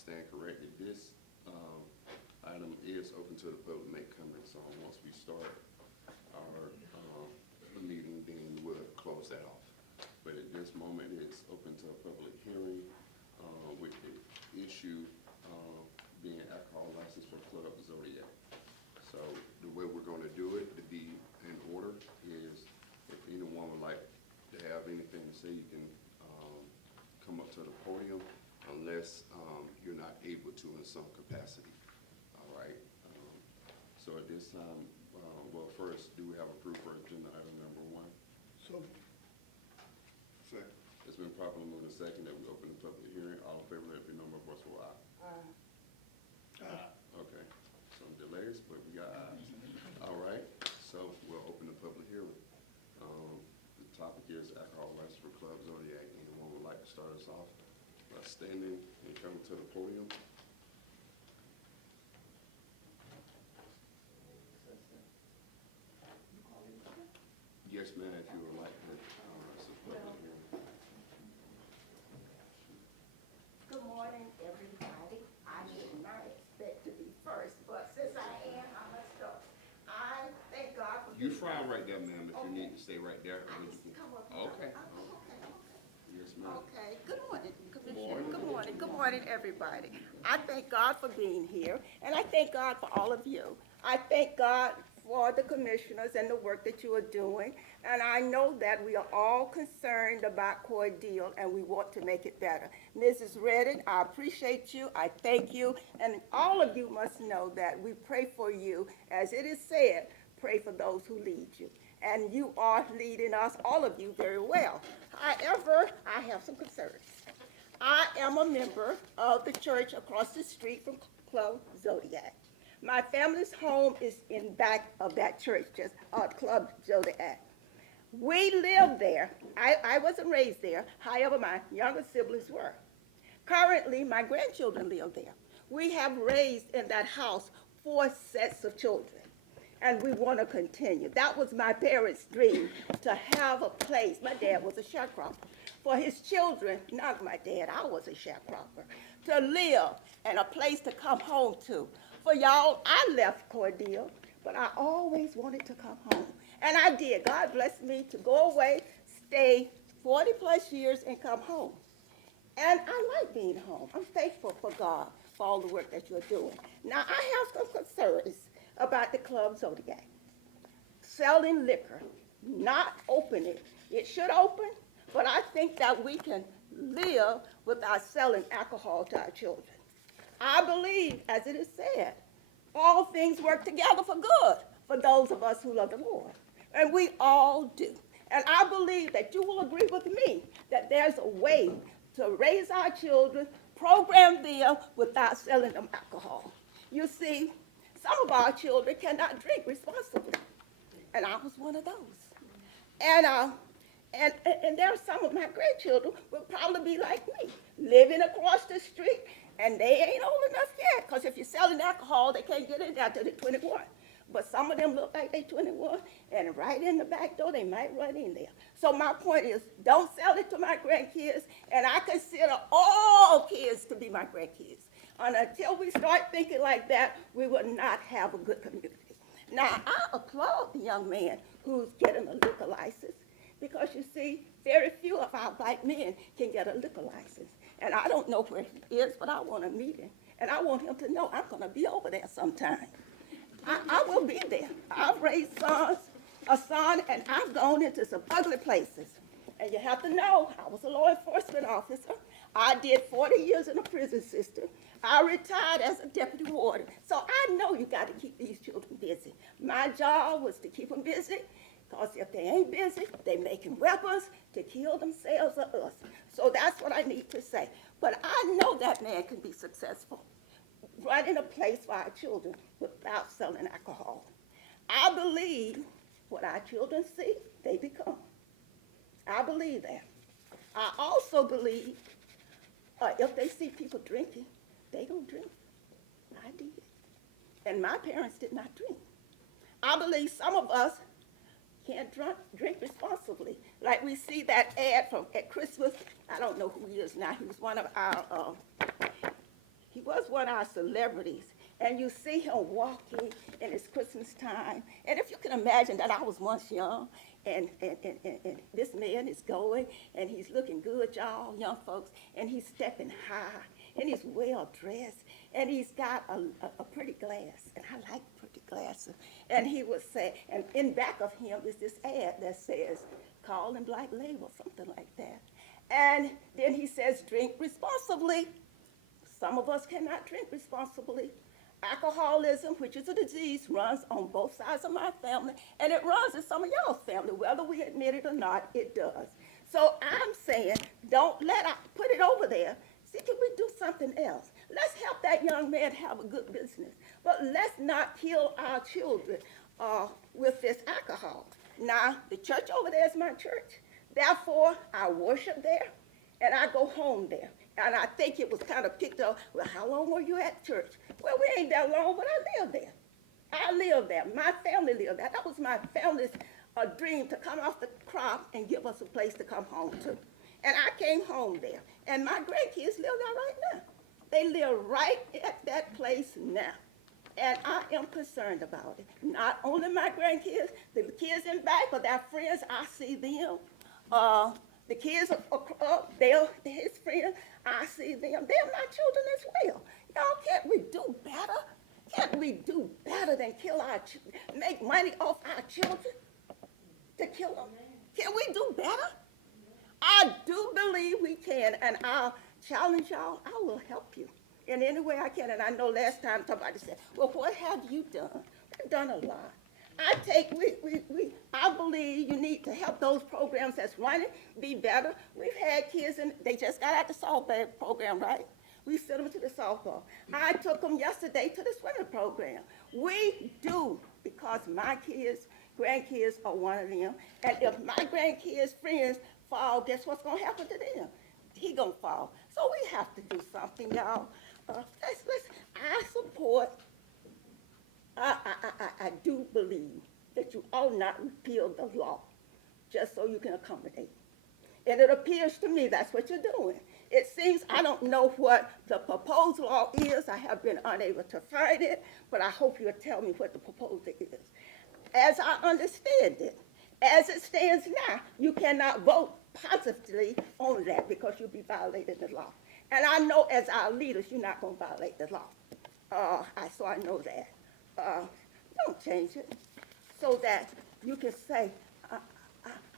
stand corrected. This item is open to the public, make comments on. Once we start our meeting, then we'll close that off. But at this moment, it's open to a public hearing with the issue being alcohol license for Club Zodiac. So the way we're going to do it, to be in order, is if anyone would like to have anything to say, you can come up to the podium unless you're not able to in some capacity. All right. So at this time, well, first, do we have approved for agenda item number 1? So, second. It's been properly moved and second that we open the public hearing. All in favor, let it be known by voice vote aye. Okay, some delays, but we got ayes. All right, so we'll open the public hearing. The topic is alcohol license for Club Zodiac. Anyone would like to start us off by standing and coming to the podium? Yes, ma'am, if you would like to, it's a public hearing. Good morning, everybody. I did not expect to be first, but since I am, I must go. I thank God for. You frown right there, ma'am, if you need to stay right there. I or you just can- come up. Okay. Okay. Yes, ma'am. Okay, good morning, Commissioner. morning. Good morning, everybody. I thank God for being here, and I thank God for all of you. I thank God for the commissioners and the work that you are doing, and I know that we are all concerned about Cordele, and we want to make it better. Mrs. Redden, I appreciate you, I thank you, and all of you must know that we pray for you. As it is said, pray for those who lead you. And you are leading us, all of you, very well. However, I have some concerns. I am a member of the church across the street from Club Zodiac. My family's home is in back of that church, just Club Zodiac. We live there. I wasn't raised there. However, my younger siblings were. Currently, my grandchildren live there. We have raised in that house 4 sets of children, and we want to continue. That was my parents' dream, to have a place. My dad was a sharecropper. For his children, not my dad, I was a sharecropper, to live and a place to come home to. For y'all, I left Cordele, but I always wanted to come home. And I did. God blessed me to go away, stay 40 plus years, and come home. And I like being home. I'm thankful for God for all the work that you're doing. Now, I have some concerns about the Club Zodiac. Selling liquor, not opening. It should open, but I think that we can live without selling alcohol to our children. I believe, as it is said, all things work together for good for those of us who love the Lord. And we all do. And I believe that you will agree with me that there's a way to raise our children, program them without selling them alcohol. You see, some of our children cannot drink responsibly, and I was one of those. And there are some of my grandchildren will probably be like me, living across the street, and they ain't old enough yet, because if you're selling alcohol, they can't get in there till they're 21. But some of them look like they're 21, and right in the back door, they might run in there. So my point is, don't sell it to my grandkids, and I consider all kids to be my grandkids. And until we start thinking like that, we will not have a good community. Now, I applaud the young man who's getting a liquor license, because you see, very few of our black men can get a liquor license. And I don't know where he is, but I want to meet him. And I want him to know I'm going to be over there sometime. I will be there. I've raised sons, a son, and I've gone into some ugly places. And you have to know, I was a law enforcement officer. I did 40 years in the prison system. I retired as a deputy warden. So I know you got to keep these children busy. My job was to keep them busy, because if they ain't busy, they making weapons to kill themselves or us. So that's what I need to say. But I know that man can be successful, running a place for our children without selling alcohol. I believe what our children see, they become. I believe that. I also believe if they see people drinking, they don't drink. I did. And my parents did not drink. I believe some of us can't drink responsibly. Like we see that ad at Christmas. I don't know who he is now. He was one of our He was one of our celebrities. And you see him walking in his Christmas time. And if you can imagine that I was once young, and this man is going, and he's looking good, y'all, young folks, and he's stepping high, and he's well dressed, and he's got a pretty glass, and I like pretty glasses. And he would say, and in back of him is this ad that says, call in Black Label, something like that. And then he says, drink responsibly. Some of us cannot drink responsibly. Alcoholism, which is a disease, runs on both sides of my family, and it runs in some of y'all's family. Whether we admit it or not, it does. So I'm saying, don't let us put it over there. See, can we do something else? Let's help that young man have a good business, but let's not kill our children with this alcohol. Now, the church over there is my church. Therefore, I worship there, and I go home there. And I think it was kind of picked up, well, how long were you at church? Well, we ain't that long, but I lived there. I lived there. My family lived there. That was my family's dream, to come off the crop and give us a place to come home to. And I came home there. And my grandkids live there right now. They live right at that place now. And I am concerned about it. Not only my grandkids, the kids in back, but their friends, I see them. The kids are they're his friends. I see them. They're my children as well. Y'all, can't we do better? Can't we do better than kill our make money off our children to kill them? Can we do better? I do believe we can, and I'll challenge y'all. I will help you in any way I can. And I know last time somebody said, well, what have you done? We've done a lot. I believe you need to help those programs that's running be better. We've had kids, and they just got out the softball program, right? We sent them to the softball. I took them yesterday to the swimming program. We do, because my kids, grandkids are one of them. And if my grandkids' friends fall, guess what's going to happen to them? He going to fall. So we have to do something, y'all. I support. I do believe that you ought not repeal the law just so you can accommodate. And it appears to me that's what you're doing. It seems, I don't know what the proposed law is. I have been unable to find it, but I hope you'll tell me what the proposal is. As I understand it, as it stands now, you cannot vote positively on that because you'll be violating the law. And I know as our leaders, you're not going to violate the law. So I know that. Don't change it so that you can say,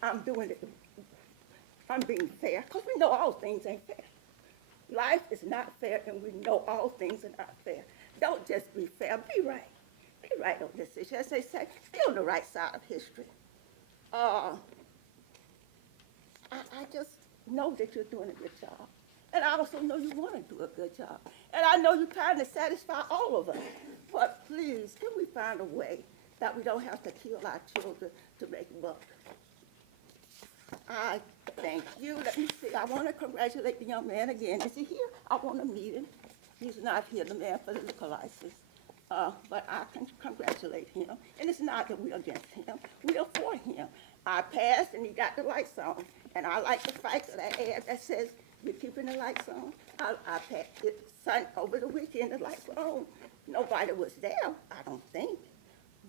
I'm doing it, I'm being fair, because we know all things ain't fair. Life is not fair, and we know all things are not fair. Don't just be fair, be right. Be right on this issue. As they say, stay on the right side of history. I just know that you're doing a good job. And I also know you want to do a good job. And I know you're trying to satisfy all of us. But please, can we find a way that we don't have to kill our children to make a buck? I thank you. Let me see. I want to congratulate the young man again. Is he here? I want to meet him. He's not here, the man for the liquor license. But I can congratulate him. And it's not that we're against him. We are for him. I passed and he got the lights on. And I like the fact that that ad that says you're keeping the lights on. I passed it over the weekend, the lights were on. Nobody was there, I don't think,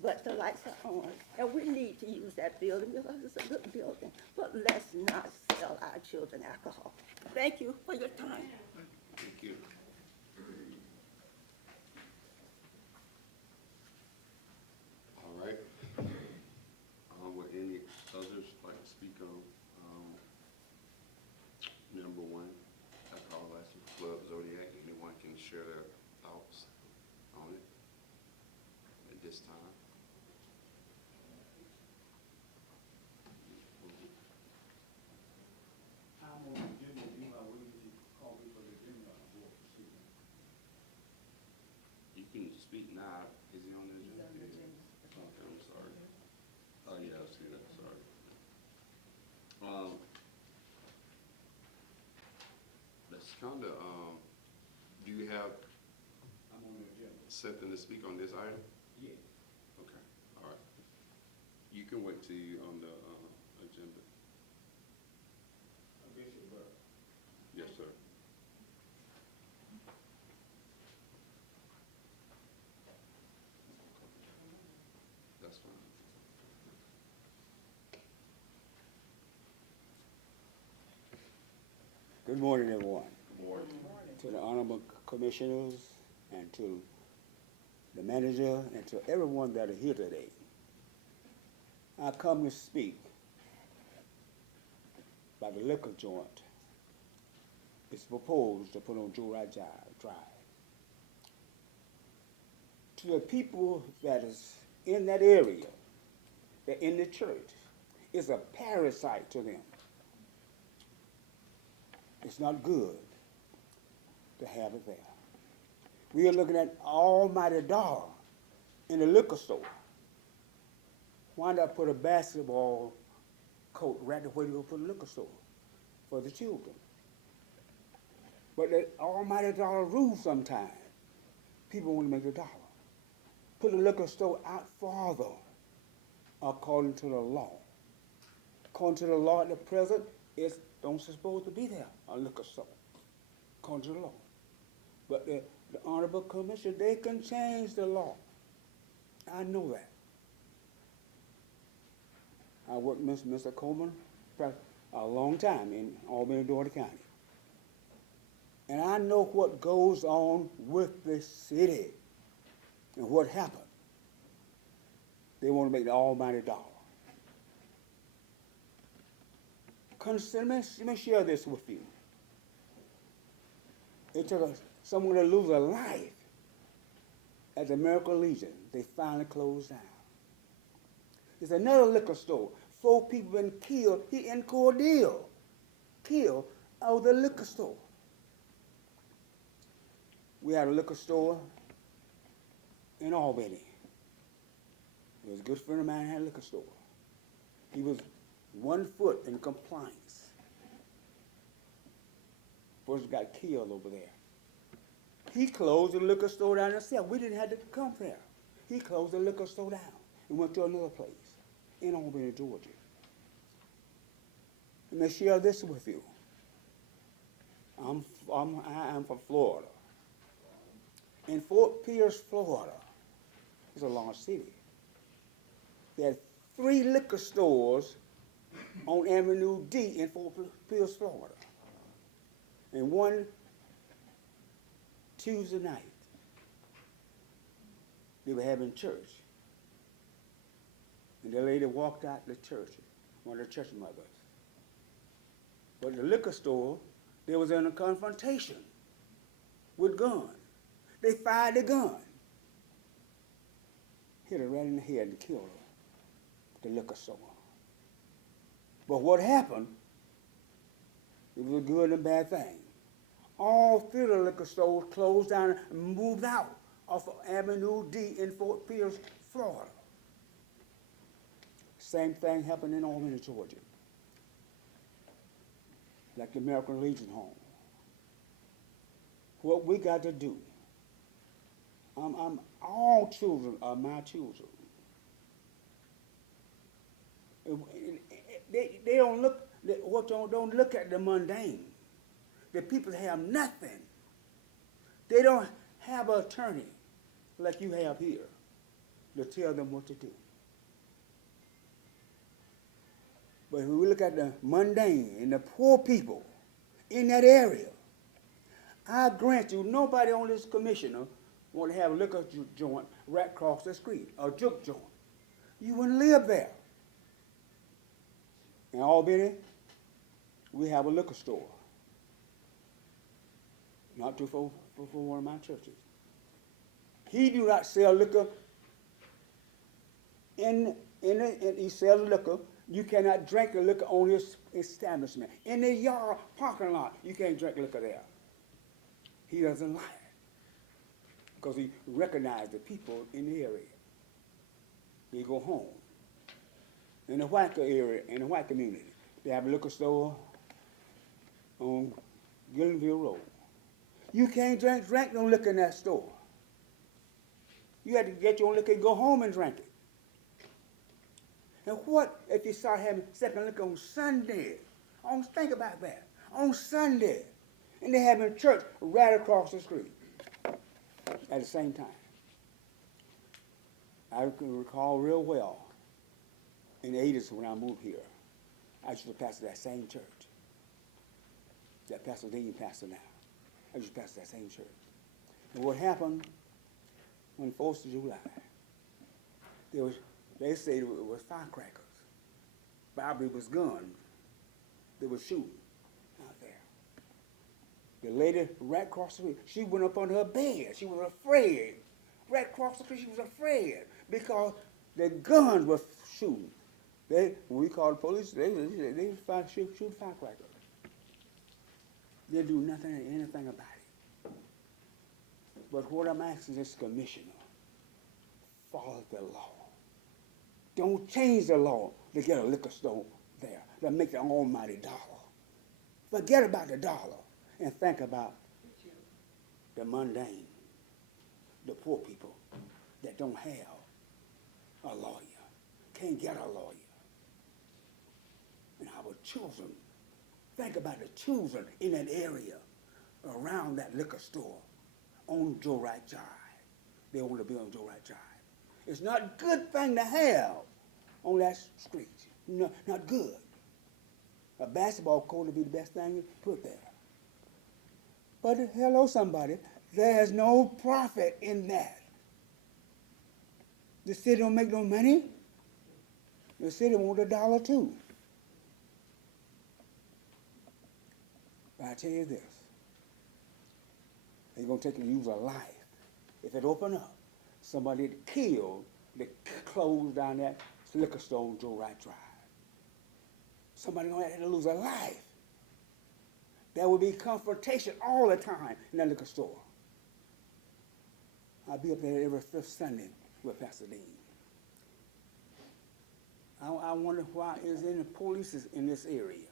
but the lights are on. And we need to use that building because it's a good building. But let's not sell our children alcohol. Thank you for your time. Thank you. All right. Would any others like to speak on number one, alcohol license club Zodiac? Anyone can share their thoughts on it at this time? I'm on the agenda, you know, we need to call me for the agenda, board proceeding. You can speak now. Is he on the agenda? Okay, I'm sorry. Oh, yeah, I see that, sorry. That's kind of, do you have I'm on the agenda. something to speak on this item? Yeah. Okay, all right. You can wait till you on the agenda. Bishop Burke. Yes, sir. Good morning, everyone. Morning. To the honorable commissioners and to the manager and to everyone that are here today. I come to speak by the liquor joint. It's proposed to put on Joe Wright Drive. To the people that is in that area, that in the church, it's a parasite to them. It's not good to have it there. We are looking at almighty dollar in the liquor store. Why not put a basketball court right where you go put a liquor store for the children? But the almighty dollar rules sometimes. People want to make a dollar. Put the liquor store out farther according to the law. According to the law at the present, it's don't supposed to be there, a liquor store, according to the law. But the Honorable Commission, they can change the law. I know that. I worked with Mr. Coleman for a long time in Albany, Dougherty County. And I know what goes on with the city and what happened. They want to make the almighty dollar. Let me share this with you. It took someone to lose a life at the American Legion. They finally closed down. There's another liquor store. 4 people been killed here in Cordele. Killed out of the liquor store. We had a liquor store in Albany. There was a good friend of mine had a liquor store. He was 1 foot in compliance. Person got killed over there. He closed the liquor store down himself. We didn't have to come there. He closed the liquor store down and went to another place in Albany, Georgia. Let me share this with you. I am from Florida. In Fort Pierce, Florida, it's a large city. There are 3 liquor stores on Avenue D in Fort Pierce, Florida. And one Tuesday night, they were having church. And the lady walked out the church, one of the church mothers. But the liquor store, they was in a confrontation with guns. They fired the gun. Hit her right in the head and killed her, the liquor store. But what happened, it was a good and bad thing. All 3 of the liquor stores closed down and moved out off of Avenue D in Fort Pierce, Florida. Same thing happened in Albany, Georgia. Like the American Legion home. What we got to do, all children are my children. They don't look, don't look at the mundane. The people have nothing. They don't have an attorney like you have here to tell them what to do. But if we look at the mundane and the poor people in that area, I grant you, nobody on this commissioner want to have a liquor joint right across the street, a juke joint. You wouldn't live there. In Albany, we have a liquor store. Not too far from one of my churches. He do not sell liquor he sells liquor. You cannot drink the liquor on his establishment. In the yard parking lot, you can't drink liquor there. He doesn't like it because he recognized the people in the area. They go home. In the white area, in the white community, they have a liquor store on Gillenville Road. You can't drink no liquor in that store. You have to get your own liquor and go home and drink it. And what if you start having second liquor on Sunday? Think about that. On Sunday. And they're having church right across the street at the same time. I can recall real well in the 80s when I moved here. I used to pastor that same church. that Pastor Dean pastor now. I used to pastor that same church. And what happened on the 4th of July, they said it was firecrackers. Probably was guns. They were shooting out there. The lady right across the street, she went up under her bed. She was afraid. Right across the street, she was afraid because the guns were shooting. When we called the police, they shoot firecrackers. They do nothing, anything about it. But what I'm asking this commissioner, follow the law. Don't change the law to get a liquor store there, to make the almighty dollar. Forget about the dollar and think about the mundane, the poor people that don't have a lawyer, can't get a lawyer. And our children, think about the children in that area around that liquor store on Joe Wright Drive. They want to be on Joe Wright Drive. It's not a good thing to have on that street. No, not good. A basketball court would be the best thing you put there. But hello, somebody, there's no profit in that. The city don't make no money. The city wants $1 too. But I tell you this, they're going to take and use a life. If it open up, somebody killed, they closed down that liquor store on Joe Wright Drive. Somebody going to have to lose a life. There will be confrontation all the time in that liquor store. I'll be up there every 5th Sunday with Pastor Dean. I wonder why is any police in this area.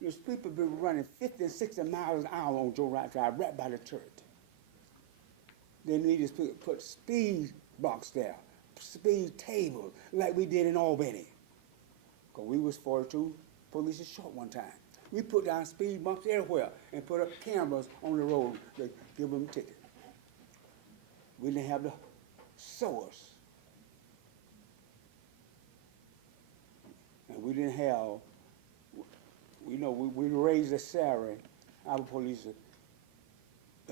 There's people been running 50 and 60 miles an hour on Joe Wright Drive right by the church. They need to put speed box there, speed tables, like we did in Albany. Because we was 42 police short one time. We put down speed bumps everywhere and put up cameras on the road to give them a ticket. We didn't have the source. And we didn't have, we raised the salary, our police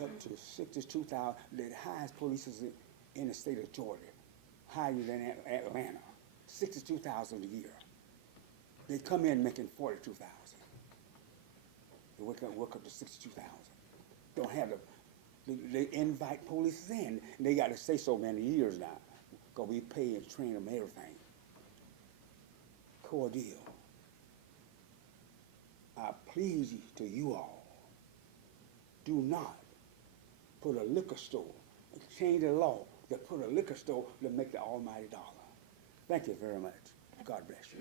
up to 62,000, the highest police is in the state of Georgia, higher than Atlanta, 62,000 a year. They come in making 42,000. They work up to 62,000. Don't have they invite police in. They got to say so many years now, because we pay and train them everything. Cordele, I please to you all, do not put a liquor store, change the law to put a liquor store to make the almighty dollar. Thank you very much. God bless you.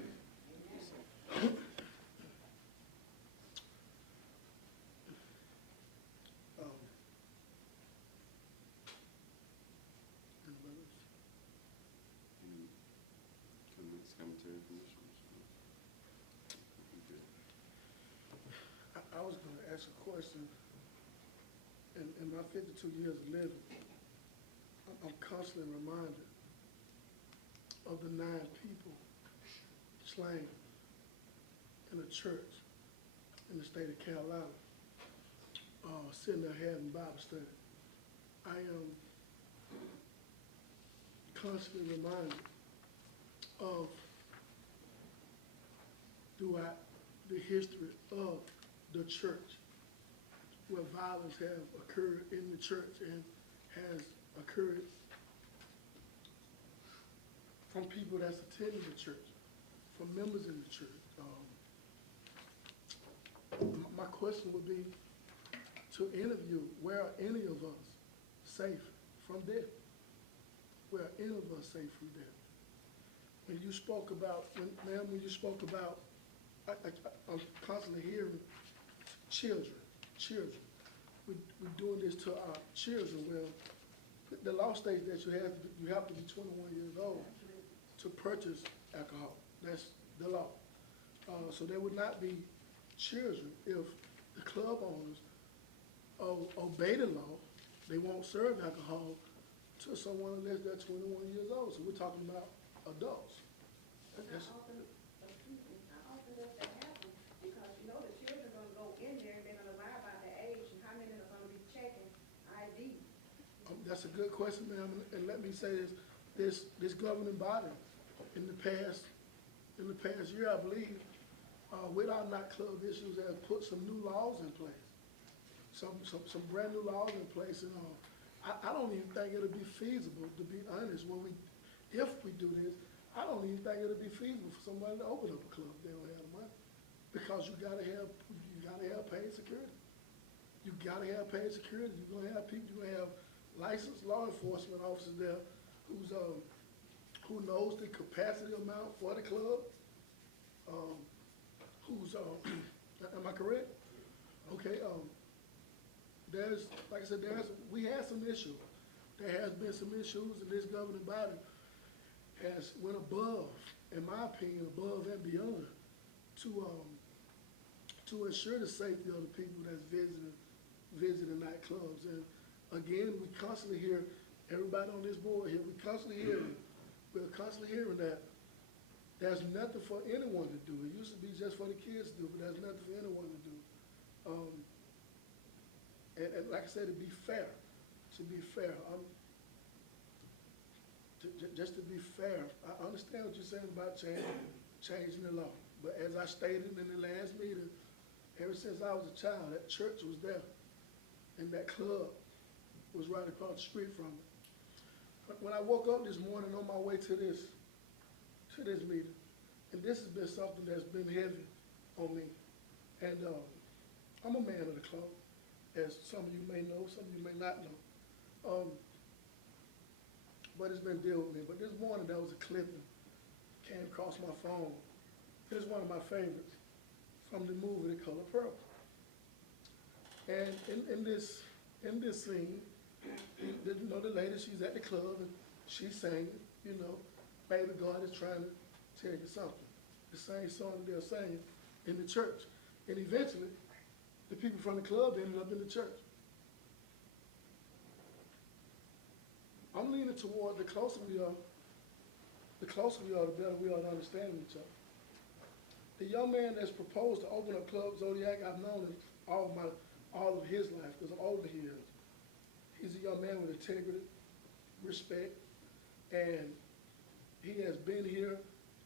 Cemetery commissioners. I was going to ask a question. In my 52 years of living, I'm constantly reminded of the 9 people slain in a church in the state of Carolina, sitting there having Bible study. I am constantly reminded of throughout the history of the church, where violence have occurred in the church and has occurred from people that's attending the church, from members in the church. My question would be to any of you, where are any of us safe from death? Where are any of us safe from death? When you spoke about, when you spoke about, I'm constantly hearing children. We're doing this to our children. Well, the law states that you have to be 21 years old to purchase alcohol. That's the law. So there would not be children if the club owners obey the law. They won't serve alcohol to someone unless they're 21 years old. So we're talking about adults. How often does that happen? Because the children don't go in there That's a good question, ma'am, and let me say this governing body, in the past year, I believe, with our nightclub issues, has put some new laws in place. Some brand new laws in place, and, I don't even think it'll be feasible, to be honest, if we do this, I don't even think it'll be feasible for somebody to open up a club if they don't have the money. Because you gotta have paid security. You gotta have paid security. You're gonna have people, you're gonna have licensed law enforcement officers there who knows the capacity amount for the club. Am I correct? Okay, like I said, we had some issues. There has been some issues, and this governing body has went above, in my opinion, above and beyond to ensure the safety of the people that's visiting nightclubs. And again, we constantly hear, everybody on this board here, we're constantly hearing that there's nothing for anyone to do. It used to be just for the kids to do, but there's nothing for anyone to do. And like I said, to be fair, just to be fair, I understand what you're saying about changing the law. But as I stated in the last meeting, ever since I was a child, that church was there, and that club was right across the street from it. But when I woke up this morning on my way to this meeting, and this has been something that's been heavy on me, and I'm a man of the club, as some of you may know, some of you may not know. But it's been dealing with me. But this morning there was a clipping came across my phone. It's one of my favorites from the movie The Color Purple. And in this scene, the lady, she's at the club and she's saying, baby, God is trying to tell you something. The same song they're saying in the church. And eventually, the people from the club ended up in the church. I'm leaning toward the closer we are, the better we are to understanding each other. The young man that's proposed to open up Club Zodiac, I've known him all of his life, because I'm older than he is. He's a young man with integrity, respect, and he has been here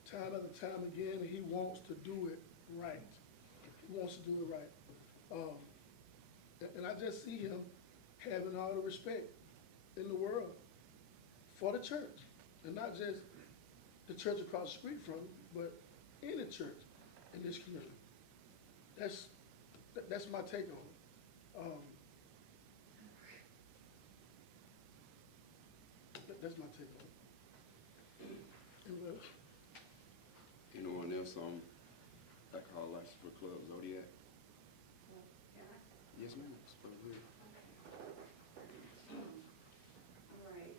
time after time again, and he wants to do it right. He wants to do it right. And I just see him having all the respect in the world for the church, and not just the church across the street from him, but any church in this community. That's my take on it. That's my take on it. Anybody else? Anyone else on alcohol license for Club Zodiac? Yes, ma'am. Go ahead. All right.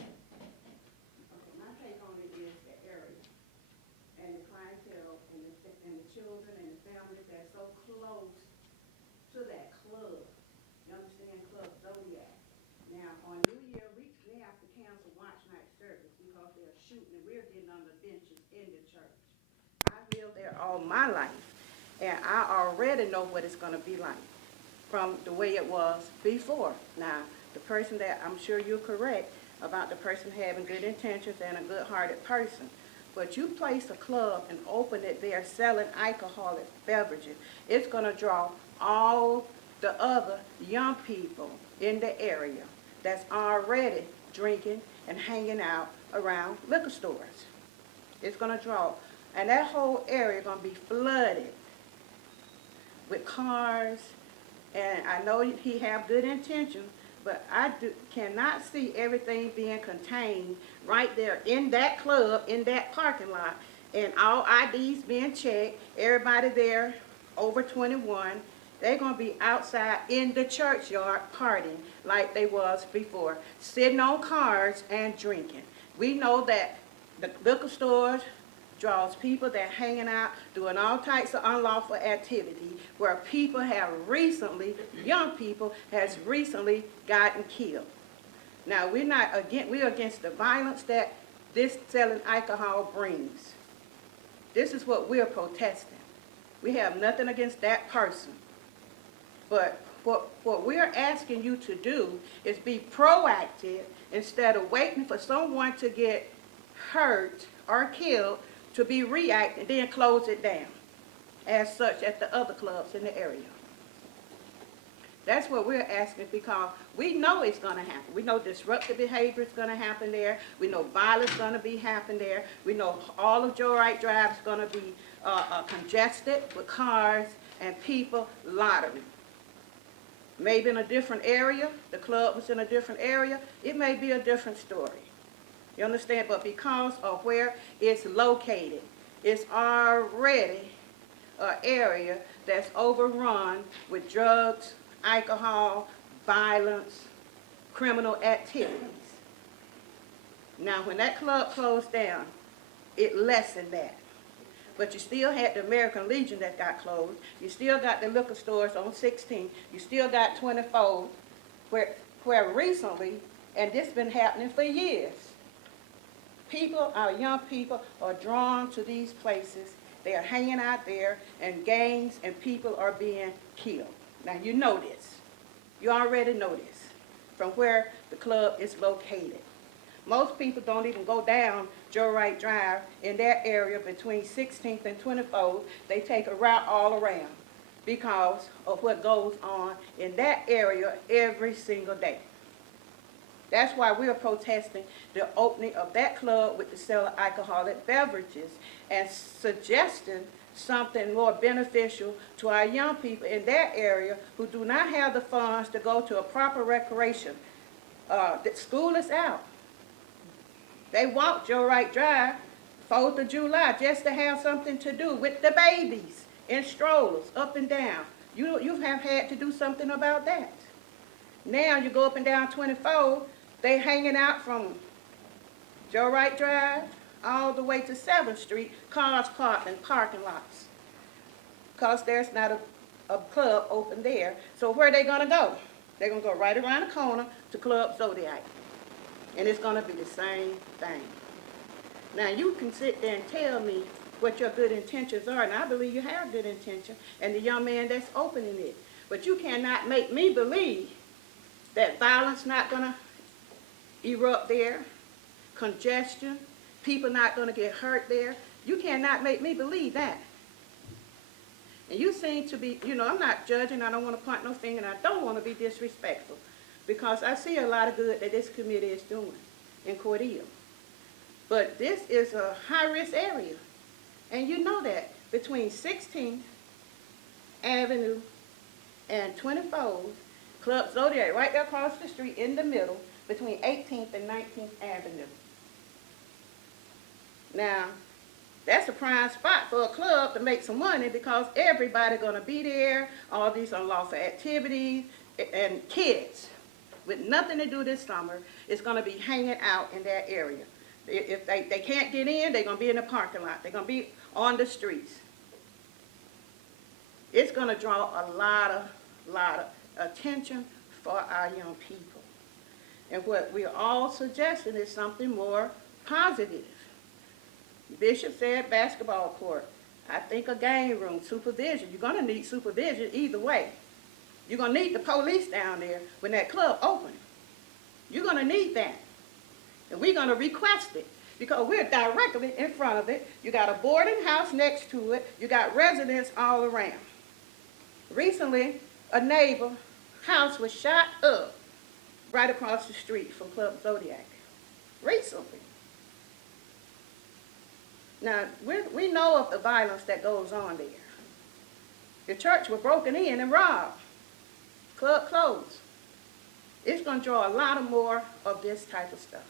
Okay, my take on it is the area and the clientele and the children and the families that's so close to that club. You understand, Club Zodiac. Now, on New Year, we have to cancel watch night service because they're shooting and we're getting under benches in the church. I lived there all my life, and I already know what it's going to be like from the way it was before. Now, the person that, I'm sure you're correct about the person having good intentions and a good-hearted person, but you place a club and open it there selling alcoholic beverages, it's going to draw all the other young people in the area that's already drinking and hanging out around liquor stores. It's going to draw, and that whole area is going to be flooded with cars. And I know he have good intentions, but I cannot see everything being contained right there in that club, in that parking lot, and all IDs being checked, everybody there over 21. They're going to be outside in the churchyard partying like they was before, sitting on cars and drinking. We know that the liquor stores draws people that hanging out, doing all types of unlawful activity, where people have recently, young people has recently gotten killed. Now, we're against the violence that this selling alcohol brings. This is what we're protesting. We have nothing against that person. But what we're asking you to do is be proactive instead of waiting for someone to get hurt or killed to be reactive and then close it down, as such at the other clubs in the area. That's what we're asking, because we know it's going to happen. We know disruptive behavior is going to happen there. We know violence is going to be happening there. We know all of Joyride Drive is going to be congested with cars and people loitering. Maybe in a different area, the club was in a different area, it may be a different story. You understand? But because of where it's located, it's already an area that's overrun with drugs, alcohol, violence, criminal activities. Now, when that club closed down, it lessened that. But you still had the American Legion that got closed. You still got the liquor stores on 16. You still got 24, where recently, and this has been happening for years, people, our young people, are drawn to these places. They are hanging out there, and gangs and people are being killed. Now, you know this. You already know this from where the club is located. Most people don't even go down Joyride Drive in that area between 16th and 24th. They take a route all around because of what goes on in that area every single day. That's why we are protesting the opening of that club with the sale of alcoholic beverages and suggesting something more beneficial to our young people in that area who do not have the funds to go to a proper recreation. The school is out. They walk Joyride Drive 4th of July just to have something to do with the babies in strollers up and down. You have had to do something about that. Now you go up and down 24, they hanging out from Joyride Drive all the way to 7th Street, cars parked in parking lots. Because there's not a club open there. So where are they going to go? They're going to go right around the corner to Club Zodiac. And it's going to be the same thing. Now, you can sit there and tell me what your good intentions are, and I believe you have good intentions, and the young man that's opening it. But you cannot make me believe that violence not going to erupt there, congestion, people not going to get hurt there. You cannot make me believe that. And you seem to be, I'm not judging, I don't want to point no finger, and I don't want to be disrespectful, because I see a lot of good that this committee is doing in Cordele. But this is a high-risk area, and you know that between 16th Avenue and 24th, Club Zodiac, right there across the street in the middle, between 18th and 19th Avenue. Now, that's a prime spot for a club to make some money because everybody's going to be there, all these unlawful activities, and kids with nothing to do this summer is going to be hanging out in that area. If they can't get in, they're going to be in the parking lot. They're going to be on the streets. It's going to draw a lot of attention for our young people. And what we're all suggesting is something more positive. Bishop said basketball court. I think a game room, supervision. You're going to need supervision either way. You're going to need the police down there when that club opens. You're going to need that. And we're going to request it because we're directly in front of it. You got a boarding house next to it. You got residents all around. Recently, a neighbor house was shot up right across the street from Club Zodiac. Recently. Now, we know of the violence that goes on there. The church was broken in and robbed. Club closed. It's going to draw a lot of more of this type of stuff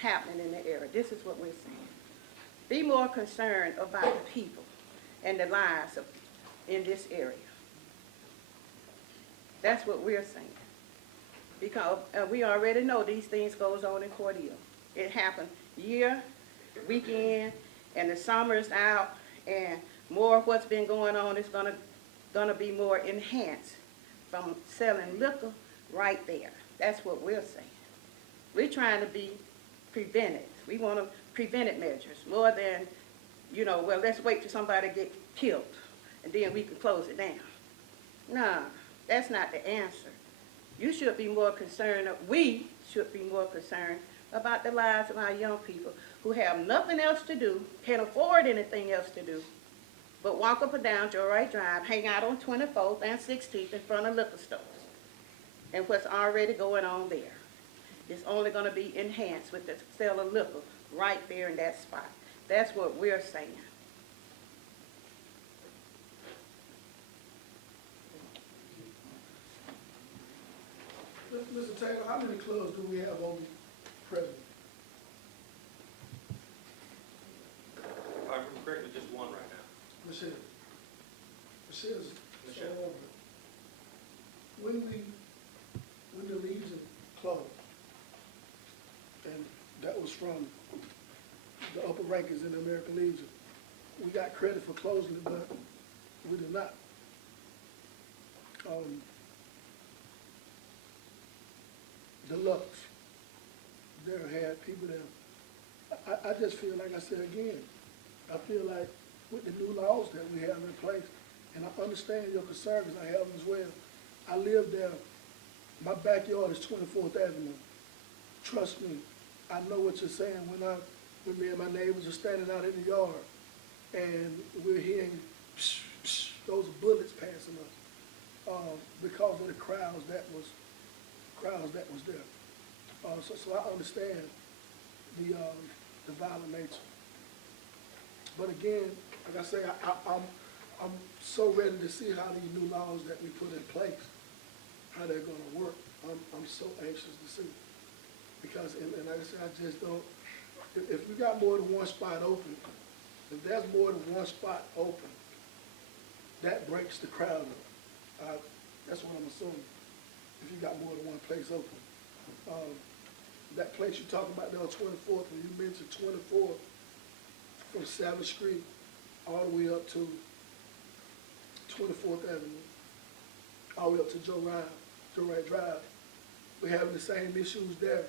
happening in the area. This is what we're saying. Be more concerned about the people and the lives in this area. That's what we're saying. Because we already know these things goes on in Cordele. It happens year, weekend, and the summer is out, and more of what's been going on is gonna be more enhanced from selling liquor right there. That's what we're saying. We're trying to be preventive. We want to preventive measures more than, let's wait till somebody get killed and then we can close it down. No, That's not the answer. You should be more concerned, we should be more concerned about the lives of our young people who have nothing else to do, can't afford anything else to do, but walk up and down Joyride Drive, hang out on 24th and 16th in front of liquor stores. And what's already going on there. It's only gonna be enhanced with the sale of liquor right there in that spot. That's what we're saying. Mr. Taylor, how many clubs do we have on present? If I remember correctly, just one right now. Michelle's Michelle. so over. When the Legion closed, and that was from the upper rankings in the American Legion, we got credit for closing it, but we did not. Deluxe, there had people there. I just feel like I said again, I feel like with the new laws that we have in place, and I understand your concerns, I have them as well. I live there, my backyard is 24th Avenue. Trust me, I know what you're saying when me and my neighbors are standing out in the yard and we're hearing psh, psh, those bullets passing us because of the crowds that was there. So I understand the violent nature. But again, like I say, I'm so ready to see how these new laws that we put in place, how they're gonna work. I'm so anxious to see. Because, and like I said, I just don't, if we got more than one spot open, if there's more than one spot open, that breaks the crowd up. That's what I'm assuming, if you got more than one place open. That place you're talking about there on 24th, when you mentioned 24th, from 7th Street all the way up to 24th Avenue, all the way up to Joyride Drive, we're having the same issues there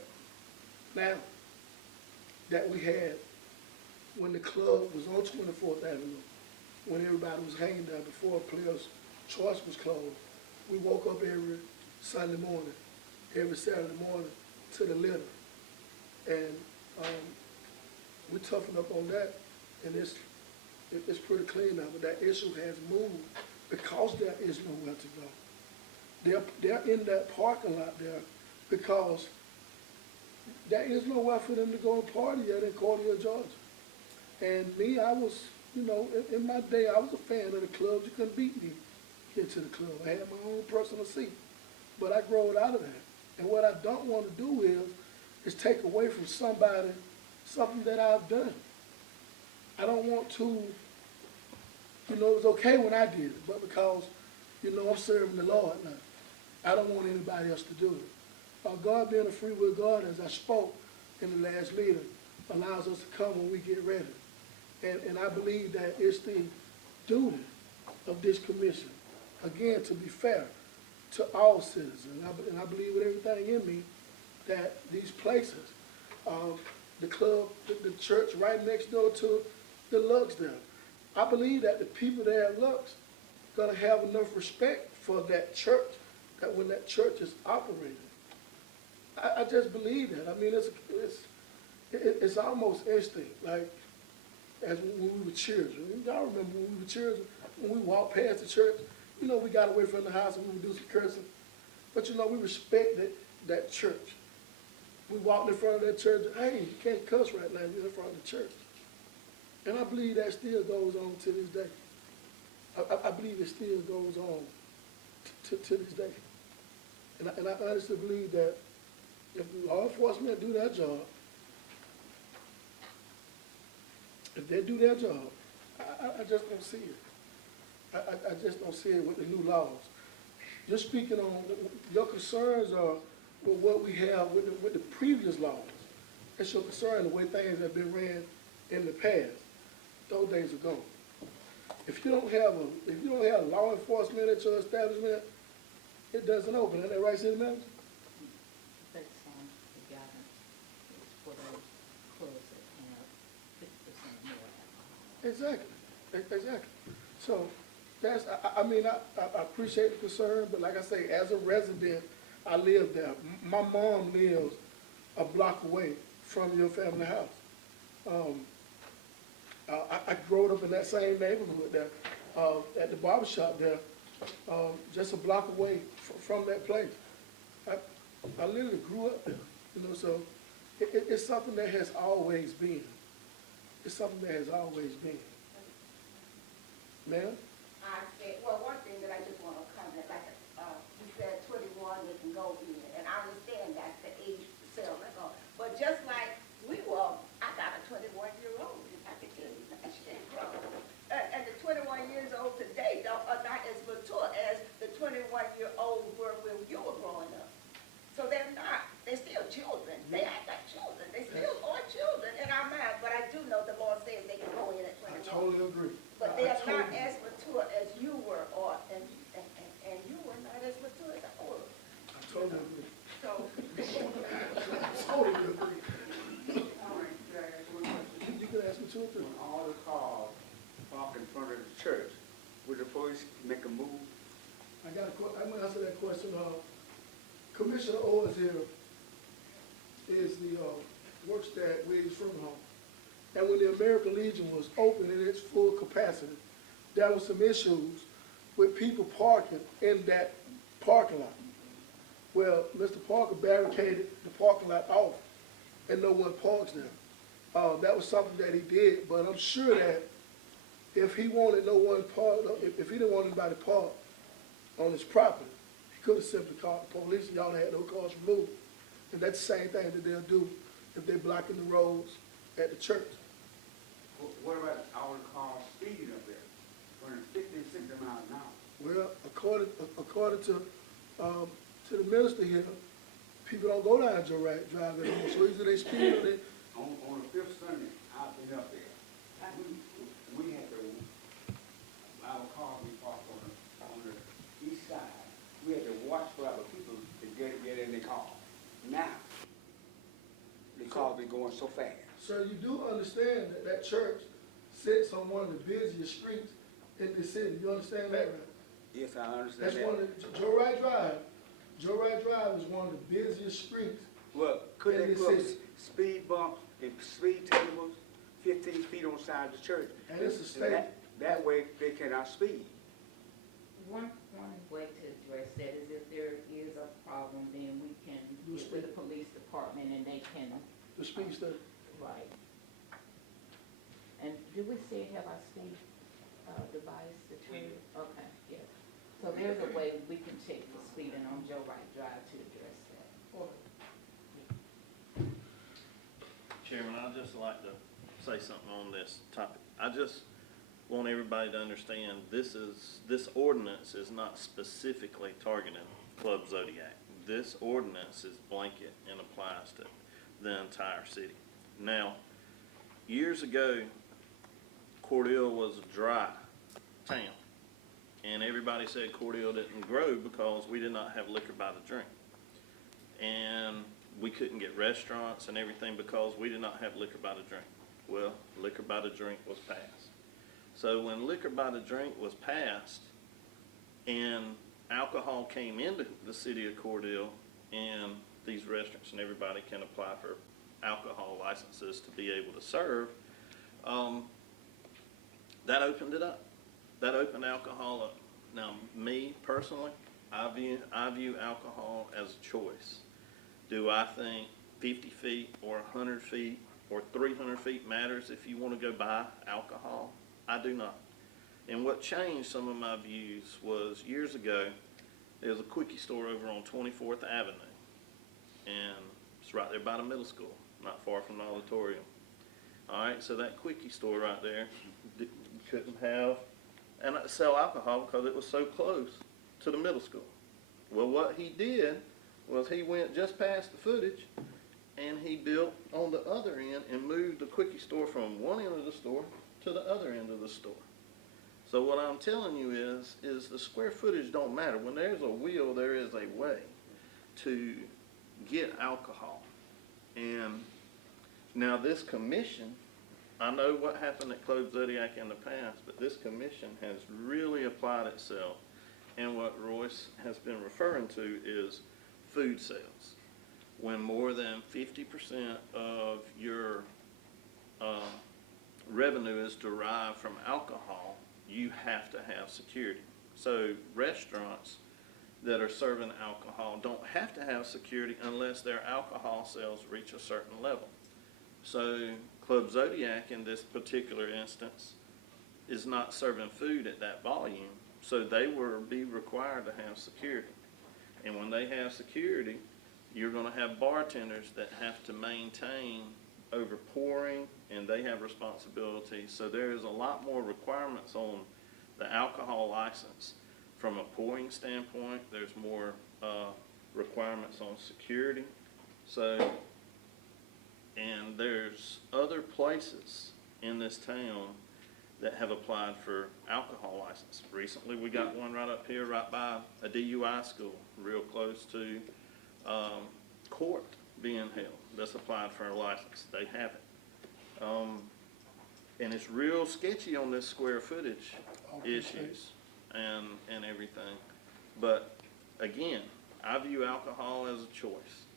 now that we had when the club was on 24th Avenue, when everybody was hanging there before Players' Choice was closed. We woke up every Sunday morning, every Saturday morning to the litter. And we toughened up on that, and it's pretty clean now, but that issue has moved because there is nowhere to go. They're in that parking lot there because there is nowhere for them to go and party at in Cordele, Georgia. And me, I was, in my day, I was a fan of the clubs. You couldn't beat me here to the club. I had my own personal seat, but I growed out of that. And what I don't want to do is take away from somebody something that I've done. I don't want to, it was okay when I did it, but because, I'm serving the Lord now, I don't want anybody else to do it. God being a free will God, as I spoke in the last meeting, allows us to come when we get ready. And I believe that it's the duty of this commission, again, to be fair to all citizens. And I believe with everything in me that these places, the club, the church right next door to the Lux there, I believe that the people there at Lux gonna have enough respect for that church, that when that church is operating. I just believe that. I mean, it's almost instinct, like as when we were children. Y'all remember when we were children, when we walked past the church, we got away from the house and we would do some cursing. But we respected that church. We walked in front of that church, hey, you can't cuss right now, you're in front of the church. And I believe that still goes on to this day. I believe it still goes on to this day. And I honestly believe that if law enforcement do their job, if they do their job, I just don't see it. I just don't see it with the new laws. You're speaking on, your concerns are with what we have with the previous laws. That's your concern, the way things have been ran in the past. Those days are gone. If you don't have law enforcement at your establishment, it doesn't open. Isn't that right, City Manager? That's the guidance for those clubs that have 50% more alcohol. Exactly. So That's, I mean, I appreciate the concern, but like I say, as a resident, I live there. My mom lives a block away from your family house. I grew up in that same neighborhood there, at the barber shop there, just a block away from that place. I literally grew up there, you know, so it's something that has always been. It's something that has always been. Ma'am? I said, well, one thing that I just want to comment, like, you said 21, they can go in, and I understand that's the age to sell liquor. But just like we were, I got a 21-year-old, I can tell you that she ain't grown. And the 21 years old today are not as mature as the 21-year-olds were when you were growing up. So they're not, they're still children. They act like children. They still are children in our minds, but I do know the law says they can go in at 21. I totally agree. But I they are totally not agree. as mature as you were, and you were not as mature as I was. I totally agree. So, I totally agree. All right, can I ask one question? You could ask me two or three. When all the cars park in front of the church, would the police make a move? I'm gonna answer that question. Commissioner Owens here is the, works at Williams Funeral Home. And when the American Legion was open in its full capacity, there were some issues with people parking in that parking lot. Well, Mr. Parker barricaded the parking lot off and no one parks there. That was something that he did, but I'm sure that if he wanted no one parked, if he didn't want anybody parked on his property, he could have simply called the police and y'all had no cars removed. And that's the same thing that they'll do if they're blocking the roads at the church. What about all the cars speeding up there, running 50 and 60 miles an hour? Well, according to the minister here, people don't go down Joe Wright Drive anymore, so either they speed or they, On the fifth Sunday, I've been up there. We had to, our car we parked on the east side. We had to watch for other people to get in their car. Now, the car be going so fast. sir, you do understand that that church sits on one of the busiest streets in the city. You understand that, right? Yes, I understand That's one of that. the, Joe Wright Drive. Joe Wright Drive is one of the busiest streets. Well, could in they the put city. speed bumps and speed tables 15 feet on the side of the church? And it's a state. That way they cannot speed. One way to address that is if there is a problem, then we can Do get with the police department and they can, The speed study. right. And do we say have our speed, device, the trigger? Okay, yes. So there's a way we can check the speeding on Joe Wright Drive to address that. Chairman, I'd just like to say something on this topic. I just want everybody to understand, this ordinance is not specifically targeting Club Zodiac. This ordinance is blanket and applies to the entire city. Now, years ago, Cordele was a dry town, and everybody said Cordele didn't grow because we did not have liquor by the drink. And we couldn't get restaurants and everything because we did not have liquor by the drink. Well, liquor by the drink was passed. So when liquor by the drink was passed and alcohol came into the city of Cordele, and these restaurants and everybody can apply for alcohol licenses to be able to serve, that opened it up. That opened alcohol up. Now, me personally, I view alcohol as a choice. Do I think 50 feet or 100 feet or 300 feet matters if you want to go buy alcohol? I do not. And what changed some of my views was years ago, there was a quickie store over on 24th Avenue. And it's right there by the middle school, not far from the auditorium. All right, so that quickie store right there couldn't have and sell alcohol because it was so close to the middle school. Well, what he did was he went just past the footage and he built on the other end and moved the quickie store from one end of the store to the other end of the store. So what I'm telling you is the square footage don't matter. When there's a will, there is a way to get alcohol. And now this commission I know what happened at Club Zodiac in the past, but this commission has really applied itself. And what Royce has been referring to is food sales. When more than 50% of your revenue is derived from alcohol, you have to have security. So restaurants that are serving alcohol don't have to have security unless their alcohol sales reach a certain level. So Club Zodiac in this particular instance is not serving food at that volume, so they will be required to have security. And when they have security, you're gonna have bartenders that have to maintain over pouring, and they have responsibilities. So there's a lot more requirements on the alcohol license. From a pouring standpoint, there's more requirements on security. So, and there's other places in this town that have applied for alcohol license. Recently, we got one right up here, right by a DUI school, real close to court being held. That's applied for a license. They have it. And it's real sketchy on this square footage issues and everything. But again, I view alcohol as a choice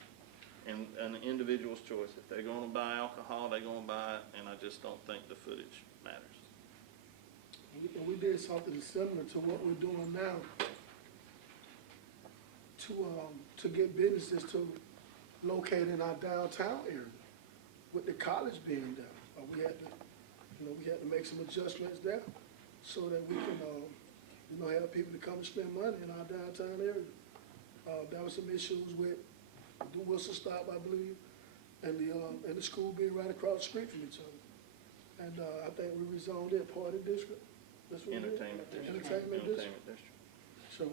and an individual's choice. If they're gonna buy alcohol, they're gonna buy it, and I just don't think the footage matters. And we did something similar to what we're doing now to get businesses to locate in our downtown area. With the college being there, we had to make some adjustments there so that we can, have people to come and spend money in our downtown area. There were some issues with the Wilson stop, I believe, and the school being right across the street from each other. And I think we rezoned it party district. That's what we did? Entertainment district. Entertainment district. Entertainment district. So,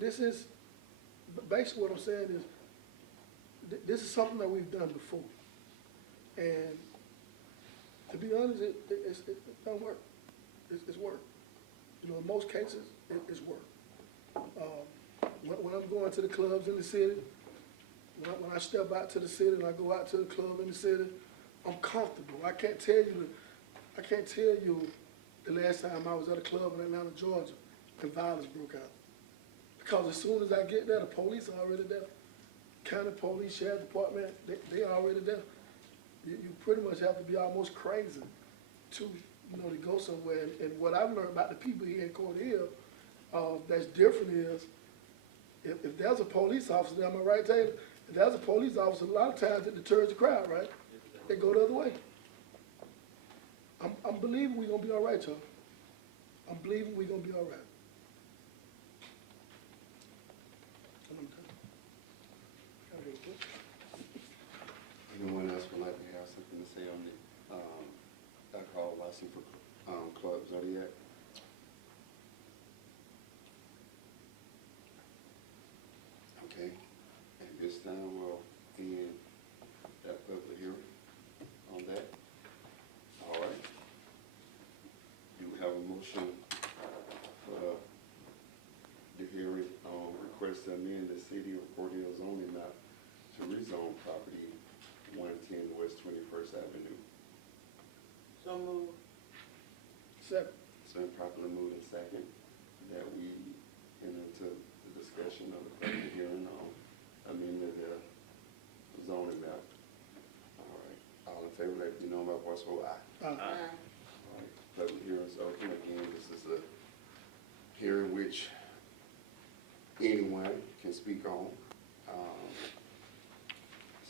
this is, basically what I'm saying is, this is something that we've done before. And to be honest, it don't work. It's work. In most cases, it's work. When I'm going to the clubs in the city, when I step out to the city and I go out to the club in the city, I'm comfortable. I can't tell you the last time I was at a club in Atlanta, Georgia, and violence broke out. Because as soon as I get there, the police are already there. County police, sheriff department, they are already there. You pretty much have to be almost crazy to go somewhere. And what I've learned about the people here in Cordele that's different is if there's a police officer, am I right, Taylor? If there's a police officer, a lot of times it deters the crowd, right? They go the other way. I'm believing we're gonna be all right, y'all. I'm believing we're gonna be all right. Anyone else would like to have something to say on the alcohol license for Club Zodiac? Okay, at this time we'll end that public hearing on that. All right. You have a motion for the hearing on request to amend the city of Cordele zoning map to rezone property 110 West 21st Avenue. So moved. Second. It's been properly moved and second that we enter into the discussion of the public hearing on amending the zoning map. All right, all in favor, let me know by voice vote aye. All right, public hearing is open. Again, this is a hearing which anyone can speak on.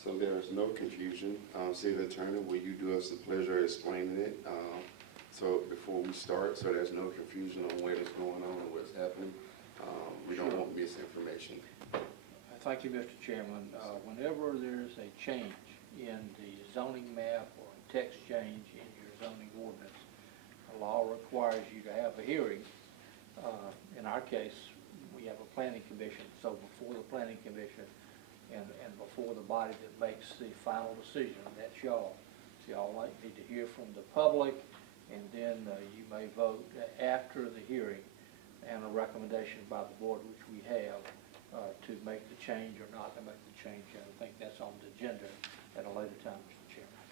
So there is no confusion. City Attorney, will you do us the pleasure of explaining it? So before we start, so there's no confusion on what is going on and what's happening. We don't want misinformation. Thank you, Mr. Chairman. Whenever there's a change in the zoning map or a text change in your zoning ordinance, the law requires you to have a hearing. In our case, we have a planning commission, so before the planning commission and before the body that makes the final decision, that's y'all. So y'all need to hear from the public, and then you may vote after the hearing and a recommendation by the board, which we have, to make the change or not to make the change. I think that's on the agenda at a later time, Mr. Chairman.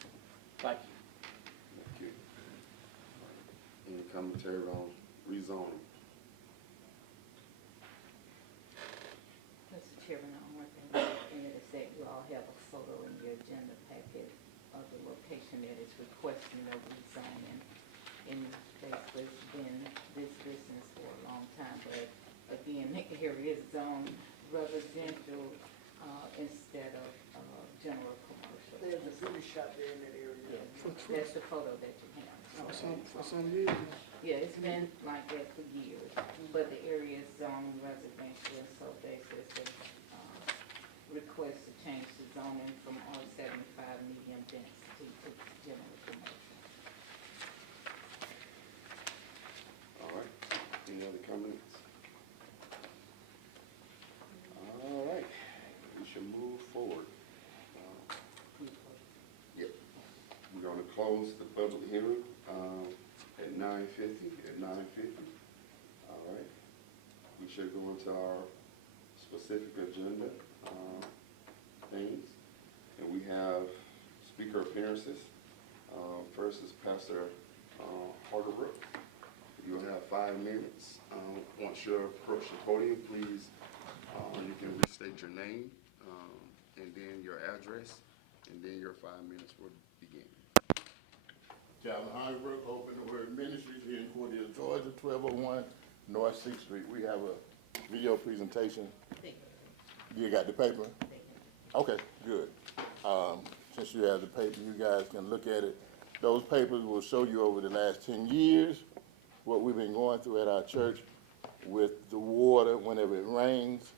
Thank you. Any commentary on rezoning? Mr. Chairman, the only thing in it is that you all have a photo in your agenda packet of the location that is requesting the rezoning. And basically, it's been this business for a long time, but again, the area is zoned residential, instead of, general commercial. There's a beauty shop there in that area. That's the photo that you have. For some years. Yeah, it's been like that for years, but the area is zoned residential, so basically it's a, request to change the zoning from R75 medium density to general commercial. All right, any other comments? All right, we should move forward. Yep, we're gonna close the public hearing, at 9:50, All right, we should go into our specific agenda, things. And we have speaker appearances. First is Pastor, Harderbrook. You'll have 5 minutes. Once you approach the podium, please, you can restate your name, and then your address, and then your 5 minutes will begin. Calvin Harderbrook, Open the Word Ministries here in Cordele, Georgia, 1201 North 6th Street. We have a video presentation. You got the paper? Okay, good. Since you have the paper, you guys can look at it. Those papers will show you over the last 10 years what we've been going through at our church with the water whenever it rains.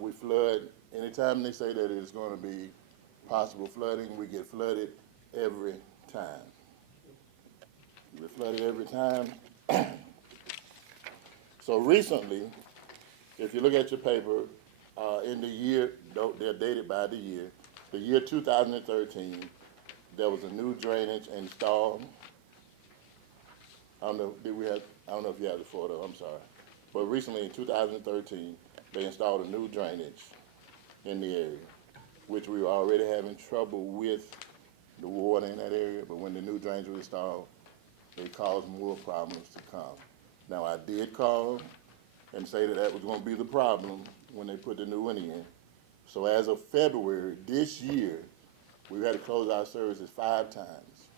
We flood. Anytime they say that it's going to be possible flooding, we get flooded every time. We're flooded every time. So recently, if you look at your paper, in the year, they're dated by the year 2013, there was a new drainage installed. I don't know if you have the photo, I'm sorry. But recently in 2013, they installed a new drainage in the area, which we were already having trouble with the water in that area, but when the new drainage was installed, it caused more problems to come. Now, I did call and say that was gonna be the problem when they put the new one in. So as of February this year, we've had to close our services 5 times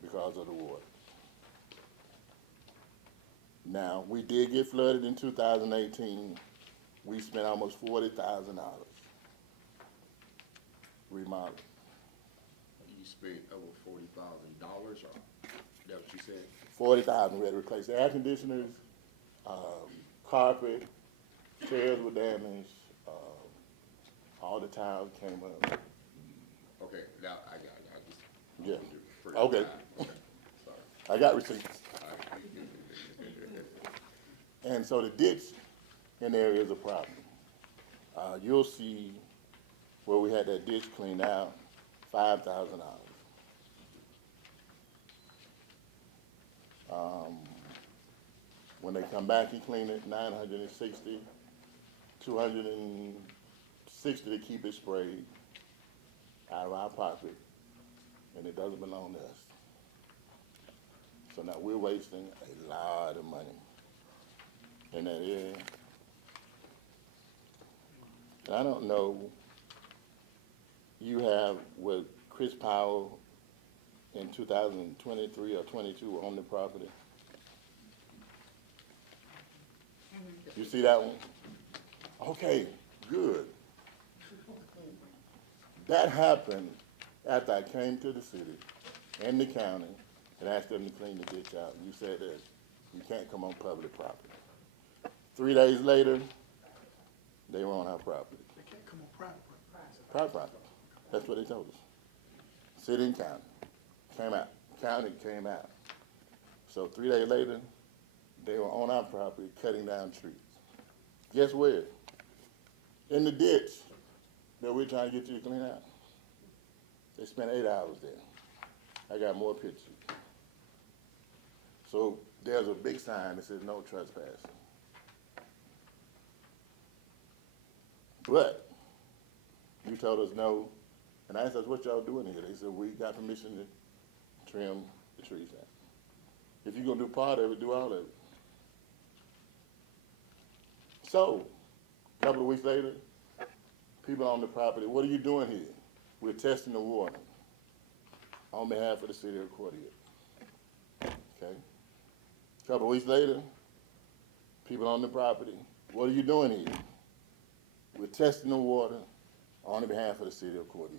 because of the water. Now, we did get flooded in 2018. We spent almost $40,000 remodeling. You spent over $40,000, or that what you said? 40,000. We had to replace air conditioners, carpet, chairs were damaged, all the tiles came up. Okay, now I got it. I just. Yeah. Forgot Okay. that. Okay, sorry. I got receipts. All right. And so the ditch in there is a problem. You'll see where we had that ditch cleaned out, $5,000. When they come back and clean it, $960, $260 to keep it sprayed out of our pocket, and it doesn't belong to us. So now we're wasting a lot of money in that area. And I don't know, you have with Chris Powell in 2023 or 22 on the property. You see that one? Okay, good. That happened after I came to the city and the county and asked them to clean the ditch out. You said that you can't come on public property. 3 days later, they were on our property. They can't come on private property. Private property. That's what they told us. City and county came out. County came out. So 3 days later, they were on our property cutting down trees. Guess where? In the ditch that we're trying to get you to clean out. They spent 8 hours there. I got more pictures. So there's a big sign that says no trespassing. But you told us no, and I asked us, what y'all doing here? They said, we got permission to trim the trees out. If you're gonna do part of it, do all of it. So, a couple of weeks later, people on the property, what are you doing here? We're testing the water on behalf of the city of Cordele. Okay? A couple of weeks later, people on the property, what are you doing here? We're testing the water on behalf of the city of Cordele.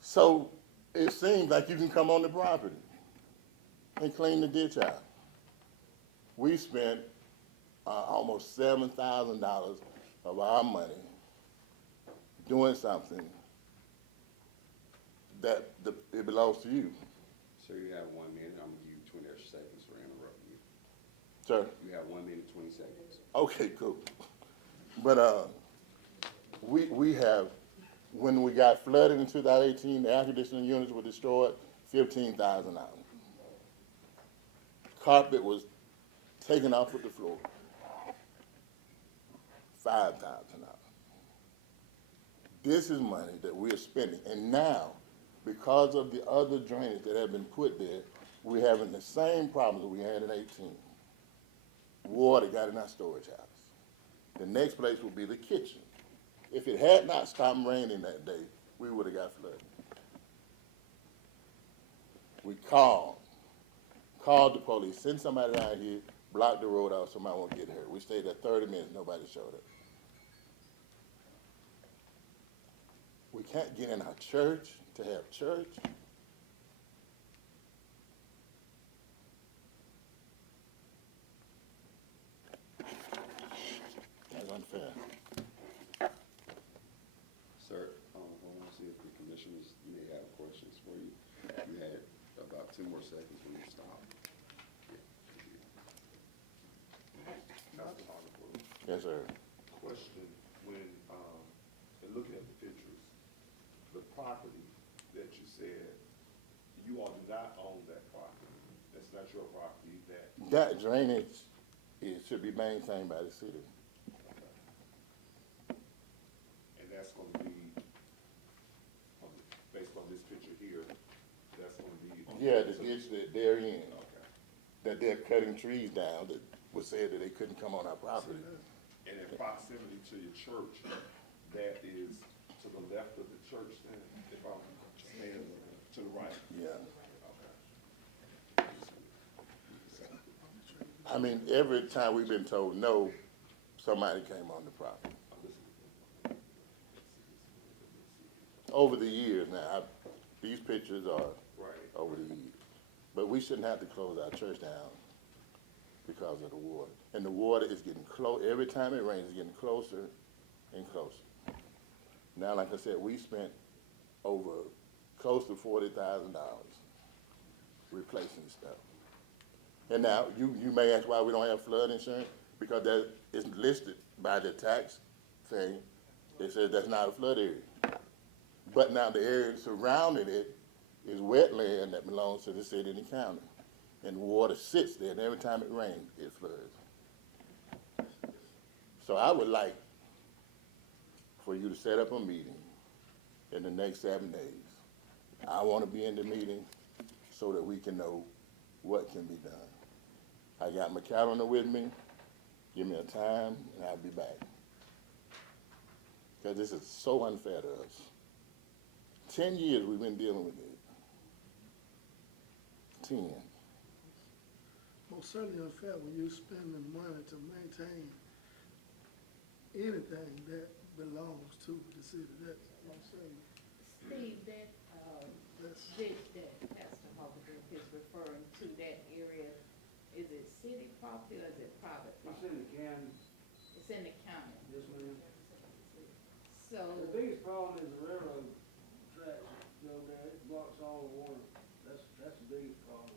So, it seems like you can come on the property and clean the ditch out. We spent almost $7,000 of our money doing something that it belongs to you. Sir, you have 1 minute. I'm gonna give you 20 extra seconds for interrupting you. Sir? You have 1 minute, 20 seconds. Okay, cool. But we have, when we got flooded in 2018, the air conditioning units were destroyed, $15,000. Carpet was taken off of the floor, $5,000. This is money that we're spending, and now, because of the other drainage that have been put there, we're having the same problems that we had in 18. Water got in our storage house. The next place will be the kitchen. If it had not stopped raining that day, we would have got flooded. We called the police, send somebody out here, block the road out, somebody won't get hurt. We stayed there 30 minutes, nobody showed up. We can't get in our church to have church. That's unfair. Sir, I want to see if the commissioners may have questions for you. You had about 10 more seconds when you stop. Yes, sir. Question, when, in looking at the pictures, the property that you said, you all do not own that property. That's not your property, That drainage, it should be maintained by the city. and that's gonna be, based on this picture here, that's gonna be. Yeah, the ditch that they're in, Okay. that they're cutting trees down, that was said that they couldn't come on our property. And in proximity to your church, that is to the left of the church then, if I'm saying to the right? Yeah. Okay. I mean, every time we've been told no, somebody came on the property. Over the years now, these pictures are Right. over the years. But we shouldn't have to close our church down because of the water. And the water is getting close, every time it rains, it's getting closer and closer. Now, like I said, we spent over close to $40,000 replacing stuff. And now, you may ask why we don't have flood insurance, because that is listed by the tax thing. It says that's not a flood area. But now the area surrounding it is wetland that belongs to the city and the county. And water sits there, and every time it rains, it floods. So I would like for you to set up a meeting in the next 7 days. I want to be in the meeting so that we can know what can be done. I got my calendar with me. Give me a time, and I'll be back. Because this is so unfair to us. 10 years we've been dealing with it. 10. Most certainly unfair when you're spending money to maintain anything that belongs to the city. That's most certainly. Steve, that, That's- ditch that Pastor Harvard is referring to, that area, is it city property or is it private It's property? in the county, It's in the county. yes, ma'am. So, The biggest problem is the railroad tracks, you know, there, it blocks all the water. That's the biggest problem,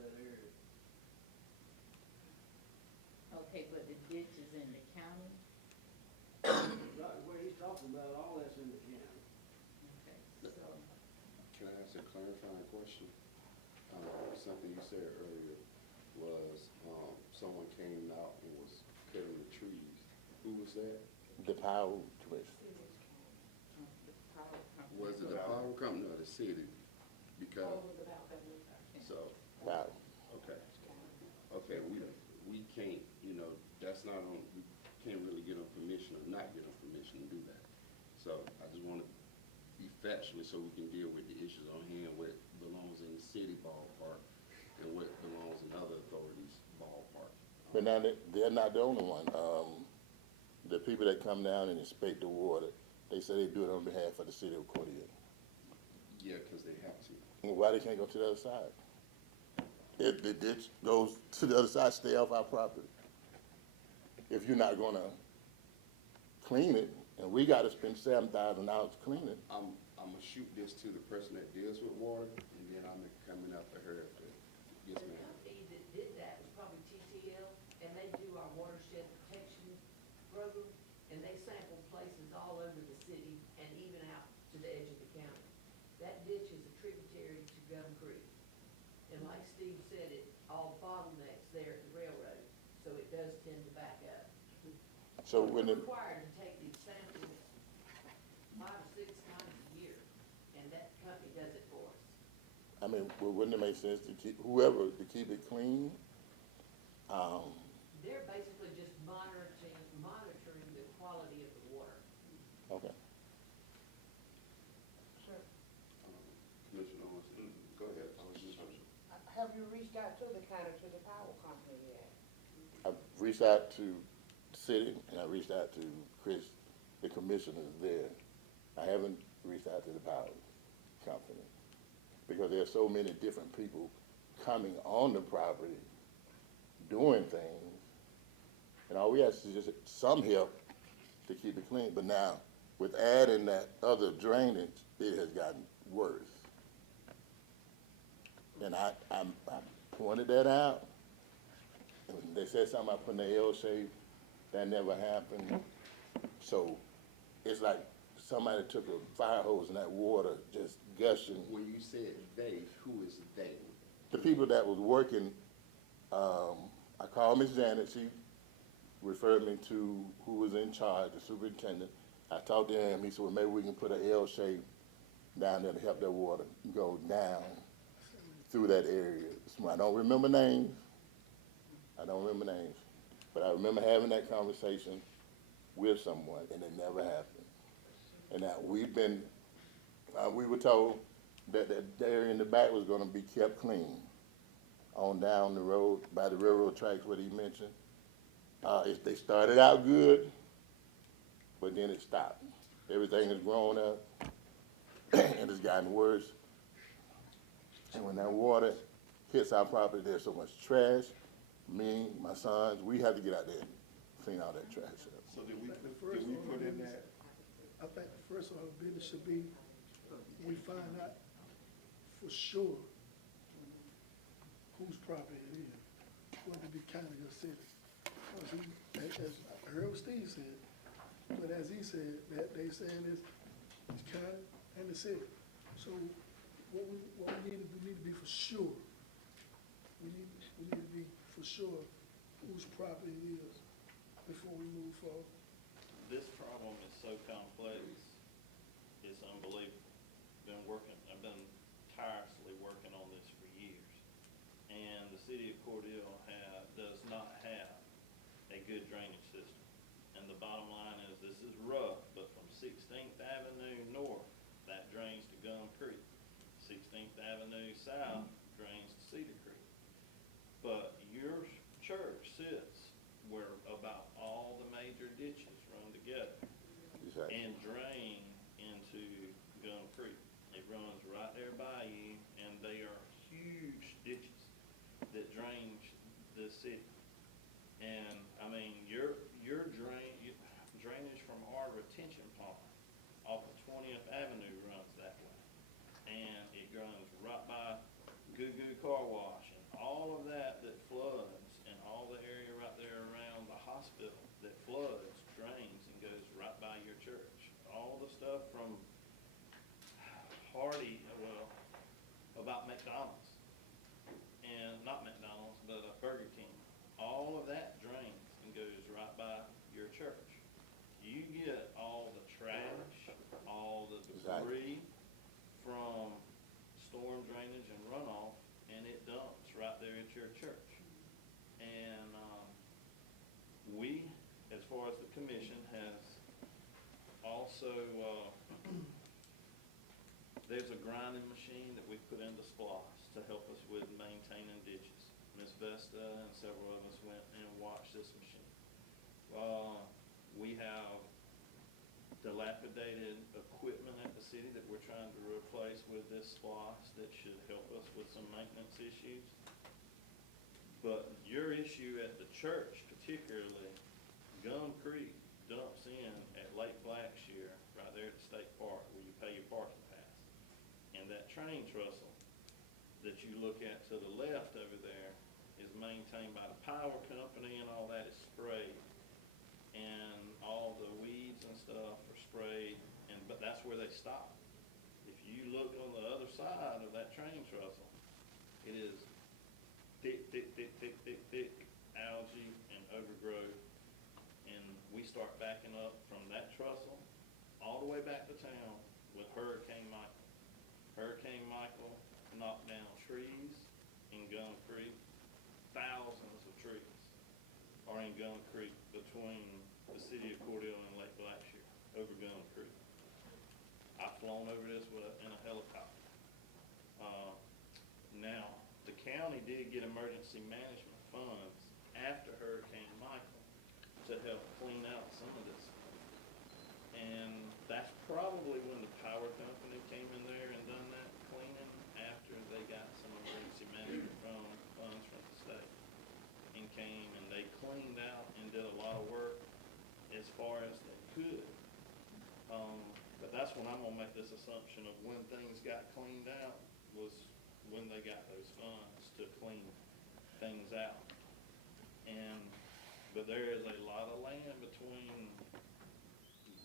that area. okay, but the ditch is in the county? Right, where he's talking about, all that's in the county. Okay, so, Can I ask a clarifying question? Something you said earlier was, someone came out and was cutting the trees. Who was that? The power twist. the power company. Was it the power company or the city? Because, so, power. Okay. Okay, we can't, that's not on, we can't really get them permission or not get them permission to do that. So I just want to be factual so we can deal with the issues on hand, what belongs in the city ballpark and what belongs in other authorities' ballpark. But now, they're not the only one. The people that come down and inspect the water, they say they do it on behalf of the city of Cordele. Yeah, because they have to. Well, why they can't go to the other side? If the ditch goes to the other side, stay off our property. If you're not gonna clean it, and we gotta spend $7,000 to clean it. I'm gonna shoot this to the person that deals with water, and then I'm coming up for her after. Yes, The ma'am. company that did that was probably TTL, and they do our watershed protection program, and they sample places all over the city and even out to the edge of the county. That ditch is a tributary to Gum Creek. And like Steve said, it all bottlenecks there at the railroad, so it does tend to back up. So when We're it, required to take these samples 5 or 6 times a year, and that company does it for us. I mean, well, wouldn't it make sense to keep, whoever, to keep it clean? They're basically just monitoring the quality of the water. Okay. Sir, Commissioner Owens, go ahead. I was just- have you reached out to the county, to the power company yet? I've reached out to the city, and I reached out to Chris, the commissioners there. I haven't reached out to the power company, because there are so many different people coming on the property, doing things, and all we ask is just some help to keep it clean. But now, with adding that other drainage, it has gotten worse. And I pointed that out. And they said something about putting the L shape, that never happened. So it's like somebody took a fire hose and that water just gushing. When you said they, who is they? The people that was working, I called Miss Janet, she referred me to who was in charge, the superintendent. I talked to him, he said, well, maybe we can put an L shape down there to help that water go down through that area. So I don't remember names, but I remember having that conversation with someone, and it never happened. And now we've been, we were told that that area in the back was gonna be kept clean on down the road by the railroad tracks, what he mentioned. They started out good, but then it stopped. Everything has grown up, and it's gotten worse. And when that water hits our property, there's so much trash. Me, my sons, we have to get out there and clean all that trash up. So did we I think the put first order in of that? I think the first order of business should be, we find out for sure whose property it is, whether it be county or city. Because as I heard what Steve said, but as he said, that they saying it's county and the city. So what we need to be for sure. We need to be for sure whose property it is before we move forward. This problem is so complex, it's unbelievable. I've been tirelessly working on this for years. And the city of Cordele does not have a good drainage system. And the bottom line is, this is rough, but from 16th Avenue north, that drains to Gum Creek. 16th Avenue south drains to Cedar Creek. But your church sits where about all the major ditches run together Exactly. and drain into Gum Creek. It runs right there by you, and they are huge ditches that drain the city. And, I mean, your drainage from our retention pond off of 20th Avenue runs that way. And it runs right by Goo Goo Car Wash and all of that floods, and all the area right there around the hospital that floods, drains, and goes right by your church. All the stuff from about McDonald's, and not McDonald's, but Burger King. All of that drains and goes right by your church. You get all the trash, all the debris from storm drainage and runoff, and it dumps right commission has also, there's a grinding machine that we put into SPOS to help us with maintaining ditches. Ms. Vesta and several of us went and watched this machine. We have dilapidated equipment at the city that we're trying to replace with this SPOS that should help us with some maintenance issues. But your issue at the church particularly, Gum Creek dumps in at Lake Blackshear, right there at the state park where you pay your parking pass. And that train trestle that you look at to the left over there is maintained by the power company, and all that is sprayed. And all the weeds and stuff are sprayed, but that's where they stop. If you look on the other side of that train trestle, it is thick algae and overgrowth. And we start backing up from that trestle all the way back to town with Hurricane Michael. Hurricane Michael knocked down trees in Gum Creek. Thousands of trees are in Gum Creek between the city of Cordele and Lake Blackshear over Gum Creek. I've flown over this in a helicopter. Now, the county did get emergency management funds after Hurricane Michael to help clean out some of this. And that's probably when the power company came in there and done that cleaning after they got some emergency management funds from the state. And came and they cleaned out and did a lot of work as far as they could. But that's when I'm gonna make this assumption of when things got cleaned out was when they got those funds to clean things out. But there is a lot of land between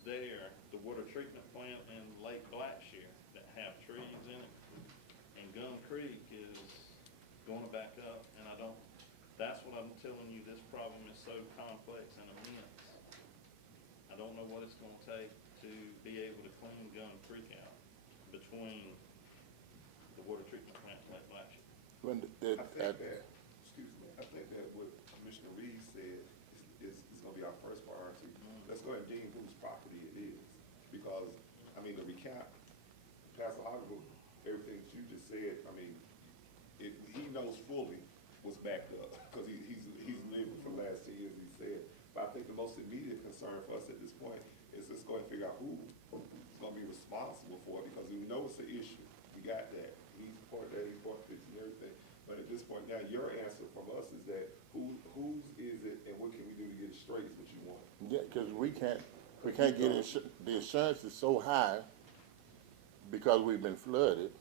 there, the water treatment plant, and Lake Blackshear that have trees in it. And Gum Creek is gonna back up, and that's what I'm telling you, this problem is so complex and immense. I don't know what it's gonna take to be able to clean Gum Creek out between the water treatment plant and Lake Blackshear. I think that what Commissioner Reed said is gonna be our first priority. Let's go ahead and deem whose property it is, because, I mean, to recap, Pastor Oliver, everything that you just said, I mean, he knows fully what's backed up, because he's lived for the last 10 years, he said. But I think the most immediate concern for us at this point is just go and figure out who's gonna be responsible for it, because we know it's an issue. We got that. He's part that, he's part 50 and everything. But at this point now, your answer from us is that whose is it, and what can we do to get it straight is what you want. Yeah, because we can't get the insurance is so high because we've been flooded,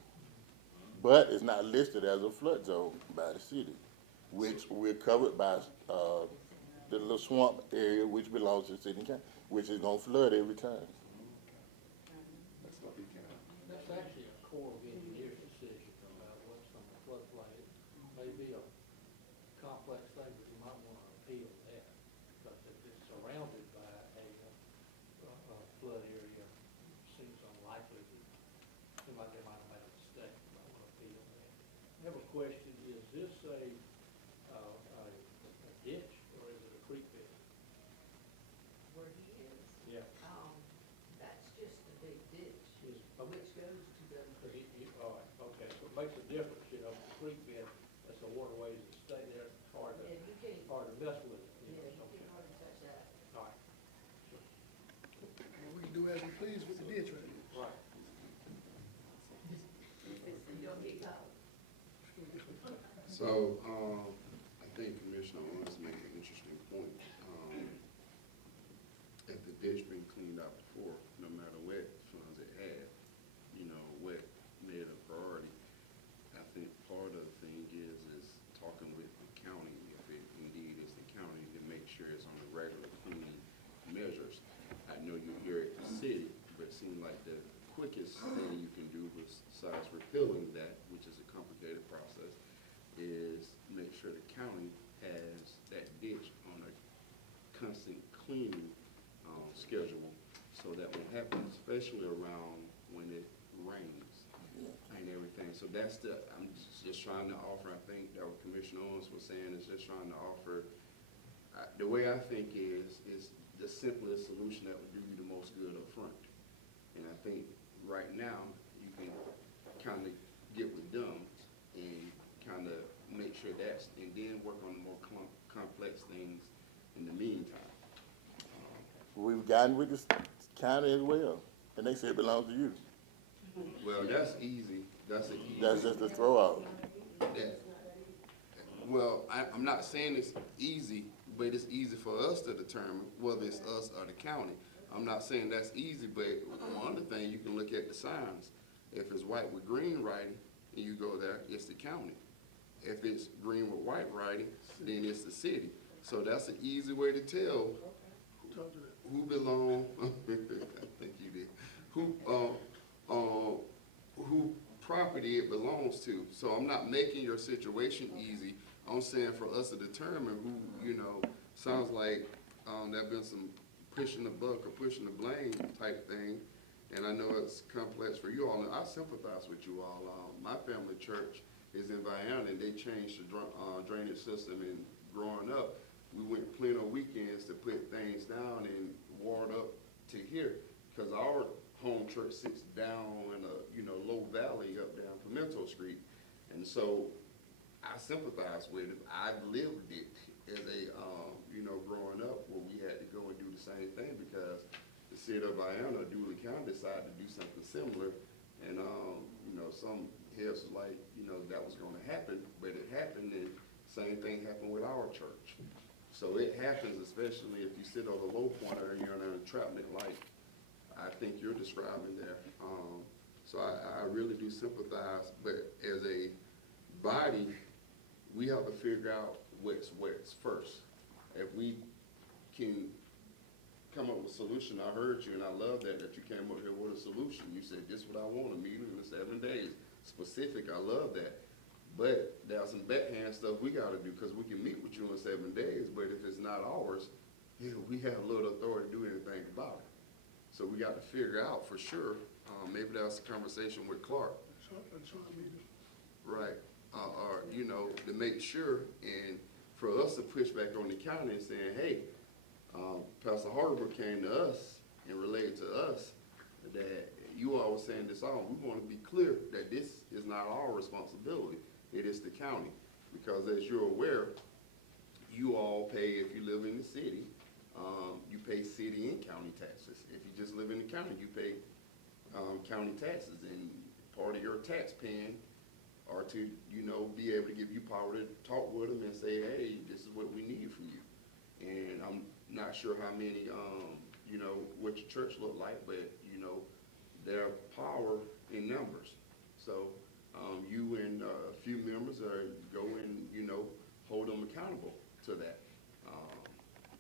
but it's not listed as a flood zone by the city, which we're covered by the little swamp area which belongs to the city and county, which is gonna flood every time. That's gonna be kind of. That's actually a Corps of Engineers decision about what's on the floodplain. May be a complex thing, but you might want to appeal that, because if it's surrounded by a flood area, seems unlikely that they might have made a mistake. You might want to appeal that. I have a question, is this a ditch, or is it a creek bed? Where he is, Yeah. that's just a big ditch, Is, which goes to the, all right, okay, so it makes a difference, you know, the creek bed, that's the waterways that stay there, it's hard to, and you can't, hard to mess with it. You yeah, know, you can't hardly touch that. all right. Well, we can do as we please with the ditch right here. Right. You don't get caught. So, I think Commissioner Owens made an interesting point. If the ditch been cleaned out before, no matter what funds it had, what made it a priority, I think part of the thing is talking with the county, if it indeed is the county, to make sure it's on the regular cleaning measures. I know you hear it the city, but it seemed like the quickest thing you can do besides repealing that, which is a complicated process, is make sure the county has that ditch on a constant cleaning schedule, so that won't happen, especially around when it rains and everything. So I'm just trying to offer, I think that what Commissioner Owens was saying is just trying to offer, the way I think is the simplest solution that would do you the most good up front. And I think right now, you can kind of get with them and kind of make sure that's, and then work on the more complex things in the meantime. We've gotten with the county as well, and they say it belongs to you. Well, that's easy. That's an easy. That's just a throw out. That, well, I'm not saying it's easy, but it's easy for us to determine whether it's us or the county. I'm not saying that's easy, but one other thing, you can look at the signs. If it's white with green writing, and you go there, it's the county. If it's green with white writing, then it's the city. So that's an easy way to tell who belong, I think you did, who property it belongs to. So I'm not making your situation easy. I'm saying for us to determine who, you know, sounds like there been some pushing the buck or pushing the blame type thing. And I know it's complex for you all, and I sympathize with you all. My family church is in Vienna, and they changed the drainage system, and growing up, we went plenty of weekends to put things down and ward up to here, because our home church sits down in a, you know, low valley up down Pimento Street. And so I sympathize with it. I've lived it as a, you know, growing up, where we had to go and do the same thing because the city of Vienna, Dooley County, decided to do something similar. And, you know, some heads was like, you know, that was gonna happen, but it happened, and same thing happened with our church. So it happens, especially if you sit on the low point or you're in an entrapment like I think you're describing there. So I really do sympathize, but as a body, we have to figure out what's first. If we can come up with a solution, I heard you, and I love that you came up here with a solution. You said, this is what I want, a meeting in 7 days. Specific, I love that. But there's some backhand stuff we gotta do, because we can meet with you in 7 days, but if it's not ours, yeah, we have little authority to do anything about it. So we got to figure out for sure, maybe that's a conversation with Clark. Right, or, you know, to make sure, and for us to push back on the county and saying, hey, Pastor Harper came to us and relayed to us that you all were saying this all. We want to be clear that this is not our responsibility. It is the county. Because as you're aware, you all pay, if you live in the city, you pay city and county taxes. If you just live in the county, you pay county taxes. And part of your tax paying are to, you know, be able to give you power to talk with them and say, hey, this is what we need from you. And I'm not sure how many, you know, what your church look like, but, you know, there are power in numbers. So you and a few members go and, you know, hold them accountable to that.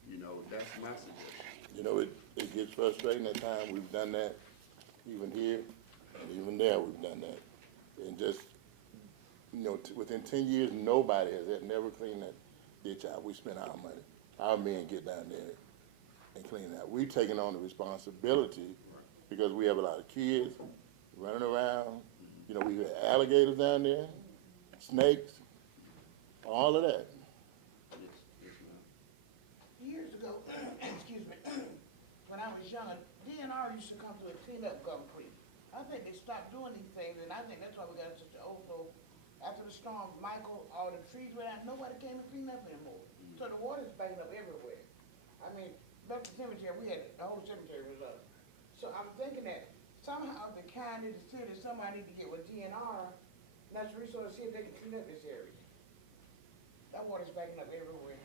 You know, that's my suggestion. You know, it gets frustrating at times. We've done that, even here, and even there we've done that. And just, you know, within 10 years, nobody has never cleaned that ditch out. We spend our money. Our men get down there and clean it out. We've taken on the responsibility because we have a lot of kids running around. You know, we have alligators down there, snakes, all of that. Years ago, excuse me, when I was younger, DNR used to come to a cleanup Gum Creek. I think they stopped doing these things, and I think that's why we got such an overflow. After the storm, Michael, all the trees went out, nobody came to clean up anymore. So the water's backing up everywhere. I mean, back to the cemetery, we had, the whole cemetery was up. So I'm thinking that somehow the county, the city, somebody need to get with DNR, natural resources, see if they can clean up this area. That water's backing up everywhere.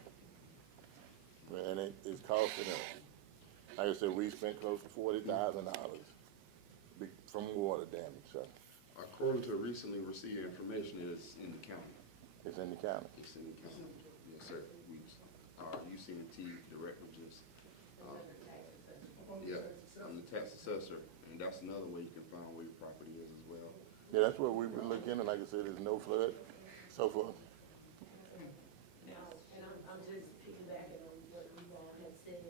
And it's costing us. Like I said, we spent close to $40,000 from water damage, so. According to recently received information, it's in the county. It's in the county. It's in the county. Yes, sir. Our UCNT director just, yeah, I'm the tax assessor, and that's another way you can find where your property is as well. Yeah, that's what we've been looking, and like I said, there's no flood, so forth. Now, and I'm just piggybacking on what you all have said,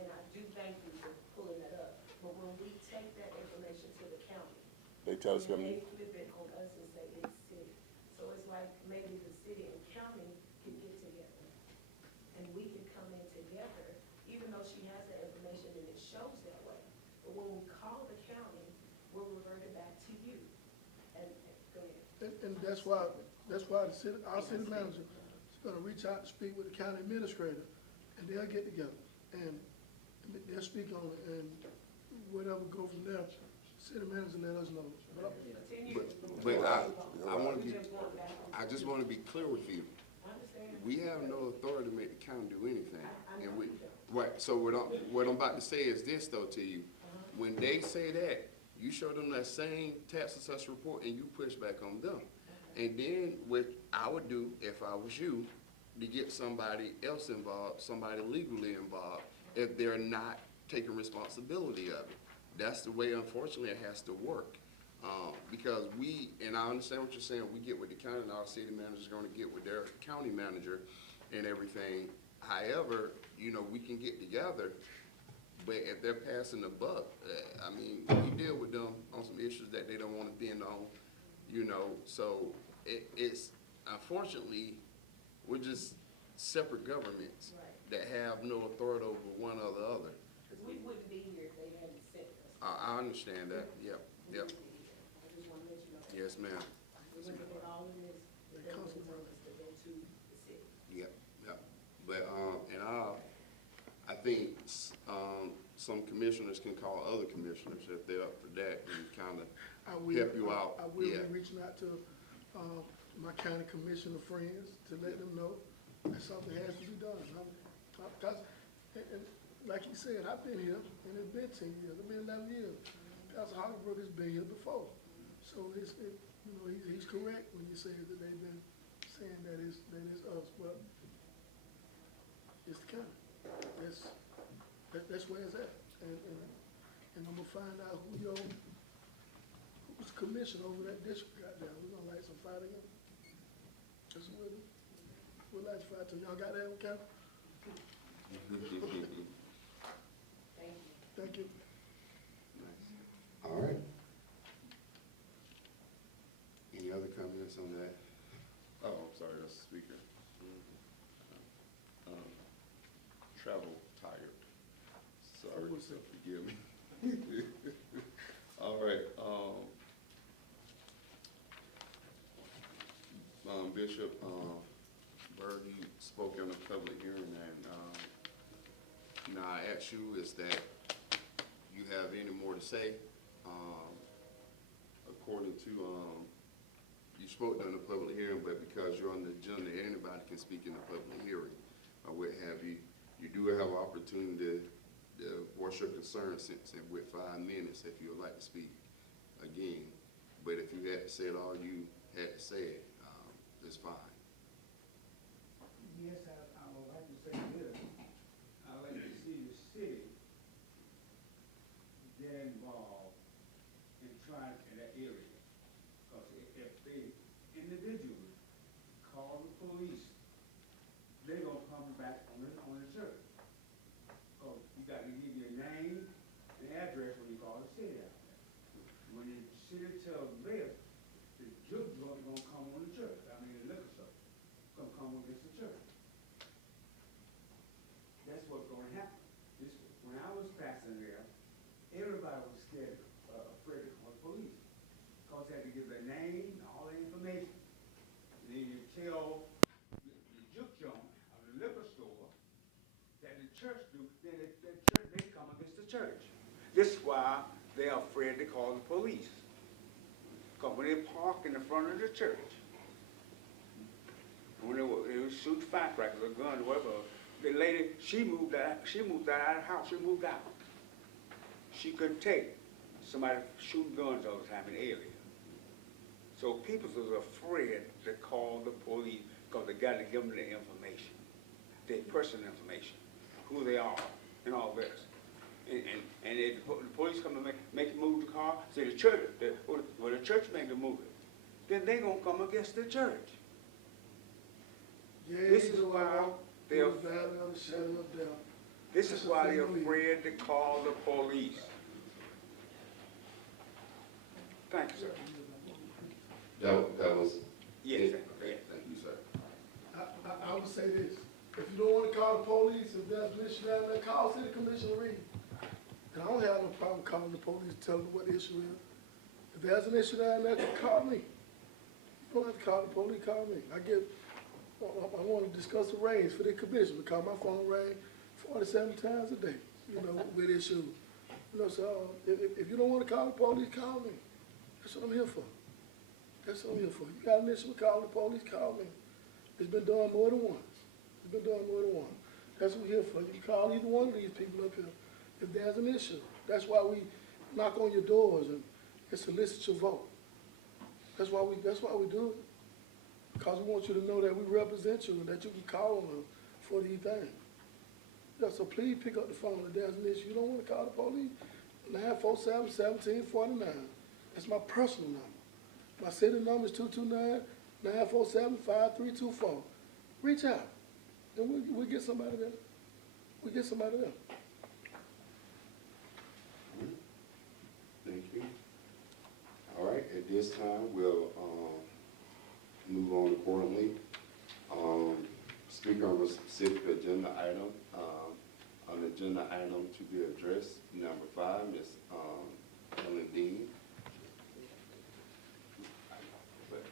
and I do thank you for pulling that up. But when we take that information to the county, They tell us, and they flip it on us and say it's city. So it's like maybe the city and county could get together, and we could come in together, even though she that's why the city, our city manager is gonna reach out to speak with the county administrator, and they'll get together, and they'll speak on it, and whatever go from there, city manager let us know. But But I wanna be, I just wanna be clear with you. We have no authority to make the county do anything. And we, right, so what I'm about to say is this though to you. When they say that, you show them that same tax assessor report and you push back on them. And then what I would do, if I was you, to get somebody else involved, somebody legally involved, if they're not taking responsibility of it. That's the way, unfortunately, it has to work. Because we, and I understand what you're saying, we get with the county, and our city manager's gonna get with their county manager and everything. However, you know, we can get together, but if they're passing the buck, I mean, we deal with them on some issues that they don't wanna bend on, you know, so it's, unfortunately, we're just separate governments that have no authority over one or the other. Because we wouldn't be here if they hadn't sent us. I understand that, yep, yep, I just want to let you know. yes, ma'am, We wouldn't have been all in this, if they wouldn't have told us to go to the city. yep, yep. But, and I think, some commissioners can call other commissioners if they're up for that and kinda help you out. I will Yeah. be reaching out to, my county commissioner friends to let them know that something has to be done. Cause, and like you said, I've been here, and it's been 10 years, it's been 11 years. Pastor Hollenberg has been here before. So you know, he's correct when he says that they've been saying that it's us, but it's the county. That's where it's at. And I'm gonna find out who's commissioned over that district out there. We're gonna light some fire together. That's what we'll light some fire to. Y'all got that on camera? Thank you. Thank you. All right. Any other comments on that? Oh, I'm sorry, that's the speaker. Travel tired. Sorry, so forgive me. All right, Bishop, Berg, you spoke in a public hearing, and, now I ask you, is that you have any more to say? According to, you spoke during the public hearing, but because you're on the agenda, anybody can speak in the public hearing, or what have you. You do have an opportunity to voice your concern since with 5 minutes if you would like to speak again. But if you had to say it all you had to say, it's fine. Yes, I would like to say this. I'd like to see the city get involved in trying in that area. Because if they individually call the police, they gonna come back on the church. Because you got to give your name and address when you call the city out there. When the city tells this, the juke joint gonna come on the church. I mean, the liquor store gonna come against the church. That's what's gonna happen. When I was passing there, everybody was scared, afraid to call the police. Because they had to give their name and all the information. And then you tell the juke joint or the liquor store that the church do, then the church, they come against the church. This is why they are afraid to call the police. Because when they park in the front of the church, when they would shoot firecrackers or guns or whatever, the lady, she moved out of the house, she moved out. She couldn't take somebody shooting guns all the time in the area. So people was afraid to call the police because they got to give them the information, their personal information, who they are, and all this. And if the police come and make you move the car, say the church, well, the church made them move it, then they gonna come against the church. This is why they're This is why they're afraid to call the police. Thank you, sir. That was. Yes, sir. Thank you, sir. I would say this, if you don't wanna call the police, if there's an issue down there, call City Commissioner Reed. And I don't have no problem calling the police, telling them what the issue is. If there's an issue down there, call me. Don't have to call the police, call me. I want to discuss the raise for the commission, because my phone rang 47 times a day, with issues. So if you don't want to call the police, call me. That's what I'm here for. That's what I'm here for. You got an issue with calling the police, call me. It's been done more than once. It's been done more than once. That's what we're here for. You can call either one of these people up here if there's an issue. That's why we knock on your doors and solicit your vote. That's why we do it. Because we want you to know that we represent you and that you can call on us for these things. Yeah, so please pick up the phone if there's an issue. You don't want to call the police, 947-1749. That's my personal number. My city number is 229-947-5324. Reach out, and we'll get somebody there. We'll get somebody there. Thank you. All right, at this time, we'll move on accordingly. Speaker on a specific agenda item, an agenda item to be addressed, number 5, Ms. Ellen Dean. But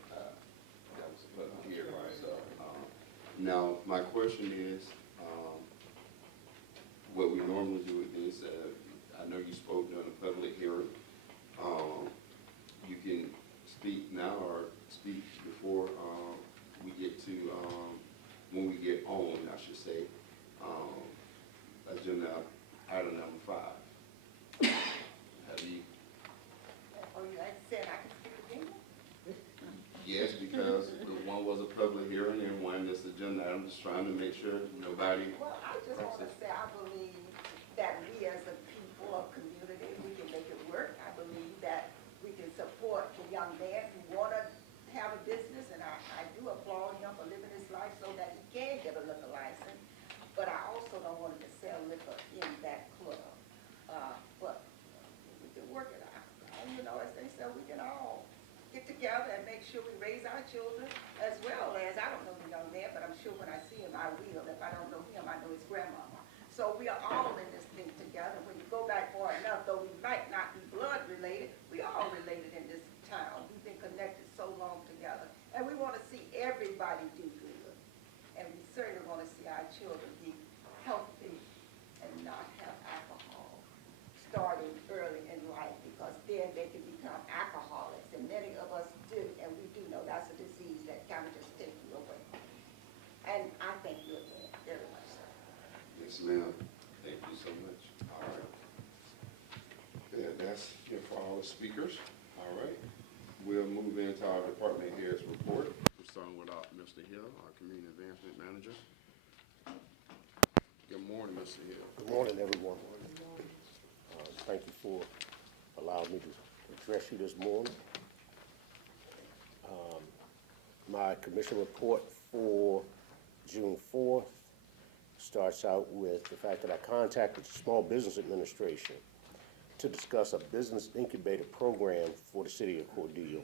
that was a public hearing, so, now, my question is, what we normally do with this, I know you spoke during a public hearing. You can speak now or speak before we get to, when we get on, I should say, agenda item number 5. Have you? Oh, you like said I can speak again? Yes, because one was a public hearing and one is agenda. I'm just trying to make sure nobody. Well, I just want to say, I believe that we as a people, a community, we can make it work. I believe that we can support the young man who want to have a business, and I do applaud him for living his life so that he can get a liquor license. But I also don't want him to sell liquor in that club. But we can work it out. As they say, we can all get together and make sure we raise our children, as well as, I don't know the young man, but I'm sure when I see him, I will. If I don't know him, I know his grandmama. So we are all in this thing together. When you go back far enough, though we might not be blood related, we are all related in this town. We've been connected so long together. And we want to see everybody do good. And we certainly want to see our children be healthy and not have alcohol starting early in life, because then they can become alcoholics. And many of us do, and we do know that's a disease that kind of just takes you away. And I thank you again, very much so. Yes, ma'am. Thank you so much. All right. Yeah, that's it for all the speakers. All right. We'll move into our department heads report. We're starting with Mr. Hill, our community advancement manager. Good morning, Mr. Hill. Good morning, everyone. Thank you for allowing me to address you this morning. My commission report for June 4th starts out with the fact that I contacted the Small Business Administration to discuss a business incubator program for the city of Cordele,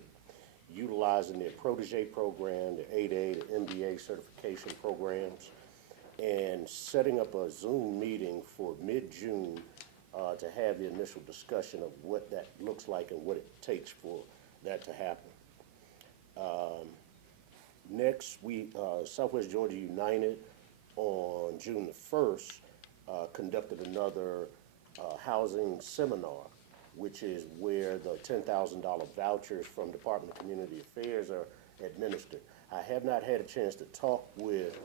utilizing their protege program, the 8A, the MBA certification programs, and setting up a Zoom meeting for mid-June to have the initial discussion of what that looks like and what it takes for that to happen. Next, Southwest Georgia United on June the 1st conducted another housing seminar, which is where the $10,000 vouchers from Department of Community Affairs are administered. I have not had a chance to talk with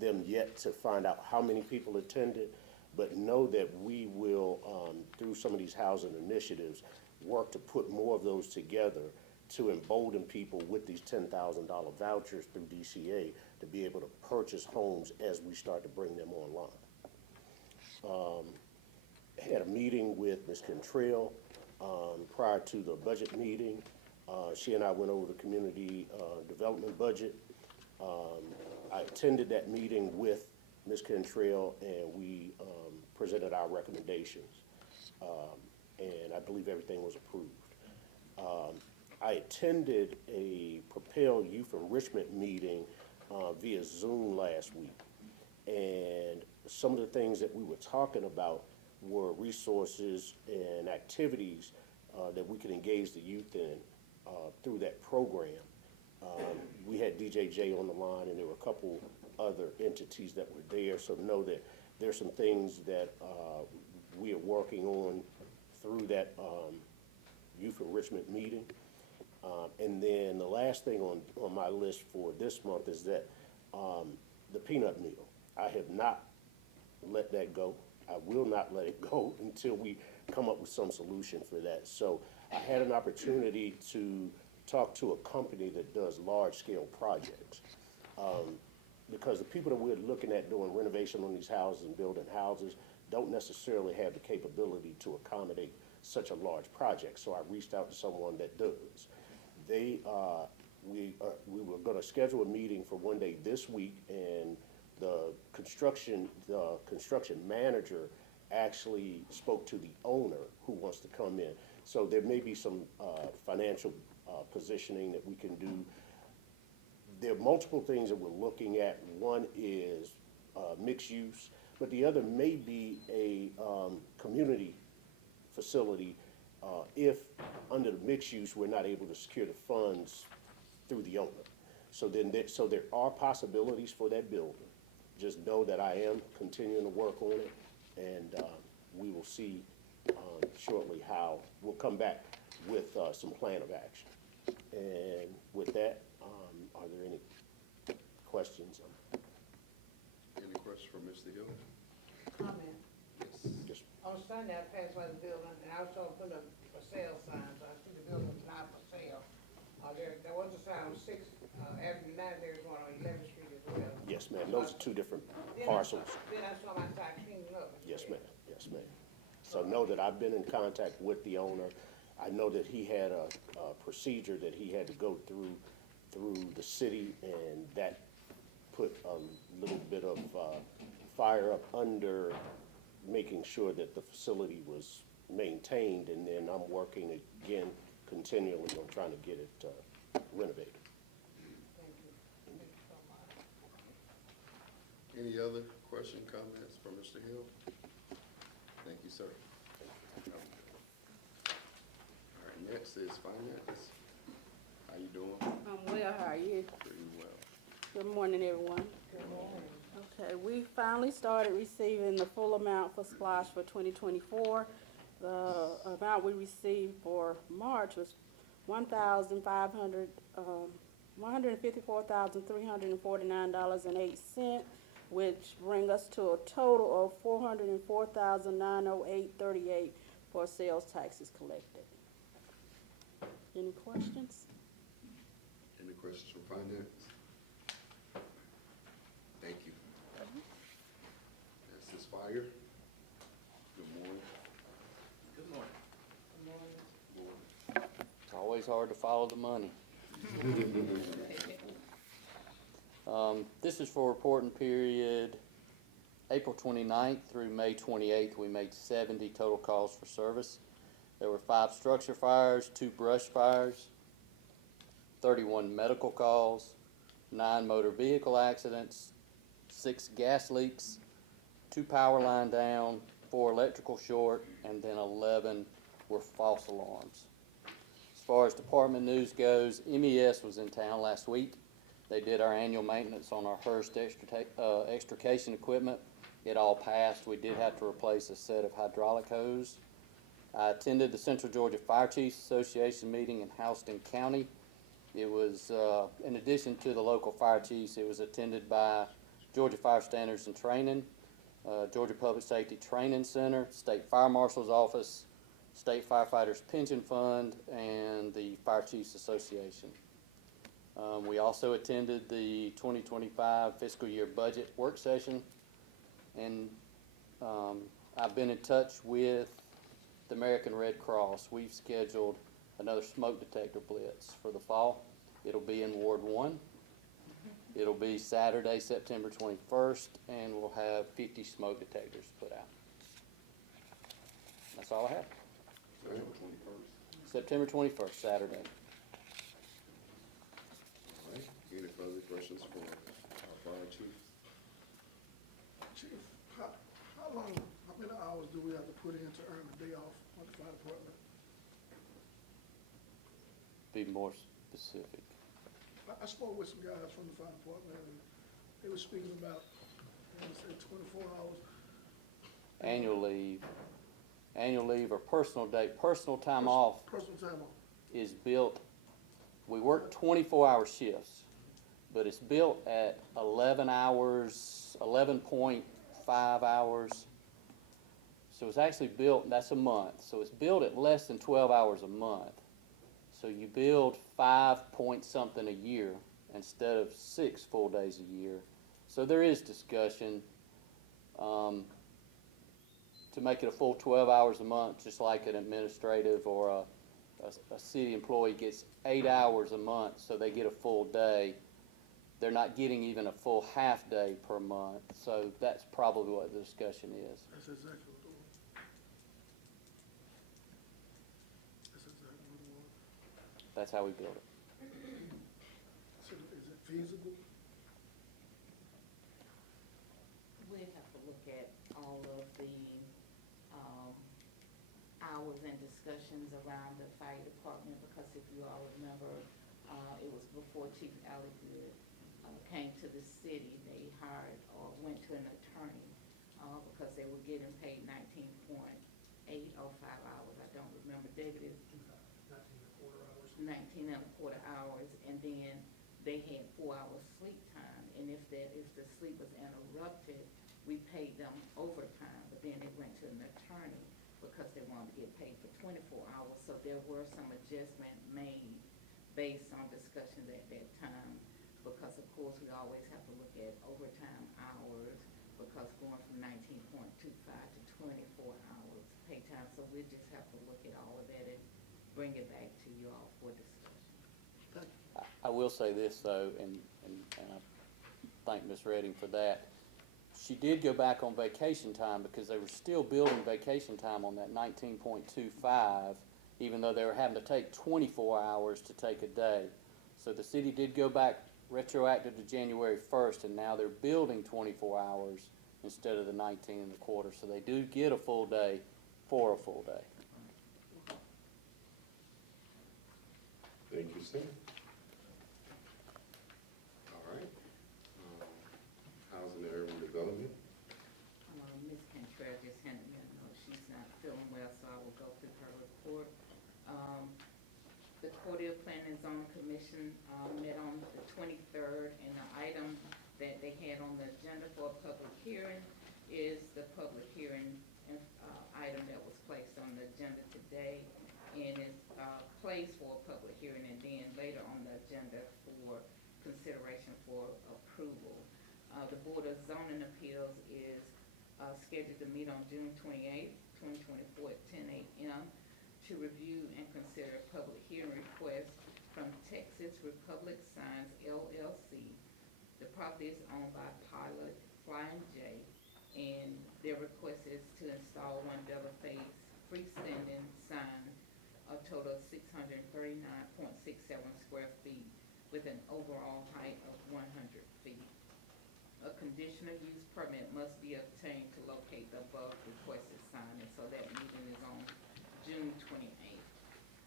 them yet to find out how many people attended, but know that we will, through some of these housing initiatives, work to put more of those together to embolden people with these $10,000 vouchers through DCA to be able to purchase homes as we start to bring them online. Had a meeting with Ms. Cantrell prior to the budget meeting. She and I went over the community development budget. I attended that meeting with Ms. Cantrell, and we presented our recommendations. And I believe everything was approved. I attended a Propel Youth Enrichment meeting via Zoom last week. And some of the things that we were talking about were resources and activities that we could engage the youth in through that program. We had DJJ on the line, and there were a couple other entities that were there, so know that there's some things that we are working on through that youth enrichment meeting. And then the last thing on my list for this month is that the peanut meal. I have not let that go. I will not let it go until we come up with some solution for that. So I had an opportunity to talk to a company that does large-scale projects. Because the people that we're looking at doing renovation on these houses and building houses don't necessarily have the capability to accommodate such a large project. So I reached out to someone that does. We were gonna schedule a meeting for one day this week, and the construction manager actually spoke to the owner who wants to come in. So there may be some financial positioning that we can do. There are multiple things that we're looking at. One is mixed use, but the other may be a community facility if under the mixed use we're not able to secure the funds through the owner. So there are possibilities for that building. Just know that I am continuing to work on it, and we will see shortly how we'll come back with some plan of action. And with that, are there any questions? Any questions for Mr. Hill? Comment. Yes. On Sunday, I passed by the building, and I was trying to put up for sale signs. I see the building's not for sale. There was a sign on 6th Avenue 9, there's one on 11th Street as well. Yes, ma'am. Those are two different parcels. Then I saw my side cleaning up. Yes, ma'am. Yes, ma'am. So know that I've been in contact with the owner. I know that he had a procedure that he had to go through the city, and that put a little bit of fire up under making sure that the facility was maintained, and then I'm working again continually on trying to get it renovated. Thank you. Thank you so much. Any other question, comments from Mr. Hill? Thank you, sir. All right, next is finance. How you doing? I'm well, how are you? Pretty well. Good morning, everyone. Good morning. Okay, we finally started receiving the full amount for Splash for 2024. The amount we received for March was $154,349.08, which bring us to a total of $404,908.38 for sales taxes collected. Any questions? Any questions from finance? Thank you. This is fire. Good morning. Good morning. Good morning. It's always hard to follow the money. This is for reporting period April 29th through May 28th. We made 70 total calls for service. There were 5 structure fires, 2 brush fires, 31 medical calls, 9 motor vehicle accidents, 6 gas leaks, 2 power line down, 4 electrical short, and then 11 were false alarms. As far as department news goes, MES was in town last week. They did our annual maintenance on our Hearst extrication equipment. It all passed. We did have to replace a set of hydraulic hose. I attended the Central Georgia Fire Chiefs Association meeting in Houston County. It was, in addition to the local fire chiefs, it was attended by Georgia Fire Standards and Training, Georgia Public Safety Training Center, State Fire Marshal's Office, State Firefighters Pension Fund, and the Fire Chiefs Association. We also attended the 2025 fiscal year budget work session, and I've been in touch with the American Red Cross. We've scheduled another smoke detector blitz for the fall. It'll be in Ward 1. It'll be Saturday, September 21st, and we'll have 50 smoke detectors put out. That's all I have. September 21st. September 21st, Saturday. All right. Any further questions for our fire chief? Chief, how many hours do we have to put in to earn a day off on the fire department? Be more specific. I spoke with some guys from the fire department, and they were speaking about, they said 24 hours. Annual leave or personal time off Personal time off. is built, we work 24-hour shifts, but it's built at 11 hours, 11.5 hours. So it's actually built, that's a month, so it's built at less than 12 hours a month. So you build 5 point something a year instead of 6 full days a year. So there is discussion to make it a full 12 hours a month, just like an administrative or a city employee gets 8 hours a month, so they get a full day. They're not getting even a full half day per month, so that's probably what the discussion is. That's exactly what it was. That's exactly what it was. That's how we build it. So is it feasible? We have to look at all of the, hours and discussions around the fire department, because if you all remember, it was before Chief Alligood, came to the city, they hired or went to an attorney, because they were getting paid 19.805 hours. I don't remember, David, is 19 and a quarter hours, and then they had 4 hours sleep time, and if the sleep was interrupted, we paid them overtime, but then they went to an attorney because they wanted to get paid for 24 hours, so there were some adjustment made based on discussions at that time, because of course we always have to look at overtime hours, because going from 19.25 to 24 hours pay time, so we just have to look at all of that and bring it back to you all for discussion. I will say this though, and I thank Ms. Redding for that. She did go back on vacation time because they were still building vacation time on that 19.25, even though they were having to take 24 hours to take a day. So the city did go back retroactive to January 1st, and now they're building 24 hours instead of the 19 and a quarter. So they do get a full day for a full day. Thank you, sir. All right. Housing and urban development. Ms. Cantrell just handed me a note, she's not feeling well, so I will go through her report. The Cordele Planning and Zoning Commission, met on the 23rd, and the item that they had on the agenda for a public hearing is the public hearing, item that was placed on the agenda today, and is, placed for a public hearing, and then later on the agenda for consideration for approval. The Board of Zoning Appeals is scheduled to meet on June 28th, 2024 at 10 a.m. to review and consider a public hearing request from Texas Republic Signs LLC. The property is owned by Pilot Flying J, and their request is to install one double-face freestanding sign, a total of 639.67 square feet with an overall height of 100 feet. A conditional use permit must be obtained to locate the above requested sign, and so that meeting is on June 28th.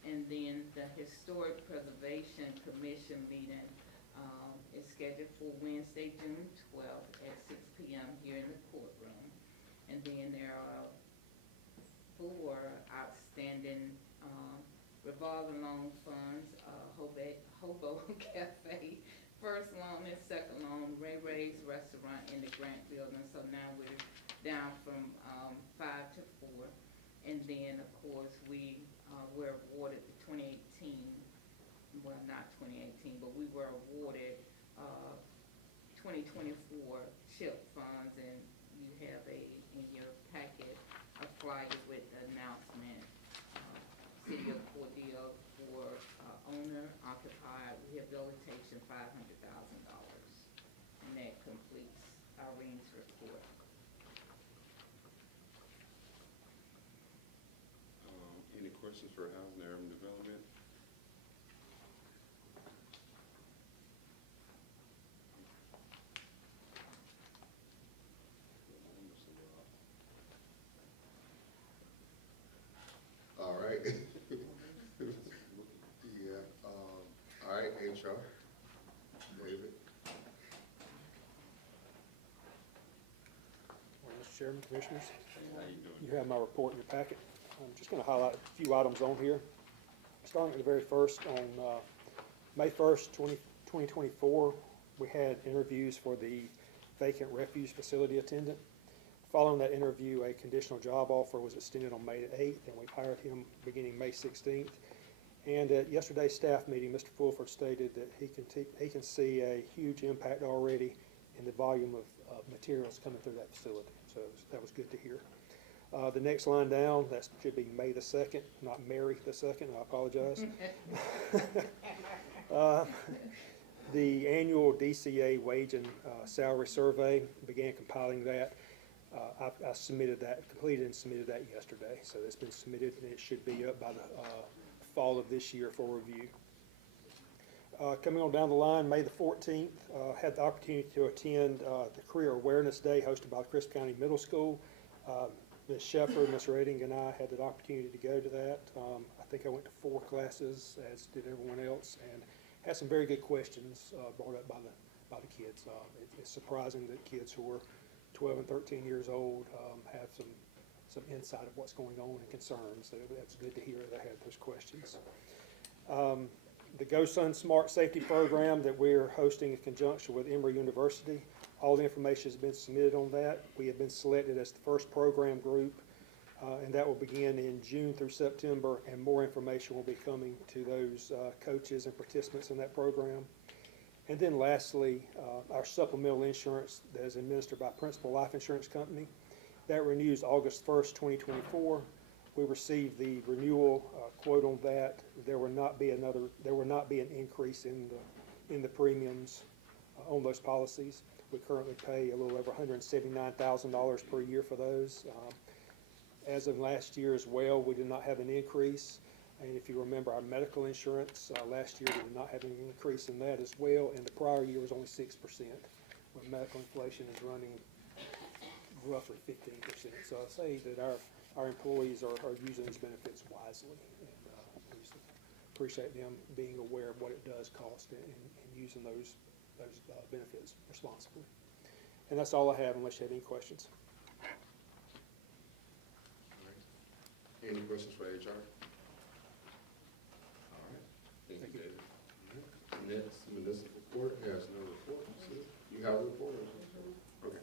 And then the Historic Preservation Commission meeting is scheduled for Wednesday, June 12th at 6 p.m. here in the courtroom. And then there are 4 outstanding revolving loan funds, Hobo Cafe, first loan and second loan, Ray Ray's Restaurant in the Grant Building. So now we're down from 5 to 4. And then, of course, we were awarded the 2018, well, not 2018, but we were awarded 2024 CHIP funds, and you have in your packet a flyer with the announcement. City of Cordele for owner occupied rehabilitation, $500,000. And that completes Irene's report. Any questions for housing and urban development? All right. Yeah, all right, HR. Chairman, Commissioners. How you doing? You have my report in your packet. I'm just going to highlight a few items on here. Starting at the very first, on May 1st, 2024, we had interviews for the vacant refuge facility attendant. Following that interview, a conditional job offer was extended on May 8th, and we hired him beginning May 16th. And at yesterday's staff meeting, Mr. Fulford stated that he can see a huge impact already in the volume of materials coming through that facility. So that was good to hear. The next line down, that should be May the 2nd, not Mary the 2nd. I apologize. The annual DCA wage and salary survey, began compiling that. I submitted that, completed and submitted that yesterday. So it's been submitted, and it should be up by the fall of this year for review. Coming on down the line, May the 14th, had the opportunity to attend the Career Awareness Day hosted by Crisp County Middle School. Ms. Shepard, Ms. Reding, and I had the opportunity to go to that. I think I went to 4 classes, as did everyone else, and had some very good questions brought up by the kids. It's surprising that kids who are 12 and 13 years old have some insight of what's going on and concerns. So that's good to hear they had those questions. The Go Sun Smart Safety Program that we're hosting in conjunction with Emory University, all the information has been submitted on that. We have been selected as the first program group, and that will begin in June through September, and more information will be coming to those coaches and participants in that program. And then lastly, our supplemental insurance that is administered by Principal Life Insurance Company, that renews August 1st, 2024. We received the renewal quote on that. There will not be an increase in the premiums on those policies. We currently pay a little over $179,000 per year for those. As of last year as well, we did not have an increase. And if you remember our medical insurance, last year we did not have an increase in that as well, and the prior year was only 6%, when medical inflation is running roughly 15%. So I say that our employees are using these benefits wisely, and we just appreciate them being aware of what it does cost and using those benefits responsibly. And that's all I have, unless you have any questions. Any questions for HR? All right, thank you, David. Next, municipal court has no report. You have a report? Okay.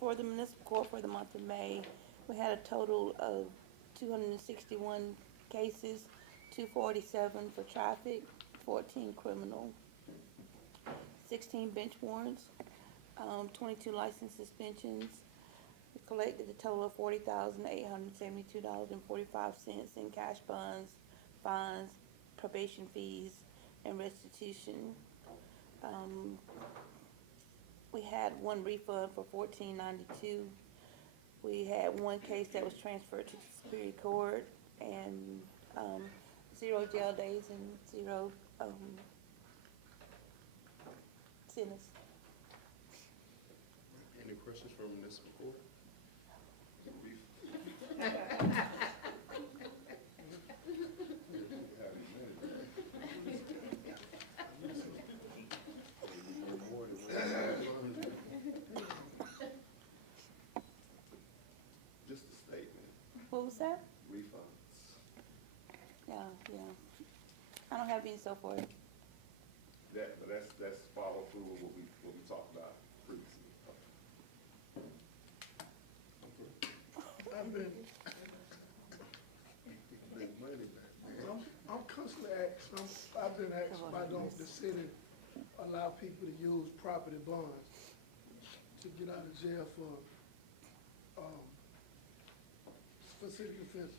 For the municipal court for the month of May, we had a total of 261 cases, 247 for traffic, 14 criminal, 16 bench warrants, 22 license suspensions. We collected a total of $40,872.45 in cash funds, fines, probation fees, and restitution. We had one refund for $14.92. We had one case that was transferred to Superior Court, and 0 jail days and 0 sentence. Any questions from municipal court? Just a statement. What was that? Refunds. Yeah. I don't have any so far. But that's follow through with what we talked about previously. I'm constantly asked, I've been asked why don't the city allow people to use property bonds to get out of jail for city offenses?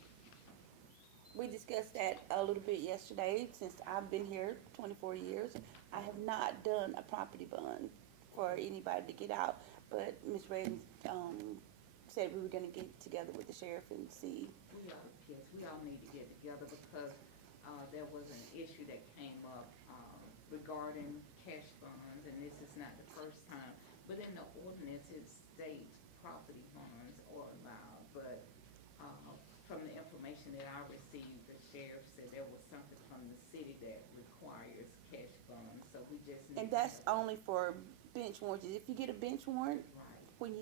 We discussed that a little bit yesterday. Since I've been here 24 years, I have not done a property bond for anybody to get out. But Ms. Redden said we were going to get together with the sheriff and see. Yes, we all need to get together because there was an issue that came up regarding cash funds, and this is not the But in the ordinance, it states property harms are allowed, but, from the information that I received, the sheriff said there was something from the city that requires cash bonds, so we just need. And that's only for bench warrants. If you get a bench warrant, Right. when you,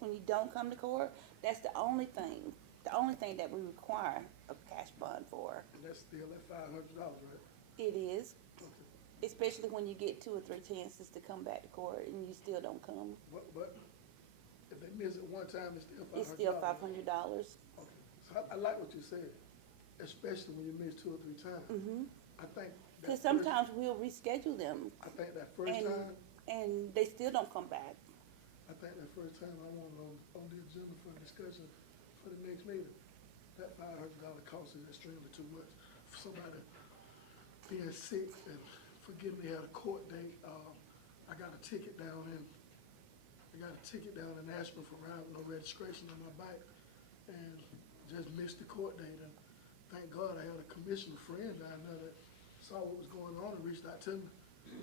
when you don't come to court, that's the only thing that we require a cash bond for. And that's still at $500, right? It is, Okay. especially when you get 2 or 3 chances to come back to court and you still don't come. But if they miss it one time, it's still $500. It's still $500. Okay, so I like what you said, especially when you miss 2 or 3 times. Mm-hmm. I think that Cause first, sometimes we'll reschedule them I think that first and, time, and they still don't come back. I think that first time I want it on the agenda for discussion for the next meeting. That $500 cost is extremely too much for somebody being sick and forgive me, had a court date. I got a ticket down in Ashburn for riding no registration on my bike and just missed the court date. And thank God I had a commissioner friend down there that saw what was going on and reached out to me.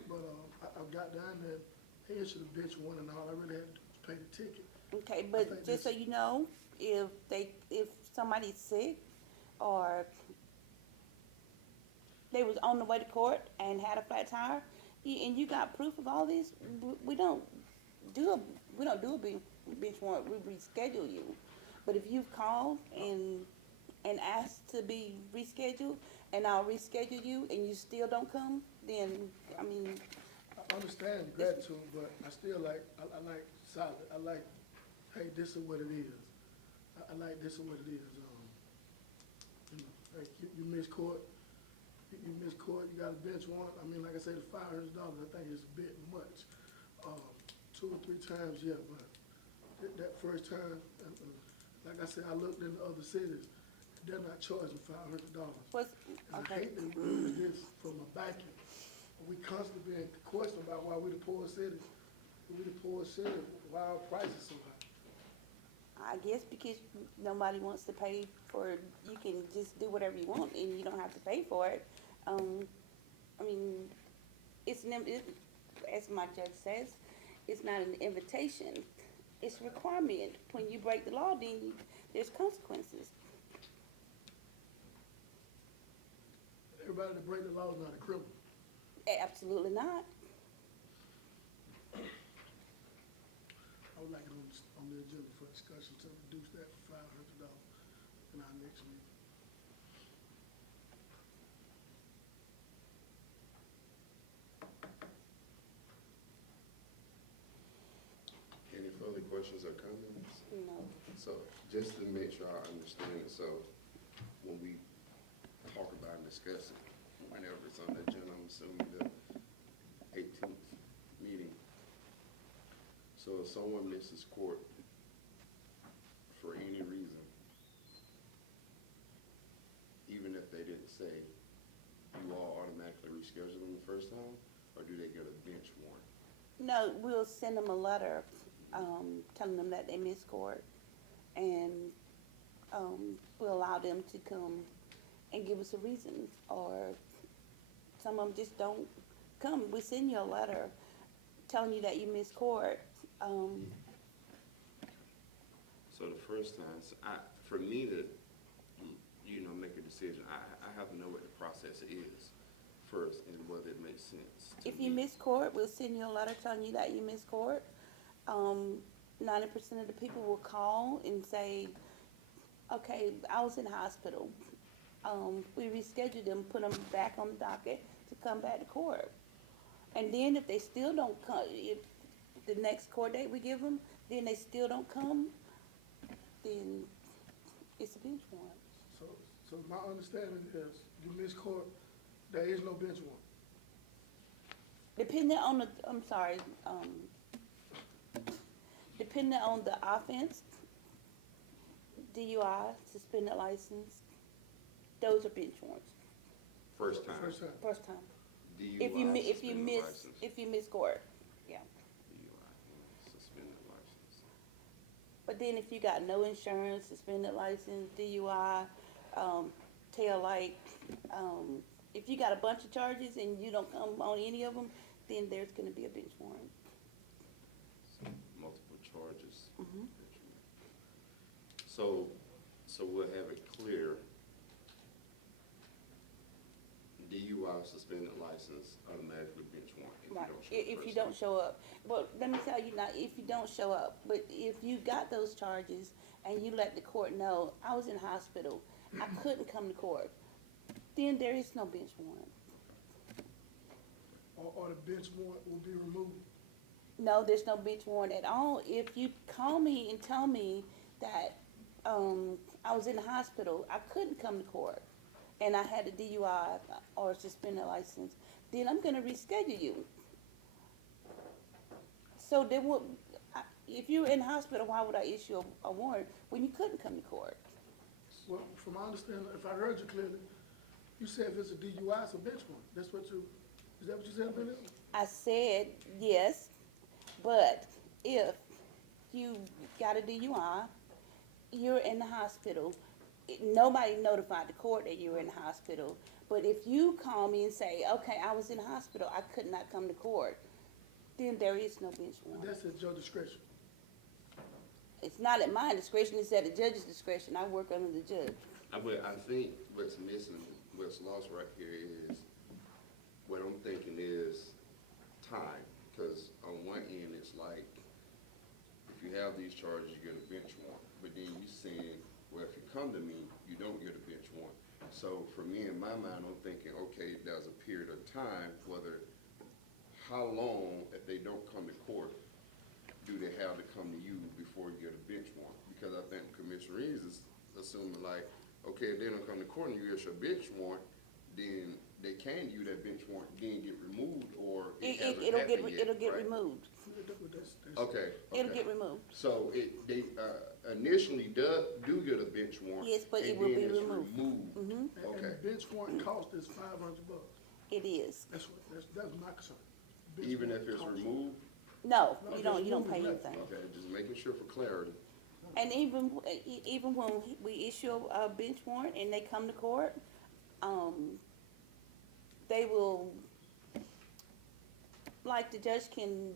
But I got down there, they issued a bench warrant and all I really had to do was pay the ticket. Okay, I but think just so this- you know, if somebody's sick or they was on the way to court and had a flat tire, and you got proof of all this, we don't do a bench warrant, we reschedule you. But if you've called and asked to be rescheduled, and I'll reschedule you, and you still don't come, then, I mean, I understand gratitude, but I still like, I like solid. I like, hey, this is what it is. I like this is what it is. Like you miss court, you miss court, you got a bench warrant. I mean, like I said, the $500, I think is a bit much. 2 or 3 times, yeah, but that first time, like I said, I looked into other cities. They're not charging $500. what's, And I okay. hate that we do this from a backing. We constantly being questioned about why we the poorest city. We the poorest city, why our prices so high. I guess because nobody wants to pay for, you can just do whatever you want and you don't have to pay for it. I mean, as my judge says, it's not an invitation, it's a requirement. When you break the law, then there's consequences. Everybody that break the law is not a criminal. Absolutely not. I would like it on the agenda for discussion to reduce that for $500 in our next meeting. Any further questions or comments? No. So, just to make sure I understand it, so when we talk about and discuss it, whenever it's on the agenda, I'm assuming the 18th meeting. So if someone misses court for any reason, even if they didn't say, you all automatically reschedule them the first time, or do they get a bench warrant? No, we'll send them a letter, telling them that they missed court, and, we'll allow them to come and give us a reason, or some of them just don't come. We send you a letter telling you that you missed court. So the first time, so for me to, make a decision, I have to know what the process is first and whether it makes sense to If you me. miss court, we'll send you a letter telling you that you missed court. 90% of the people will call and say, okay, I was in hospital. We rescheduled them, put them back on the docket to come back to court. And then if they still don't come, if the next court date we give them, then they still don't come, then it's a bench warrant. So my understanding is, you miss court, there is no bench warrant. Depending on depending on the offense, DUI, suspended license, those are bench warrants, First time. First time. first time. DUI, If you suspended miss, license. if you miss court, yeah. DUI, suspended license. But then if you got no insurance, suspended license, DUI, tail light, if you got a bunch of charges and you don't come on any of them, then there's gonna be a bench warrant. multiple charges. So we'll have it clear. DUI suspended license, automatically bench warrant if you don't show up. If you don't show up. But let me tell you now, if you don't show up, but if you got those charges and you let the court know, I was in hospital, I couldn't come to court, then there is no bench warrant. Or the bench warrant will be removed. No, there's no bench warrant at all. If you call me and tell me that, I was in the hospital, I couldn't come to court, and I had a DUI or suspended license, then I'm gonna reschedule you. So there would, if you're in the hospital, why would I issue a warrant when you couldn't come to court? Well, from my understanding, if I heard you clearly, you said if it's a DUI, it's a bench warrant. That's what you, is that what you said, Billy? I said yes, but if you got a DUI, you're in the hospital, nobody notified the court that you were in the hospital. But if you call me and say, okay, I was in the hospital, I could not come to court, then there is no bench warrant. That's at your discretion. It's not at my discretion, it's at the judge's discretion. I work under the judge. But I think what's missing, what's lost right here is, what I'm thinking is time. Because on one end, it's like, if you have these charges, you get a bench warrant. But then you saying, well, if you come to me, you don't get a bench warrant. So for me, in my mind, I'm thinking, okay, there's a period of time, how long, if they don't come to court, do they have to come to you before you get a bench warrant? Because I think Commissioner Reeves is assuming like, okay, if they don't come to court and you issue a bench warrant, then they can use that bench warrant, then get removed, or It'll get removed. Okay. It'll get removed. So they initially do get a bench warrant. Yes, but it and will then be it's removed. And Okay. the bench warrant cost is $500. It is. That's my concern. Bench Even warrant if it's cost. removed? No, No, you don't just pay remove it. anything. Okay, just making sure for clarity. And even when we issue a bench warrant and they come to court, they will, like the judge can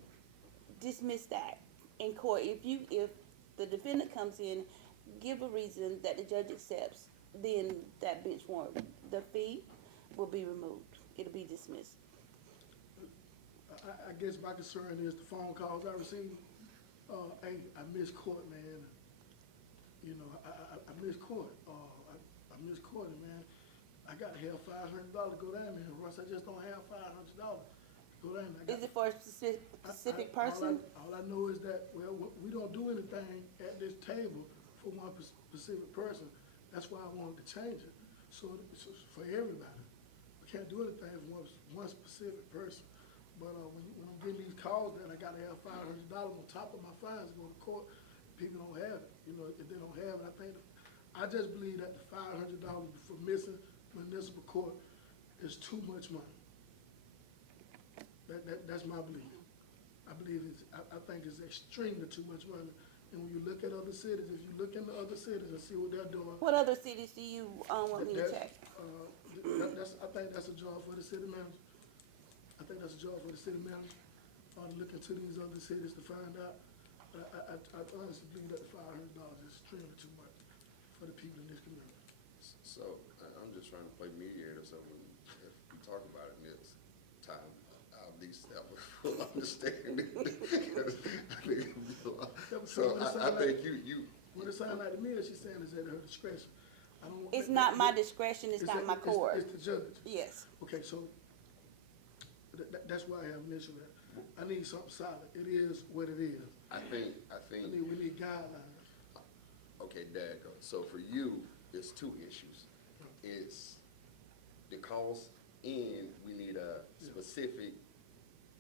dismiss that in court. If the defendant comes in, give a reason that the judge accepts, then that bench warrant, the fee will be removed. It'll be dismissed. I guess my concern is the phone calls I receive. Hey, I miss court, man. You know, I miss court. I miss court, man. I gotta have $500 to go down there, Russ. I just don't have $500 to go down there. Is it for a specific person? All I know is that, well, we don't do anything at this table for one specific person. That's why I wanted to change it. So it's for everybody. We can't do anything for one specific person. But when I'm getting these calls that I gotta have $500 on top of my fines to go to court, people don't have it. You know, if they don't have it, I just believe that the $500 for missing municipal court is too much money. That's my belief. I think it's extremely too much money. And when you look at other cities, if you look into other cities and see what they're doing. What other cities do you want me to check? I think that's a job for the city manager. I think that's a job for the city manager, to look into these other cities to find out. I honestly believe that the $500 is extremely too much for the people in this community. So I'm just trying to play mediator, so if we talk about it next time, I'll at least have a full understanding. So I think you. What it sounds like to me is she's saying is at her discretion. It's not my discretion, it's not my court. It's the judge. Yes. Okay, so that's why I have an issue with that. I need something solid. It is what it is. I think. We need guidelines. Okay, there you go. So for you, it's two issues. It's the cost, and we need a specific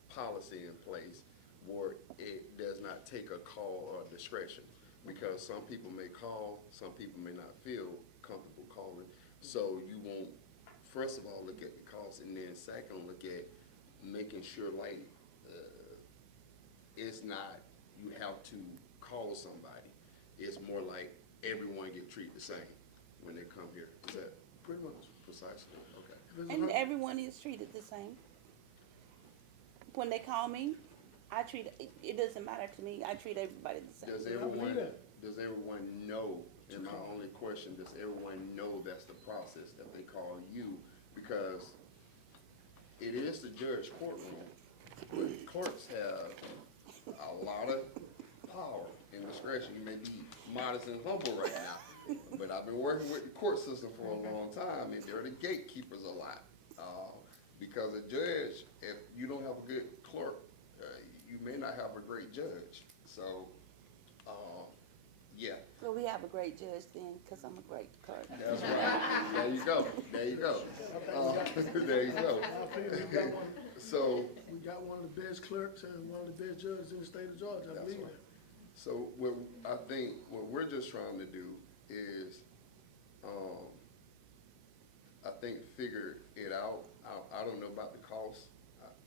policy in place where it does not take a call or discretion. Because some people may call, some people may not feel comfortable calling. So you won't, first of all, look at the cost, and then second, look at making sure, like, it's not, you have to call somebody. It's more like everyone get treated the same when they come here. Is that pretty much precisely? Okay. And everyone is treated the same. When they call me, I treat, it doesn't matter to me, I treat everybody the same. Does everyone know, and my only question, does everyone know that's the process, that they call you? Because it is the judge courtroom, but clerks have a lot of power and discretion. You may be modest and humble right now, but I've been working with the court system for a long time, and they're the gatekeepers a lot. Because a judge, if you don't have a good clerk, you may not have a great judge. So, yeah. Well, we have a great judge then, because I'm a great clerk. That's right. There you go. There you go. There you go. So. We got one of the best clerks and one of the best judges in the state of Georgia, I believe that. So I think what we're just trying to do is, I think figure it out. I don't know about the cost.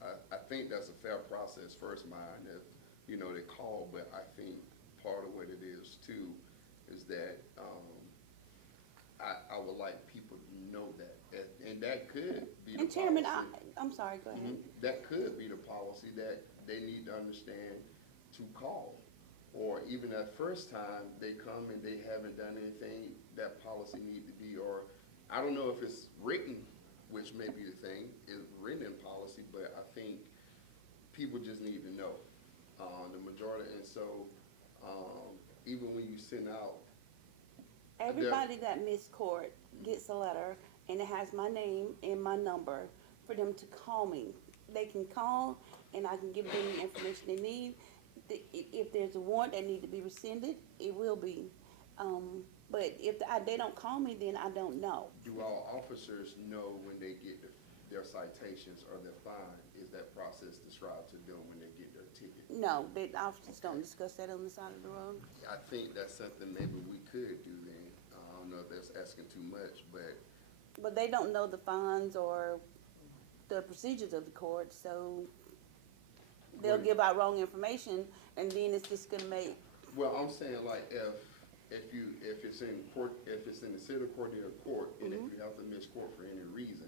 I think that's a fair process, first mind, that, you know, they call, but I think part of what it is too is that, I would like people to know that, and that could be the And Chairman, policy. I'm sorry, go ahead. That could be the policy, that they need to understand to call. Or even that first time they come and they haven't done anything, that policy need to be, or I don't know if it's written, which may be the thing, is written in policy, but I think people just need to know, the majority. And so, even when you send out, Everybody that missed court gets a letter, and it has my name and my number for them to call me. They can call, and I can give them the information they need. If there's a warrant that need to be rescinded, it will be. But if they don't call me, then I don't know. do all officers know when they get their citations or their fine? Is that process described to them when they get their ticket? No, the officers don't discuss that on the side of the road. I think that's something maybe we could do then. I don't know if that's asking too much, but But they don't know the fines or the procedures of the court, so they'll give out wrong information, and then it's just gonna make, well, I'm saying like if it's in court, if it's in the city of Cordele court, and if you have to miss court for any reason,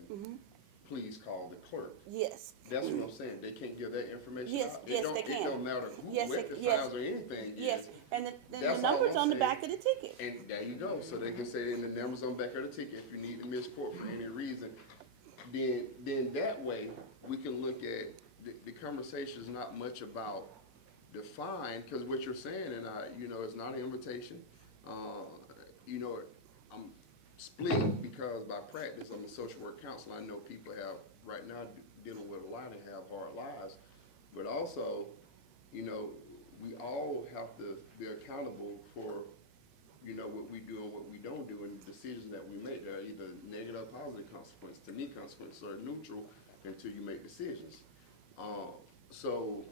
please call the clerk. yes. That's what I'm saying. They can't give that information Yes, out. yes, they can. It don't matter who, Yes, what the yes. fines or anything Yes, is. and the That's all number's I'm on the saying. back of the ticket. And there you go. So they can say in the numbers on the back of the ticket, if you need to miss court for any reason, then that way we can look at the conversation is not much about the fine, because what you're saying, and it's not an invitation. I'm split because by practice I'm a social work counselor. I know people have right now dealing with a lot and have hard lives, but also, we all have to be accountable for, what we do and what we don't do, and the decisions that we make. They're either negative or positive consequences. To me, consequences are neutral until you make decisions. So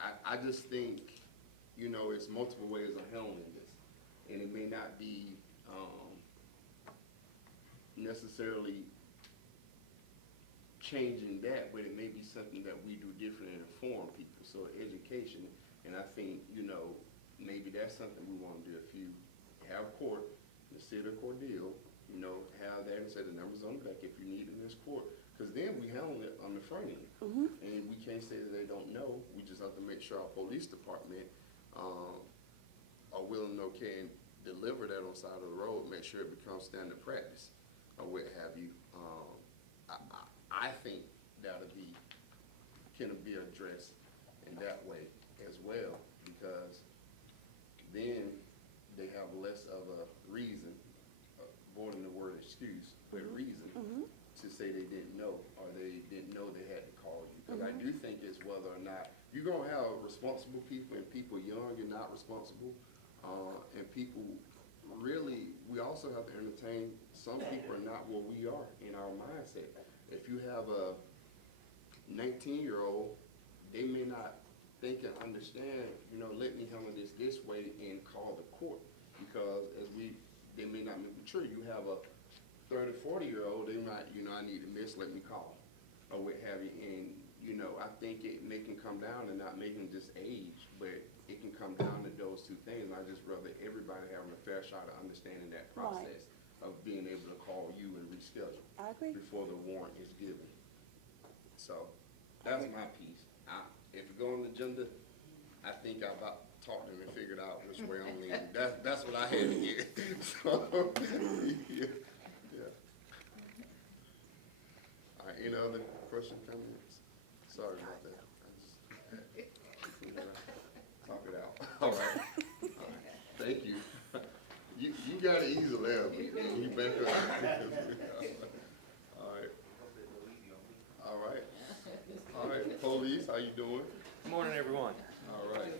I just think, it's multiple ways of handling this, and it may not be necessarily changing that, but it may be something that we do different and inform people. So education, and I think, maybe that's something we want to do. If you have court in the city of Cordele, have that and say the numbers on the back if you need it in this court. Because then we handle it on the front end. And we can't say that they don't know. We just have to make sure our police department are willing and okay and deliver that on the side of the road, make sure it becomes standard practice or what have you. I think can be addressed in that way as well, because then they have less of a reason, avoiding the word excuse, but a reason to say they didn't know, or they didn't know they had to call you. Because I do think it's whether or not you're gonna have responsible people and people young and not responsible, and people really, we also have to entertain, some people are not where we are in our mindset. If you have a 19-year-old, they may not think and understand, let me handle this way and call the court, because they may not be mature. You have a 30, 40-year-old, they might, I need to miss, let me call, or what have you. And, I think it can come down to not making just age, but it can come down to those two things. And I just rather everybody having a fair shot of understanding that process of being able to call you and reschedule. I agree. Before the warrant is given. So, that's my piece. If you go on the agenda, I think I about talked to him and figured out which way I'm leaning. That's what I had to get. So, yeah, yeah. All right, any other questions, comments? Sorry about that. I just talk it out. All right. All right. Thank you. You got it easy there, but you back up. All right. All right. All right, police, how you doing? Good morning, everyone. All right.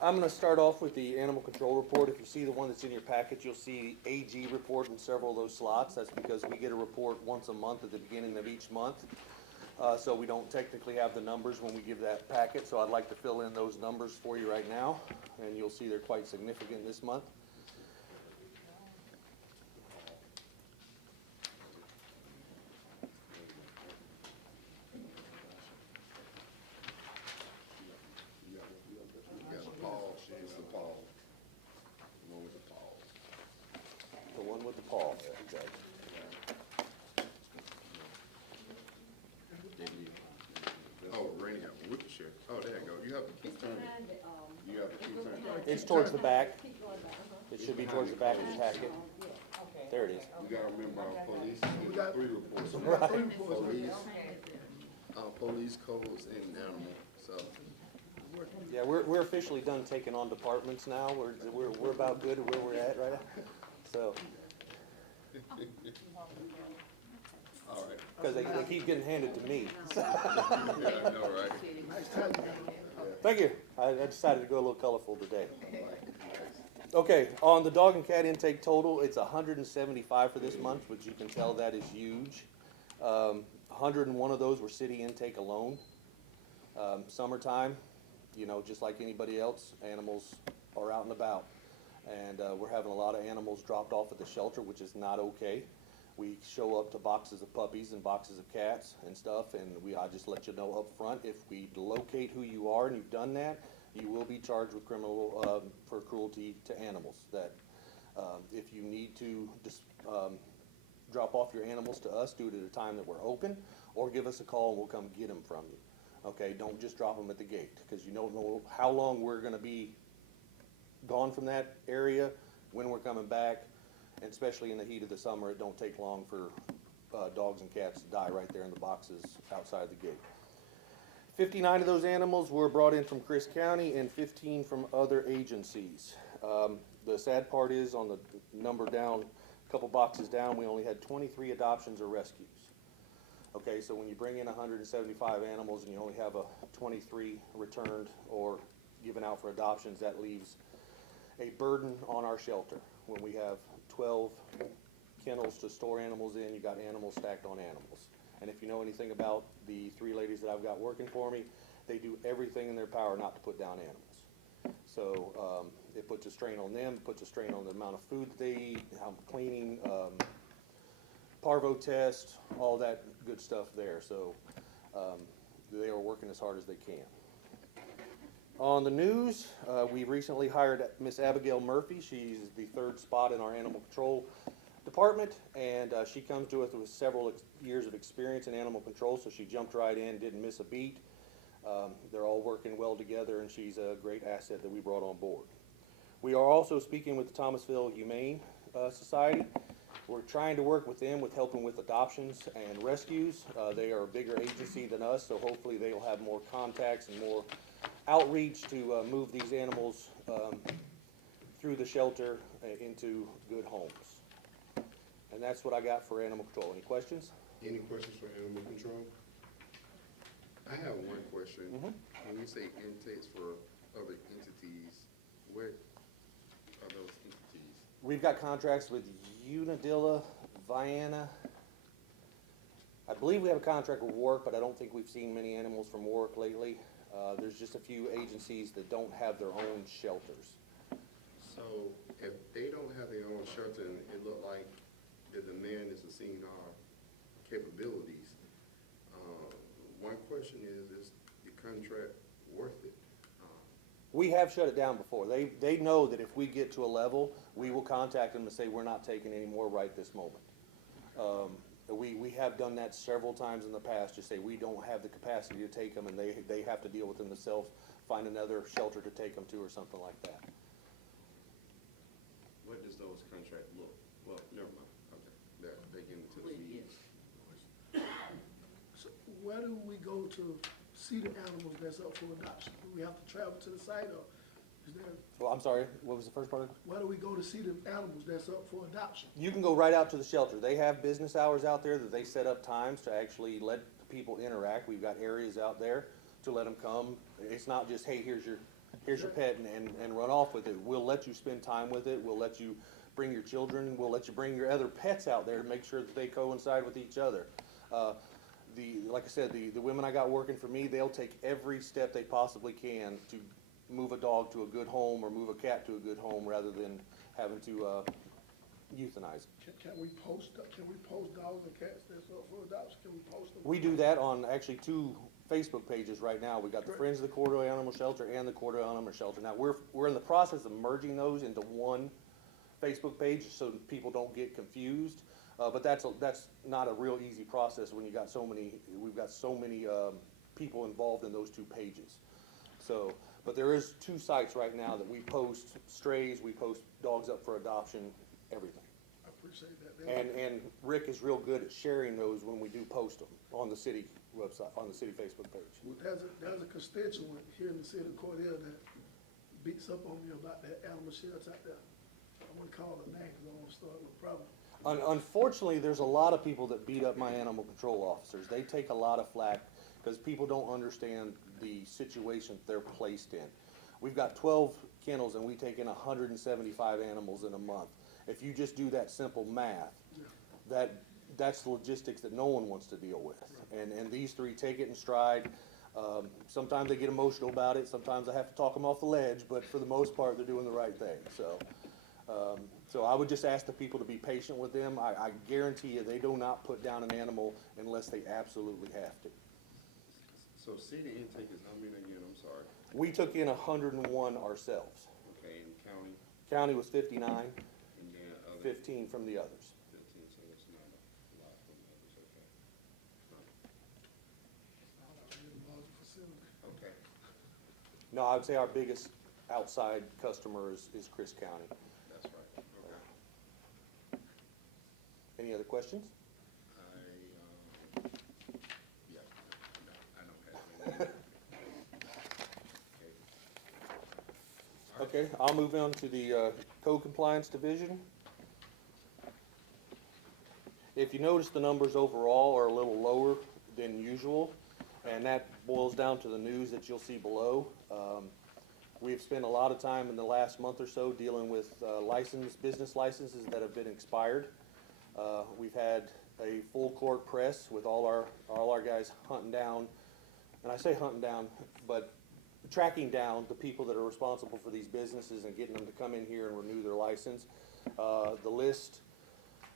I'm going to start off with the animal control report. If you see the one that's in your packet, you'll see AG report in several of those slots. That's because we get a report once a month at the beginning of each month. So we don't technically have the numbers when we give that packet, so I'd like to fill in those numbers for you right now, and you'll see they're quite significant this month. You got a paw, she's the paw. The one with the paw. The one with the paw, exactly. Oh, Rainy, with the sheriff. Oh, there you go. You have to keep turning. You have to keep turning. It's towards the back. It should be towards the back of the packet. There it is. We gotta remember our police, We got- 3 reports. We got 3 reports. Police, police codes and animal, so. Yeah, we're officially done taking on departments now. We're about good at where we're at right now. So, All right. because they keep getting handed to me. Yeah, I know, right? Nice time. Thank you. I decided to go a little colorful today. Okay, on the dog and cat intake total, it's 175 for this month, which you can tell that is huge. 101 of those were city intake alone. Summertime, you know, just like anybody else, animals are out and about. And we're having a lot of animals dropped off at the shelter, which is not okay. We show up to boxes of puppies and boxes of cats and stuff, and I just let you know up front, if we locate who you are and you've done that, you will be charged with criminal, for cruelty to animals. That, if you need to just, drop off your animals to us, do it at a time that we're open, or give us a call and we'll come get them from you. Okay, don't just drop them at the gate, because you don't know how long we're gonna be gone from that area, when we're coming back, and especially in the heat of the summer, it don't take long for dogs and cats to die right there in the boxes outside the gate. 59 of those animals were brought in from Chris County and 15 from other agencies. The sad part is, on the number down, a couple boxes down, we only had 23 adoptions or rescues. Okay, so when you bring in 175 animals and you only have 23 returned or given out for adoptions, that leaves a burden on our shelter. When we have 12 kennels to store animals in, you got animals stacked on animals. And if you know anything about the 3 ladies that I've got working for me, they do everything in their power not to put down animals. So it puts a strain on them, puts a strain on the amount of food that they eat, how cleaning, parvo test, all that good stuff there. So they are working as hard as they can. On the news, we recently hired Miss Abigail Murphy. She's the 3rd spot in our animal control department, and she comes to us with several years of experience in animal control, so she jumped right in, didn't miss a beat. They're all working well together, and she's a great asset that we brought on board. We are also speaking with the Thomasville Humane Society. We're trying to work with them with helping with adoptions and rescues. They are a bigger agency than us, so hopefully they'll have more contacts and more outreach to move these animals through the shelter into good homes. And that's what I got for animal control. Any questions? Any questions for animal control? I have one question. When you say intakes for other entities, what are those entities? We've got contracts with Unadilla, Vienna. I believe we have a contract with Warwick, but I don't think we've seen many animals from Warwick lately. There's just a few agencies that don't have their own shelters. So if they don't have their own shelter, and it looked like the demand is exceeding our capabilities, one question is the contract worth it? We have shut it down before. They know that if we get to a level, we will contact them and say, we're not taking any more right this moment. We have done that several times in the past, just say we don't have the capacity to take them and they have to deal with them themselves, find another shelter to take them to or something like that. What does those contracts look? Well, never mind. Okay, they get into the fees. So where do we go to see the animals that's up for adoption? Do we have to travel to the site, or is there, Well, I'm sorry, what was the first part of it? where do we go to see the animals that's up for adoption? You can go right out to the shelter. They have business hours out there that they set up times to actually let people interact. We've got areas out there to let them come. It's not just, hey, here's your pet and run off with it. We'll let you spend time with it. We'll let you bring your children. We'll let you bring your other pets out there to make sure that they coincide with each other. Like I said, the women I got working for me, they'll take every step they possibly can to move a dog to a good home or move a cat to a good home rather than having to euthanize it. Can we post dogs and cats that's up for adoption? Can we post them? We do that on actually 2 Facebook pages right now. We got the Friends of the Cordele Animal Shelter and the Cordele Animal Shelter. Now, we're in the process of merging those into one Facebook page so people don't get confused. But that's not a real easy process when we've got so many people involved in those 2 pages. So, but there is 2 sites right now that we post strays, we post dogs up for adoption, everything. I appreciate that. And Rick is real good at sharing those when we do post them on the city website, on the city Facebook page. Well, there's a constituent here in the city of Cordele that beats up on me about that animal shelter out there. I wouldn't call it a name because I don't want to start with a problem. Unfortunately, there's a lot of people that beat up my animal control officers. They take a lot of flack because people don't understand the situation they're placed in. We've got 12 kennels and we take in 175 animals in a month. If you just do that simple math, that's logistics that no one wants to deal with. And these 3 take it in stride. Sometimes they get emotional about it. Sometimes I have to talk them off the ledge, but for the most part, they're doing the right thing. So I would just ask the people to be patient with them. I guarantee you they do not put down an animal unless they absolutely have to. So city intake is how many again? I'm sorry. We took in 101 ourselves. Okay, and county? County was 59, And then other? 15 from the others. 15, so that's not a lot from the others, okay. Okay. No, I would say our biggest outside customer is Chris County. That's right, okay. Any other questions? Yeah, no, I don't have any. Okay, I'll move on to the code compliance division. If you notice, the numbers overall are a little lower than usual, and that boils down to the news that you'll see below. We've spent a lot of time in the last month or so dealing with business licenses that have been expired. We've had a full court press with all our guys hunting down, and I say hunting down, but tracking down the people that are responsible for these businesses and getting them to come in here and renew their license. The list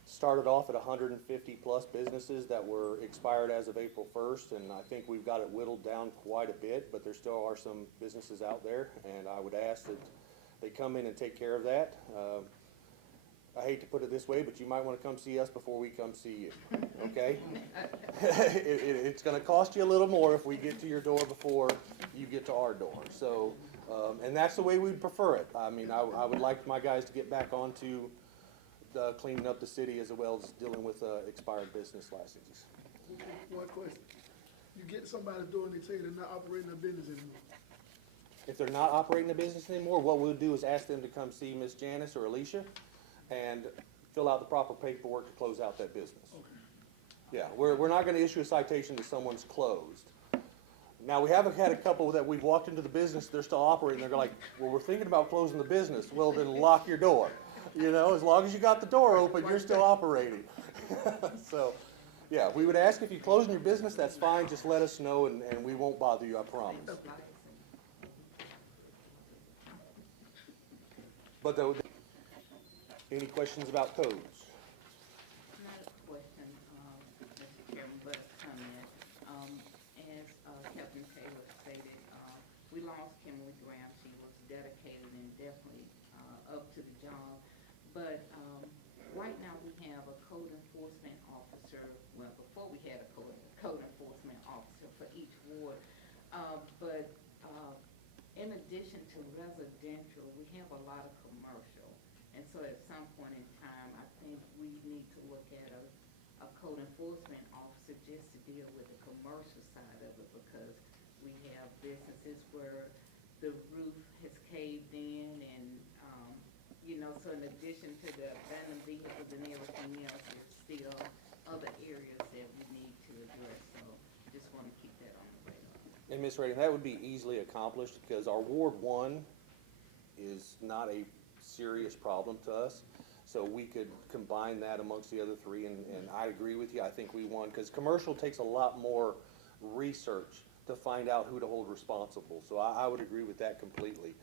started off at 150 plus businesses that were expired as of April 1st, and I think we've got it whittled down quite a bit, but there still are some businesses out there, and I would ask that they come in and take care of that. I hate to put it this way, but you might want to come see us before we come see you, okay? It's going to cost you a little more if we get to your door before you get to our door. So, and that's the way we'd prefer it. I mean, I would like my guys to get back onto cleaning up the city as well as dealing with expired business licenses. One question. You get somebody doing, they tell you they're not operating their business anymore. If they're not operating the business anymore, what we'll do is ask them to come see Miss Janice or Alicia and fill out the proper paperwork to close out that business. Okay. Yeah, we're not going to issue a citation to someone's closed. Now, we haven't had a couple that we've walked into the business, they're still operating, they're like, well, we're thinking about closing the business. Well, then lock your door. You know, as long as you got the door open, you're still operating. So, yeah, we would ask if you're closing your business, that's fine, just let us know and we won't bother you, I promise. But any questions about codes? Not a question, Mr. Chairman, but a comment. As Captain Taylor stated, we lost Kimberly Graham. She was dedicated and definitely up to the job. But right now we have a code enforcement officer residential, we have a lot of commercial. And so at some point in time, I think we need to look at a code enforcement officer just to deal with the commercial side of it, because we have businesses where the roof has caved in and, so in addition to the abandoned vehicles and everything else, there's still other areas that we need to address, so just want to keep that on the radar. And Ms. Reagan, that would be easily accomplished because our Ward 1 is not a serious problem to us. So we could combine that amongst the other three, and I agree with you. I think we won, because commercial takes a lot more research to find out who to hold responsible. So I would agree with that completely.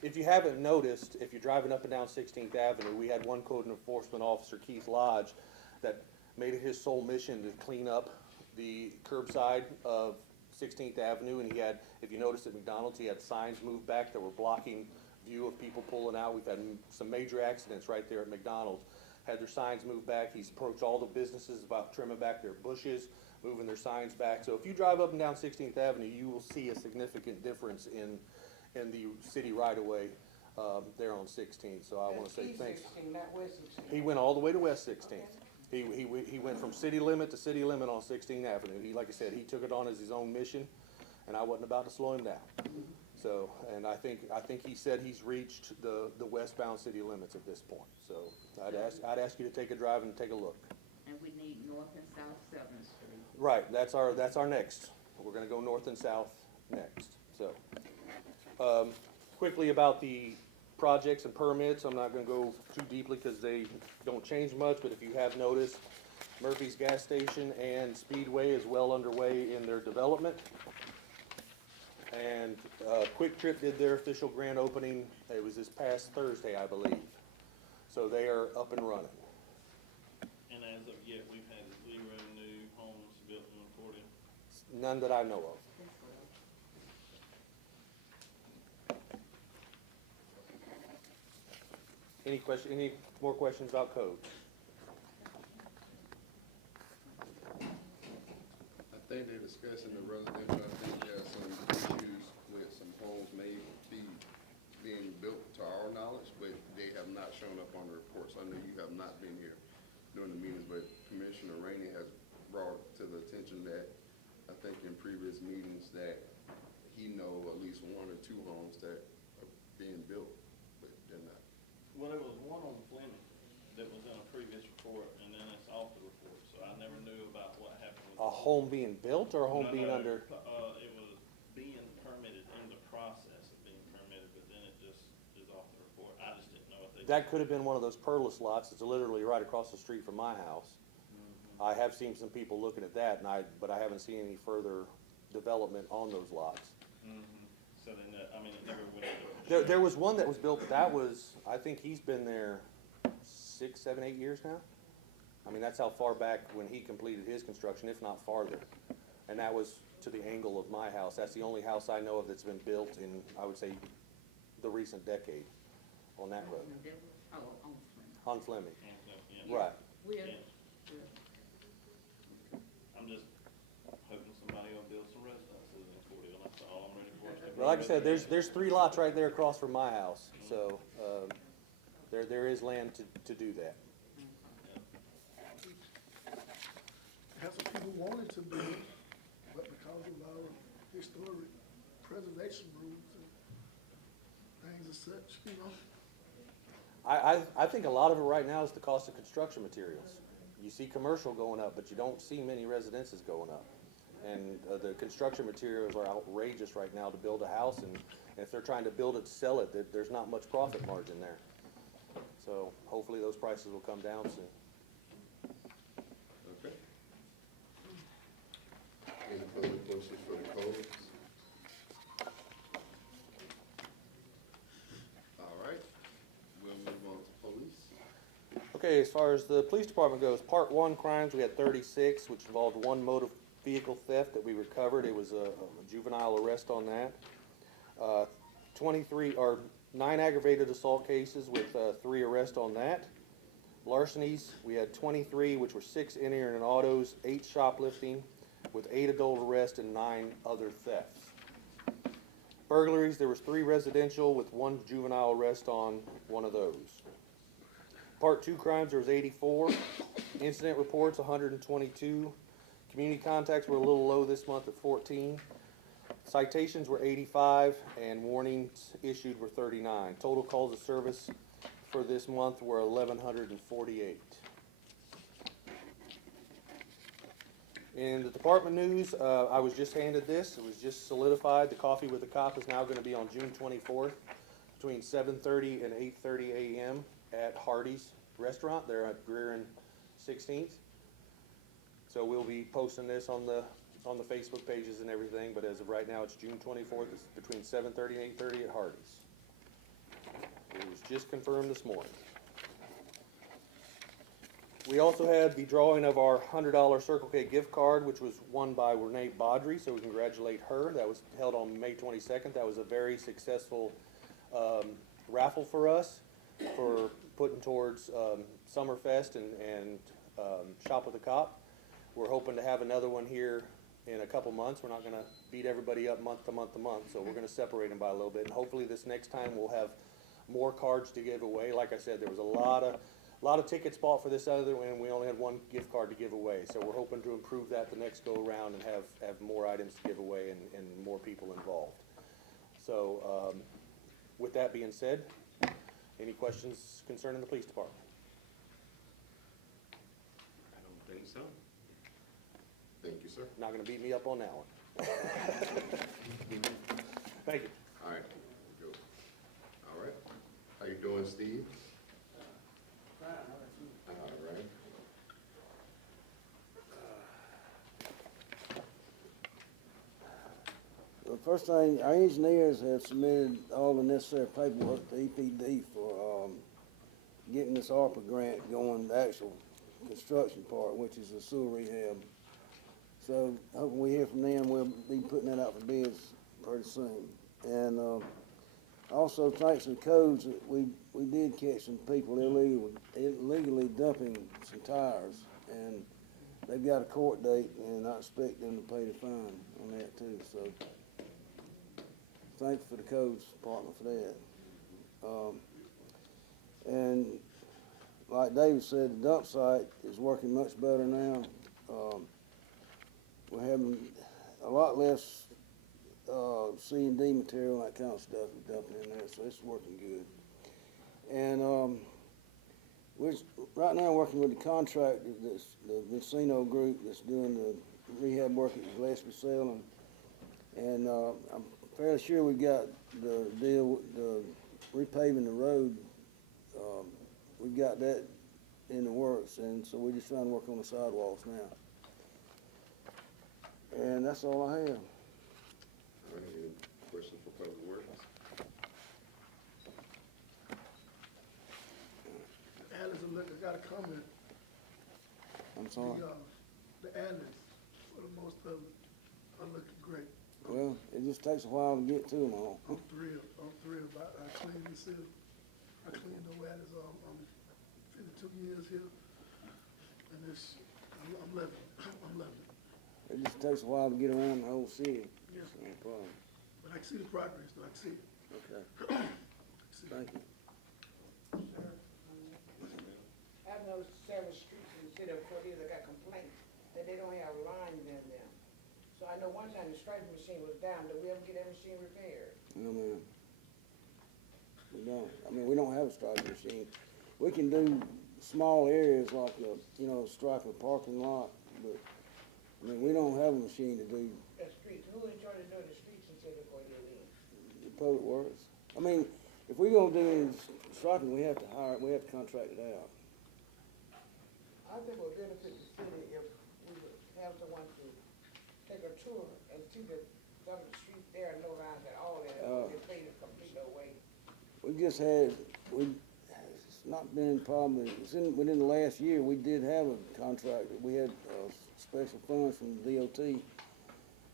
If you haven't noticed, if you're driving up and down 16th Avenue, we had one code enforcement officer, Keith Lodge, that made it his sole mission to clean up the curbside of 16th Avenue, and he had, if you noticed at McDonald's, he had signs moved back that were blocking view of people pulling out. We've had some major accidents right there at McDonald's. Had their signs moved back. He's approached all the businesses about trimming back their bushes, moving their signs back. So if you drive up and down 16th Avenue, you will see a significant difference in the city right-of-way there on 16th. So I want to say thanks. 16, not West 16. He went all the way to West 16th. He went from city limit to city limit on 16th Avenue. He, like I said, he took it on as his own mission, and I wasn't about to slow him down. So, and I think he said he's reached the westbound city limits at this point. So I'd ask you to take a drive and take a look. And we need North and South 7th Street. Right, that's our next. We're gonna go north and south next. So, quickly about the projects and permits, I'm not gonna go too deeply because they don't change much, but if you have noticed, Murphy's Gas Station and Speedway is well underway in their development. And Quick Trip did their official grand opening, it was this past Thursday, I believe. So they are up and running. And as of yet, we've had 0 new homes built in Cordele. None that I know of. Any more questions about code? I think they're discussing the residential. I think there's some issues with some homes may be being built to our knowledge, but they have not shown up on the reports. I know you have not been here during the meetings, but Commissioner Rainey has brought to the attention that I think in previous meetings that he know at least 1 or 2 homes that are being built, but they're not. Well, there was one on Fleming that was in a previous report, and then it's off the report, so I never knew about what happened with. A home being built or a home being under? It was being permitted, in the process of being permitted, but then it just is off the report. I just didn't know if they. That could have been one of those Perlis lots. It's literally right across the street from my house. I have seen some people looking at that, but I haven't seen any further development on those lots. So then, it never went into. There was one that was built, I think he's been there 6, 7, 8 years now. I mean, that's how far back when he completed his construction, if not farther. And that was to the angle of my house. That's the only house I know of that's been built in, I would say, the recent decade on that road. Oh, on Fleming. On Fleming. Yeah. Right. I'm just hoping somebody will build some residences in Cordele. That's all I'm ready for. Well, like I said, there's 3 lots right there across from my house. So, there is land to do that. Have some people wanted to build, but because of our historic preservation rules and things as such, I think a lot of it right now is the cost of construction materials. You see commercial going up, but you don't see many residences going up. And the construction materials are outrageous right now to build a house, and if they're trying to build it to sell it, there's not much profit margin there. So hopefully those prices will come down soon. Okay. Any further questions for the codes? All right, we'll move on to police. Okay, as far as the police department goes, Part 1 crimes, we had 36, which involved 1 motor vehicle theft that we recovered. It was a juvenile arrest on that. 9 aggravated assault cases with 3 arrests on that. Larcenies, we had 23, which were 6 in-ear autos, 8 shoplifting, with 8 adult arrests and 9 other thefts. Burglaries, there was 3 residential with 1 juvenile arrest on one of those. Part 2 crimes, there was 84. Incident reports, 122. Community contacts were a little low this month at 14. Citations were 85, and warnings issued were 39. Total calls of service for this month were 1,148. In the department news, I was just handed this. It was just solidified. The Coffee with the Cop is now going to be on June 24th between 7:30 and 8:30 a.m. at Hardee's Restaurant. They're at Greer and 16th. So we'll be posting this on the Facebook pages and everything, but as of right now, it's June 24th. It's between 7:30 and 8:30 at Hardee's. It was just confirmed this morning. We also had the drawing of our $100 Circle K gift card, which was won by Renee Baudry, so we congratulate her. That was held on May 22nd. That was a very successful raffle for us for putting towards Summerfest and Shop with the Cop. We're hoping to have another one here in a couple months. We're not going to beat everybody up month to month to month, so we're going to separate them by a little bit. And hopefully this next time we'll have more cards to give away. Like I said, there was a lot of tickets bought for this other one, and we only had 1 gift card to give away. So we're hoping to improve that the next go around and have more items to give away and more people involved. So with that being said, any questions concerning the police department? I don't think so. Thank you, sir. Not going to beat me up on that one. Thank you. All right, go. All right. How you doing, Steve? Fine, how about you? All right. The first thing, our engineers have submitted all the necessary paperwork to EPD for, getting this ARPA grant going, the actual construction part, which is the sewer rehab. So hoping we hear from them, we'll be putting that out for bids pretty soon. And, also thanks to the codes, we did catch some people illegally dumping some tires. And they've got a court date, and I expect them to pay the fine on that too, so. Thanks for the codes department for that. And like David said, the dump site is working much better now. We're having a lot less C&D material, that kind of stuff is dumping in there, so it's working good. And we're right now working with the contractor, the Vicino group that's doing the rehab work at Gillespie Salem. And I'm fairly sure we got the deal, the repaving the road, we've got that in the works, and so we're just trying to work on the sidewalks now. And that's all I have. All right, any questions for Public Works? Alice, I got a comment. I'm sorry. The alleys, for the most of it, are looking great. Well, it just takes a while to get to them all. I'm thrilled. I cleaned the city. I cleaned the alleys. I'm 52 years here, and I'm loving it. I'm loving it. It just takes a while to get around the whole city. Yeah. That's no problem. But I can see the progress, though. I can see it. Okay. Thank you. I've noticed several streets in the city of Cordele that got complaints that they don't have lines in them. So I know one time the striping machine was down. Did we ever get that machine repaired? No, ma'am. We don't. I mean, we don't have a striping machine. We can do small areas like stripe a parking lot, but, I mean, we don't have a machine to do The streets, who in charge of doing the streets in the city of Cordele? the public works. I mean, if we're gonna do any striping, we have to contract it out. I think it would benefit the city if we would have someone to take a tour and see some of the streets there are no lines at all in it. They pay to complete away. It's not been probably, within the last year, we did have a contract. We had special funds from the DOT,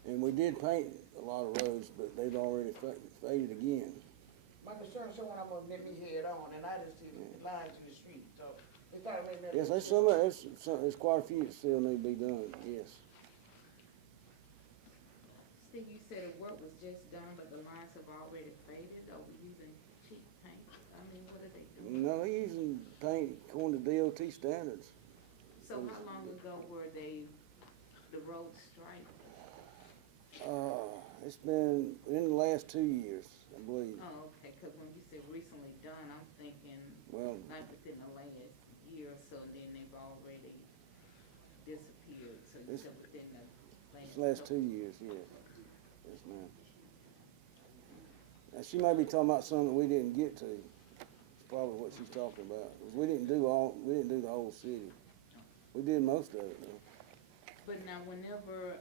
and we did paint a lot of roads, but they've already faded again. My concern is someone I'm gonna let me head on, and I just see lines in the street, so they thought it may. Yes, there's quite a few that still need to be done, yes. Steve, you said the work was just done, but the lines have already faded, or we using cheap paint? I mean, what are they doing? No, they using paint according to DOT standards. So how long ago were the roads striped? It's been in the last 2 years, I believe. Oh, okay, cause when you say recently done, I'm thinking Well, like within the last year or so, then they've already disappeared, so you It's- said within the it's the last 2 years, yes. Yes, ma'am. Now, she may be talking about something we didn't get to. It's probably what she's talking about. 'Cause we didn't do the whole city. We did most of it, though. But now, whenever,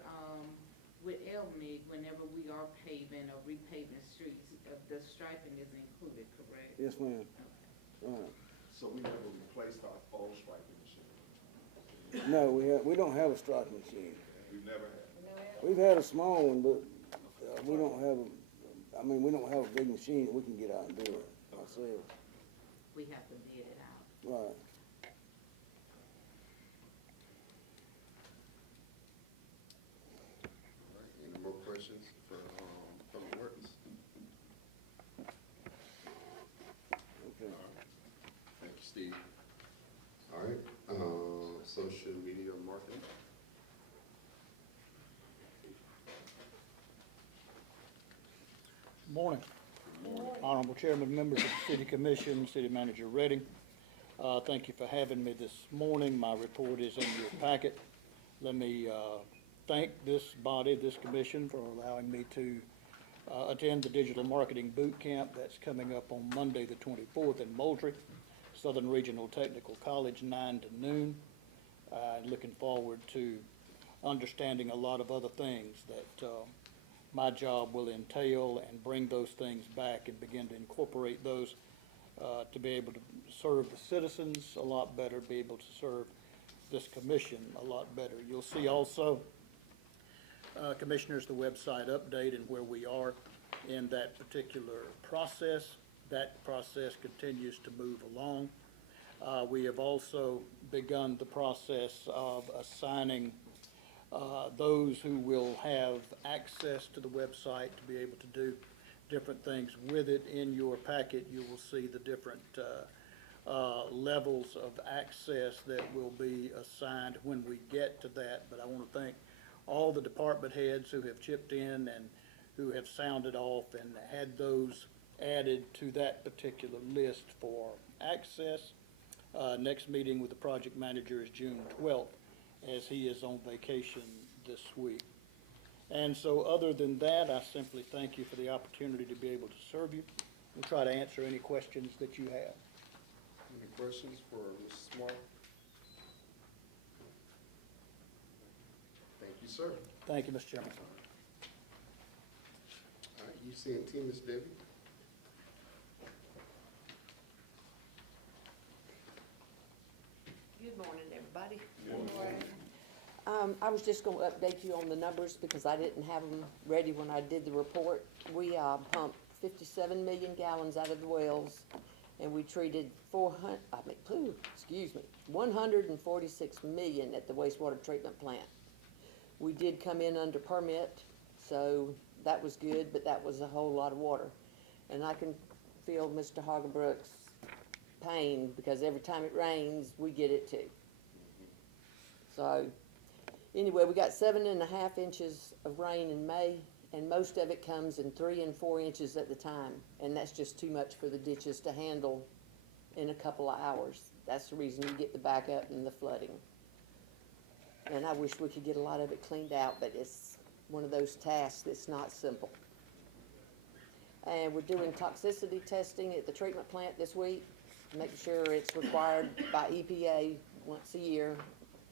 with Elmeg, whenever we are paving or repaving streets, the striping is included, correct? Yes, ma'am. Right. So we never replaced our old striping machine. No, we don't have a striping machine. We've never had. We've had a small one, but we don't have we don't have a big machine that we can get out and do it ourselves. We have to bid it out. Right. All right, any more questions for, Public Works? Okay. All right. Thank you, Steve. All right, social media marketing. Morning. Honorable Chairman, members of the City Commission, City Manager Redding. Thank you for having me this morning. My report is in your packet. Let me thank this body, this commission, for allowing me to attend the Digital Marketing Boot Camp that's coming up on Monday, the 24th in Moultrie, Southern Regional Technical College, 9 to noon. Looking forward to understanding a lot of other things that my job will entail, and bring those things back and begin to incorporate those to be able to serve the citizens a lot better, be able to serve this commission a lot better. You'll see also, Commissioners, the website update and where we are in that particular process. That process continues to move along. We have also begun the process of assigning those who will have access to the website to be able to do different things with it. In your packet, you will see the different levels of access that will be assigned when we get to that. But I want to thank all the department heads who have chipped in and who have sounded off and had those added to that particular list for access. Next meeting with the project manager is June 12th, as he is on vacation this week. And so other than that, I simply thank you for the opportunity to be able to serve you and try to answer any questions that you have. Any questions for Mrs. Smart? Thank you, sir. Thank you, Mr. Chairman. All right, you seeing T, Ms. Debbie? Good morning, everybody. Good morning. I was just gonna update you on the numbers because I didn't have them ready when I did the report. We, pumped 57 million gallons out of the wells, and we treated 146 million at the wastewater treatment plant. We did come in under permit, so that was good, but that was a whole lot of water. And I can feel Mr. Hagerbrook's pain, because every time it rains, we get it too. So, anyway, we got 7.5 inches of rain in May, and most of it comes in 3 and 4 inches at the time, and that's just too much for the ditches to handle in a couple of hours. That's the reason you get the backup and the flooding. And I wish we could get a lot of it cleaned out, but it's one of those tasks that's not simple. And we're doing toxicity testing at the treatment plant this week, making sure it's required by EPA once a year.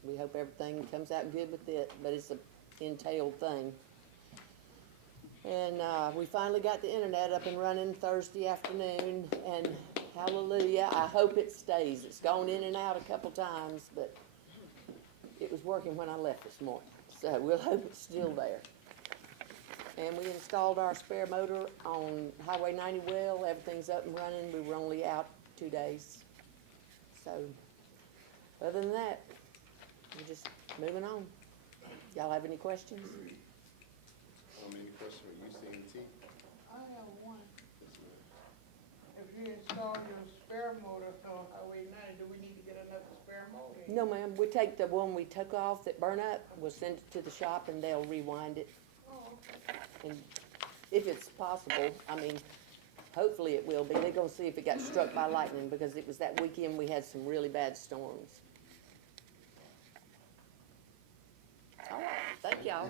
We hope everything comes out good with it, but it's an entailed thing. And we finally got the internet up and running Thursday afternoon, and hallelujah, I hope it stays. It's gone in and out a couple times, but it was working when I left this morning, so we'll hope it's still there. And we installed our spare motor on Highway 90 well. Everything's up and running. We were only out 2 days. So, other than that, we're just moving on. Y'all have any questions? Any questions? Are you seeing T? I have install your spare motor on Highway 90, do we need to get another spare motor? No, ma'am, we take the one we took off that burnt up, we'll send it to the shop and they'll rewind it. Oh, okay. And if it's possible, I mean, hopefully it will be. They're gonna see if it got struck by lightning, because it was that weekend we had some really bad storms. All right, thank y'all. All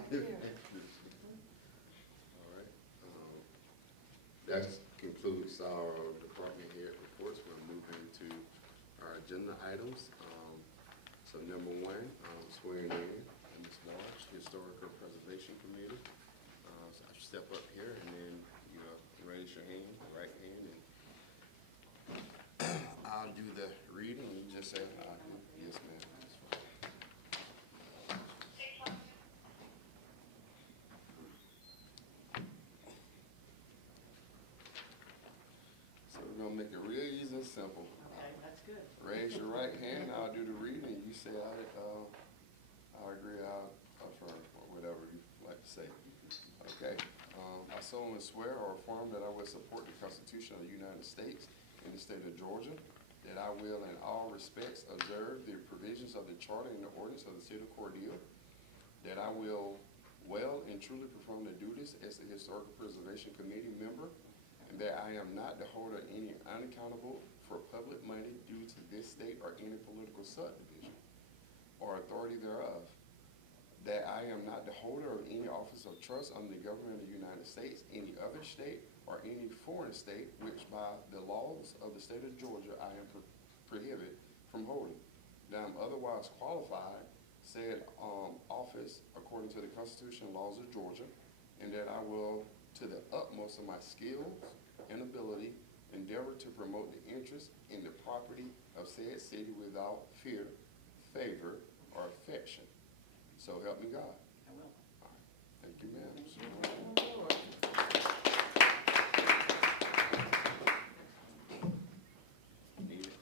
right, that concludes our department head reports. We're moving to our agenda items. So number one, swearing in Ms. Marsh, Historical Preservation Committee. So I step up here and then you raise your hand, right hand, and I'll do the reading. You just say, yes, ma'am. That's fine. So we're gonna make it real easy and simple. Okay, that's good. Raise your right hand, I'll do the reading, you say I agree, I'll affirm, or whatever you like to say. Okay, I solemnly swear or affirm that I will support the Constitution of the United States and the state of Georgia, that I will in all respects observe the provisions of the charter and the ordinance of the city of Cordele, that I will well and truly perform the duties as the Historical Preservation Committee member, and that I am not the holder of any unaccountable for public money due to this state or any political subdivision or authority thereof, that I am not the holder of any office of trust under the government of the United States, any other state, or any foreign state, which by the laws of the state of Georgia I am prohibited from holding, that I'm otherwise qualified said office according to the Constitution and laws of Georgia, and that I will, to the utmost of my skills and ability, endeavor to promote the interests in the property of said city without fear, favor, or affection. So help me God. I will. All right. Thank you, ma'am. Need it?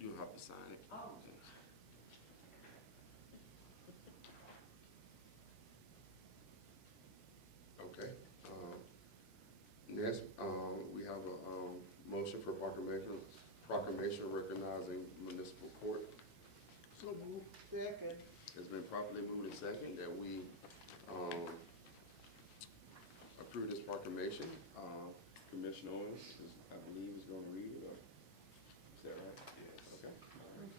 You'll have to sign it. Oh. Okay. Next, we have a motion for proclamation recognizing municipal court. So move. Second. It's been properly moved and second that we approve this proclamation. Commissioner Owens, I believe, is going to read it. Is that right? Yes. Okay. All right.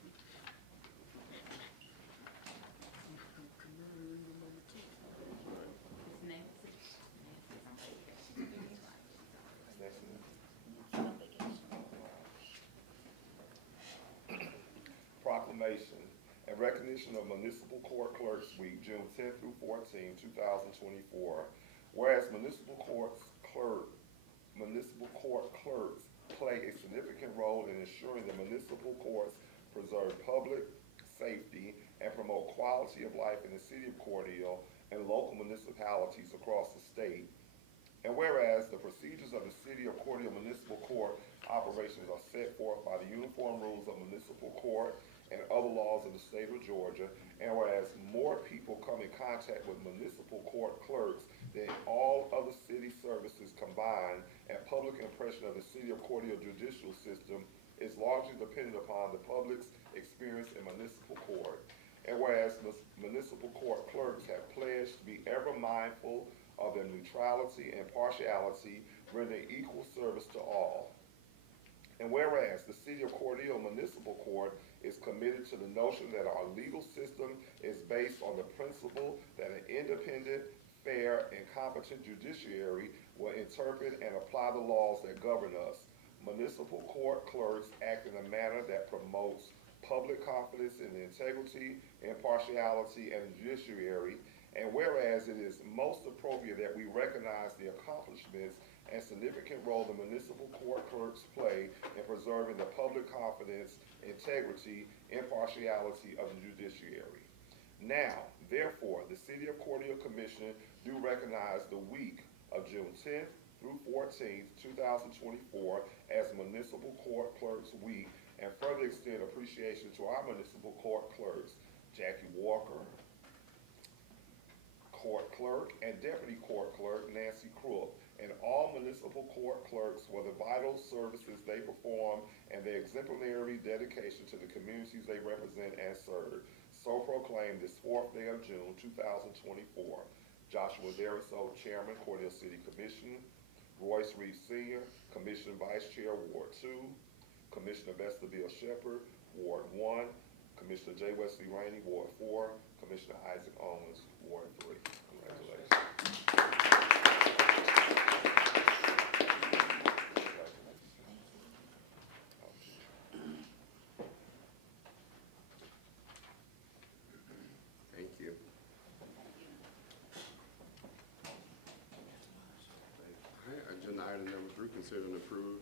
Proclamation in recognition of Municipal Court Clerks Week, June 10th through 14th, 2024. Whereas municipal court clerks play a significant role in ensuring the municipal courts preserve public safety and promote quality of life in the city of Cordele and local municipalities across the state. And whereas the procedures of the City of Cordele Municipal Court operations are set forth by the Uniform Rules of Municipal Court and other laws of the state of Georgia, and whereas more people come in contact with municipal court clerks than all other city services combined, and public impression of the City of Cordele judicial system is largely dependent upon the public's experience in municipal court. And whereas municipal court clerks have pledged to be ever mindful of their neutrality and partiality, rendering equal service to all. And whereas the City of Cordele Municipal Court is committed to the notion that our legal system is based on the principle that an independent, fair, and competent judiciary will interpret and apply the laws that govern us, municipal court clerks act in a manner that promotes public confidence in the integrity, impartiality, and the judiciary. And whereas it is most appropriate that we recognize the accomplishments and significant role the municipal court clerks play in preserving the public confidence, integrity, impartiality of the judiciary. Now, therefore, the City of Cordele Commission do recognize the week of June 10th through 14th, 2024 as Municipal Court Clerks Week, and further extend appreciation to our municipal court clerks, Jackie Walker, Court Clerk, and Deputy Court Clerk Nancy Crook, and all municipal municipal court clerks for the vital services they perform and their exemplary dedication to the communities they represent and serve. So proclaimed this 4th day of June, 2024. Joshua Dariso, Chairman, Cordele City Commission. Royce Reed Sr., Commission Vice Chair, Ward 2. Commissioner Vestibule Shepherd, Ward 1. Commissioner J. Wesley Rainey, Ward 4. Commissioner Isaac Owens, Ward 3. Congratulations. Thank you. All right, agenda item number 3, consider and approve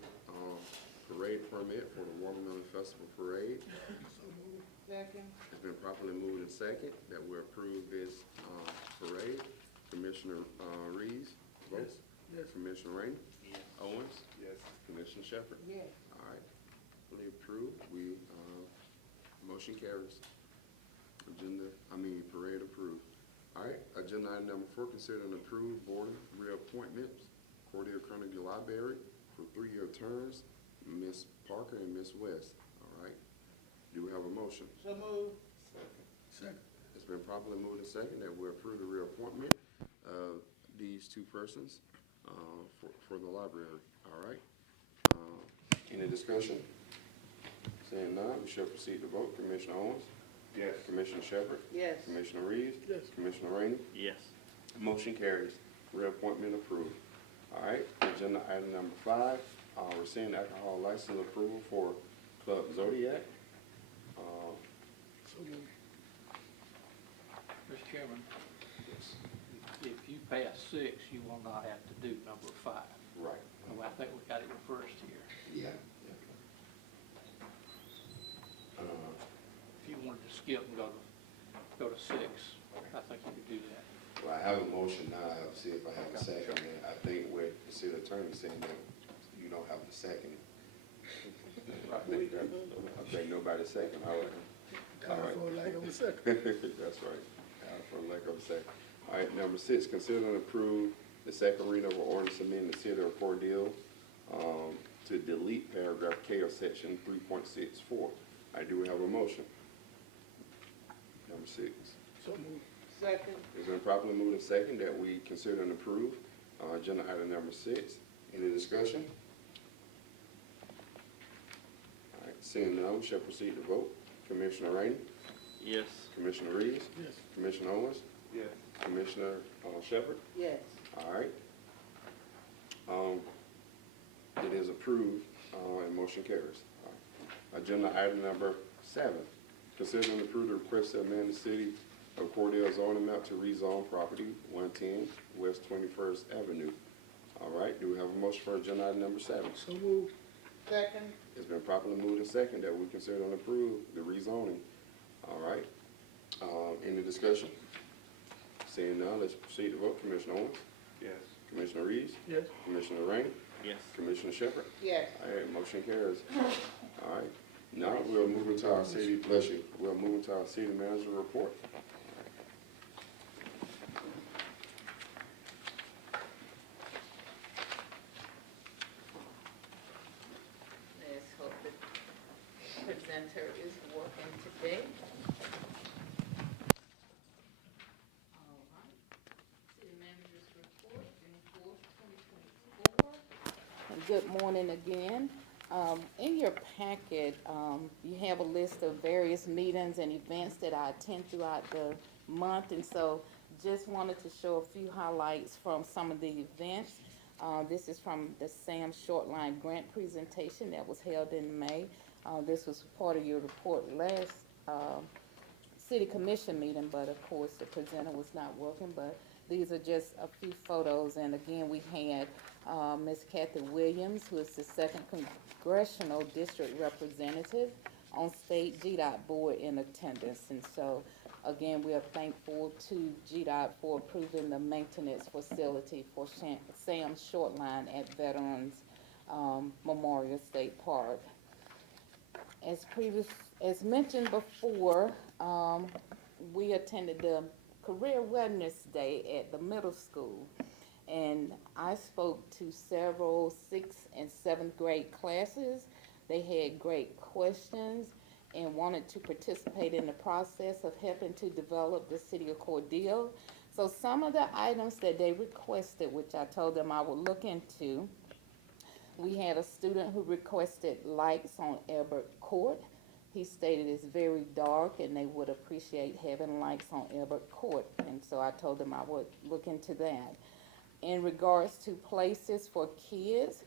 parade permit for the Watermelon Festival Parade. Second. It's been properly moved and second that we approve this parade. Commissioner Reeves votes. Yes. Commissioner Rainey. Yes. Owens. Yes. Commissioner Shepherd. Yes. All right, fully approved. We, motion carries. Parade approved. All right, agenda item number 4, consider and approve board reappointments. Cordele Carnegie Library for 3-year terms, Ms. Parker and Ms. West. All right, do we have a motion? So moved. Second. It's been properly moved and second that we approve the reappointment of these 2 persons for the library. All right. Any discussion? Seeing none, we shall proceed to vote. Commissioner Owens? Yes. Commissioner Shepherd? Yes. Commissioner Reeves? Yes. Commissioner Rainey? Yes. Motion carries. Reappointment approved. All right, agenda item number 5, rescind alcohol license approval for Club Zodiac. So moved. Mr. Chairman, if you pass 6, you will not have to do number 5. Right. Well, I think we got it reversed here. Yeah. If you wanted to skip and go to 6, I think you could do that. Well, I have a motion now. I'll see if I have a second. And I think what the city attorney saying that you don't have the second. I think nobody's second. All right. For lack of a second. That's right. For lack of a second. All right, number 6, consider and approve the second reading of an ordinance amending the city of Cordele to delete paragraph K of section 3.64. I do have a motion. Number 6. So moved. Second. It's been properly moved and second that we consider and approve agenda item number 6. Any discussion? All right, seeing none, we shall proceed to vote. Commissioner Rainey? Yes. Commissioner Reeves? Yes. Commissioner Owens? Yes. Commissioner Shepherd? Yes. All right. It is approved and motion carries. All right. Agenda item number 7. Consider and approve the request to amend the city of Cordele zoning map to rezone property 110 West 21st Avenue. All right, do we have a motion for agenda item number 7? So moved. Second. It's been properly moved and second that we consider and approve the rezoning. All right. Any discussion? Seeing none, let's proceed to vote. Commissioner Owens? Yes. Commissioner Reeves? Yes. Commissioner Rainey? Yes. Commissioner Shepherd? Yes. All right, motion carries. All right, now we'll move into our city, bless you, we'll move into our city manager report. Let's hope the presenter is working today. All right. City manager's report, June 4th, 2024. Good morning again. In your packet, you have a list of various meetings and events that I attend throughout the month, and so just wanted to show a few highlights from some of the events. This is from the Sam Shortline grant presentation that was held in May. This was part of your report last city commission meeting, but of course the presenter was not working, but these are just a few photos. And again, we had Ms. Kathy Williams, who is the 2nd Congressional District Representative on state GDOT board in attendance. And so again, we are thankful to GDOT for approving the maintenance facility for Sam Shortline at Veterans Memorial State Park. As mentioned before, we attended the Career Wellness Day at the middle school. And I spoke to several 6th and 7th grade classes. They had great questions and wanted to participate in the process of helping to develop the city of Cordele. So some of the items that they requested, which I told them I would look into, we had a student who requested lights on Albert Court. He stated it's very dark and they would appreciate having lights on Albert Court. And so I told them I would look into that. In regards to places for kids,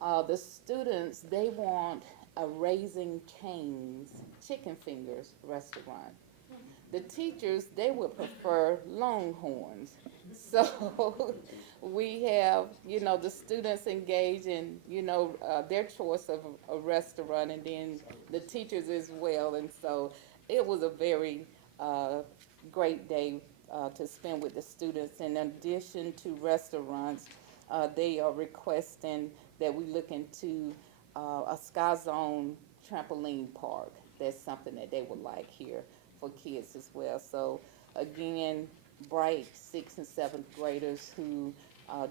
the students, they want a Raising Cane's chicken fingers restaurant. The teachers, they would prefer Longhorns. So we have, the students engage in, their choice of a restaurant, and then the teachers as well. And so it was a very great day to spend with the students. In addition to restaurants, they are requesting that we look into a Sky Zone trampoline park. That's something that they would like here for kids as well. So again, bright 6th and 7th graders who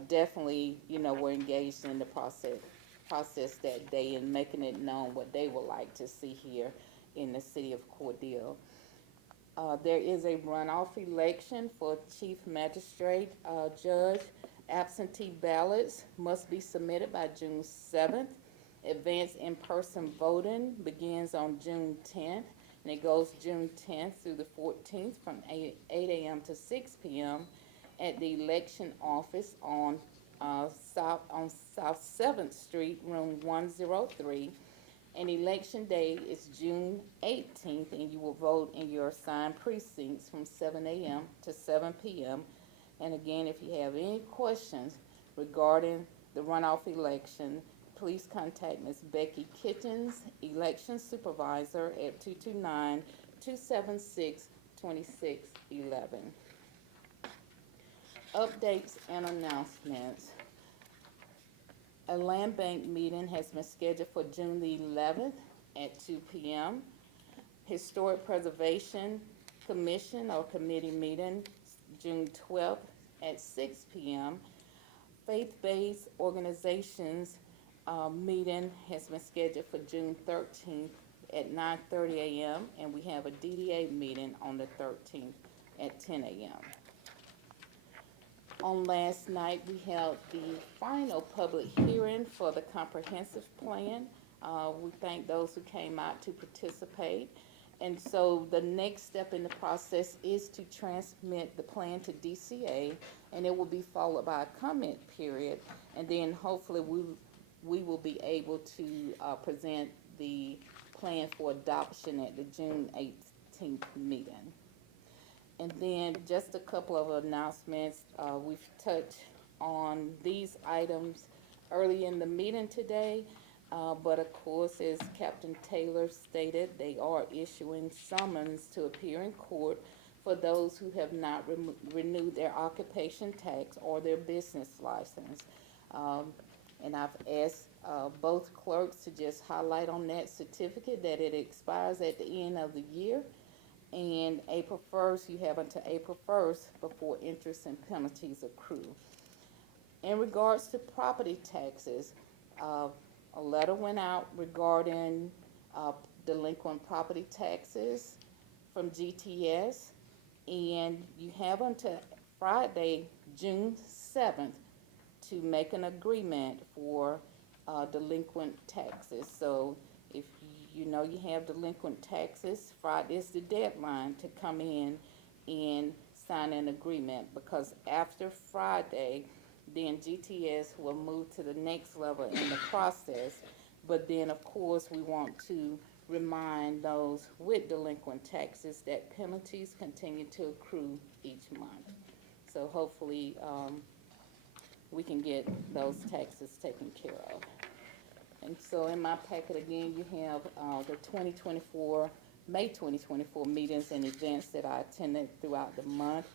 definitely, were engaged in the process that day and making it known what they would like to see here in the city of Cordele. There is a runoff election for chief magistrate judge. Absentee ballots must be submitted by June 7th. Advanced in-person voting begins on June 10th, and it goes June 10th through the 14th from 8 a.m. to 6 p.m. at the election office on South 7th Street, room 103. And election day is June 18th, and you will vote in your assigned precincts from 7 a.m. to 7 p.m. And again, if you have any questions regarding the runoff election, please contact Ms. Becky Kittens, election supervisor, at 229-276-2611. Updates and announcements. A land bank meeting has been scheduled for June the 11th at 2 p.m. Historic Preservation Commission or committee meeting, June 12th at 6 p.m. Faith-based organizations meeting has been scheduled for June 13th at 9:30 a.m. and we have a DDA meeting on the 13th at 10 a.m. On last night, we held the final public hearing for the comprehensive plan. We thank those who came out to participate. And so the next step in the process is to transmit the plan to DCA, and it will be followed by a comment period. And then hopefully we will be able to present the plan for adoption at the June 18th meeting. And then just a couple of announcements. We've touched on these items early in the meeting today, but of course, as Captain Taylor stated, they are issuing summons to appear in court for those who have not renewed their occupation tax or their business license. And I've asked both clerks to just highlight on that certificate that it expires at the end of the year. And April 1st, you have until April 1st before interest and penalties accrue. In regards to property taxes, a letter went out regarding delinquent property taxes from GTS, and you have until Friday, June 7th, to make an agreement for delinquent taxes. So if you know you have delinquent taxes, Friday is the deadline to come in and sign an agreement, because after Friday, then GTS will move to the next level in the process. But then, of course, we want to remind those with delinquent taxes that penalties continue to accrue each month. So hopefully we can get those taxes taken care of. And so in my packet again, you have the May 2024 meetings and events that I attended throughout the month.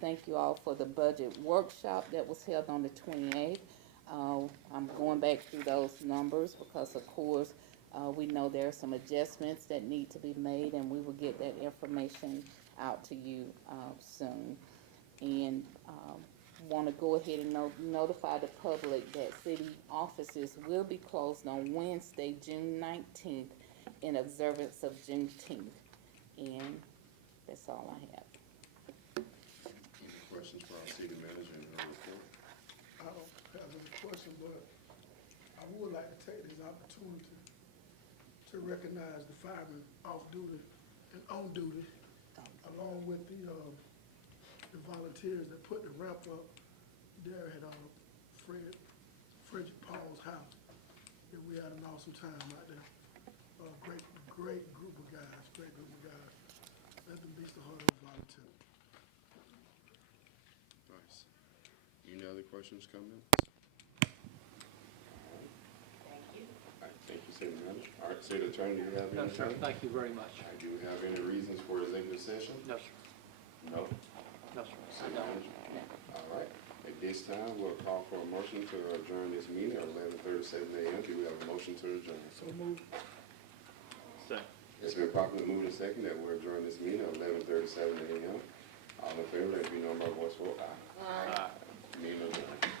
Thank you all for the budget workshop that was held on the 28th. I'm going back through those numbers because, of course, we know there are some adjustments that need to be made, and we will get that information out to you soon. And want to go ahead and notify the public that city offices will be closed on Wednesday, June 19th, in observance of Juneteenth. And that's all I have. Any questions for our city manager and her report? I don't have any question, but I would like to take this opportunity to recognize the firemen off duty and on duty, along with the volunteers that put the ramp up there at Frederick Paul's house. And we had an awesome time out there. Great group of guys, great group of guys. Nothing beats the heart of a volunteer. Nice. Any other questions, comments? Thank you. All right, thank you, city manager. All right, city attorney, do you have No, anything? sir, thank you very much. All right, do we have any reasons for executive session? No, sir. No? No, sir. I City don't. manager? All right. At this time, we'll call for a motion to adjourn this meeting at 11:37 a.m. Do we have a motion to adjourn? So move. Second. It's been properly moved and second that we're adjourning this meeting at 11:37 a.m. All in favor, let it be known by voice vote. Aye. Aye. Meeting adjourned.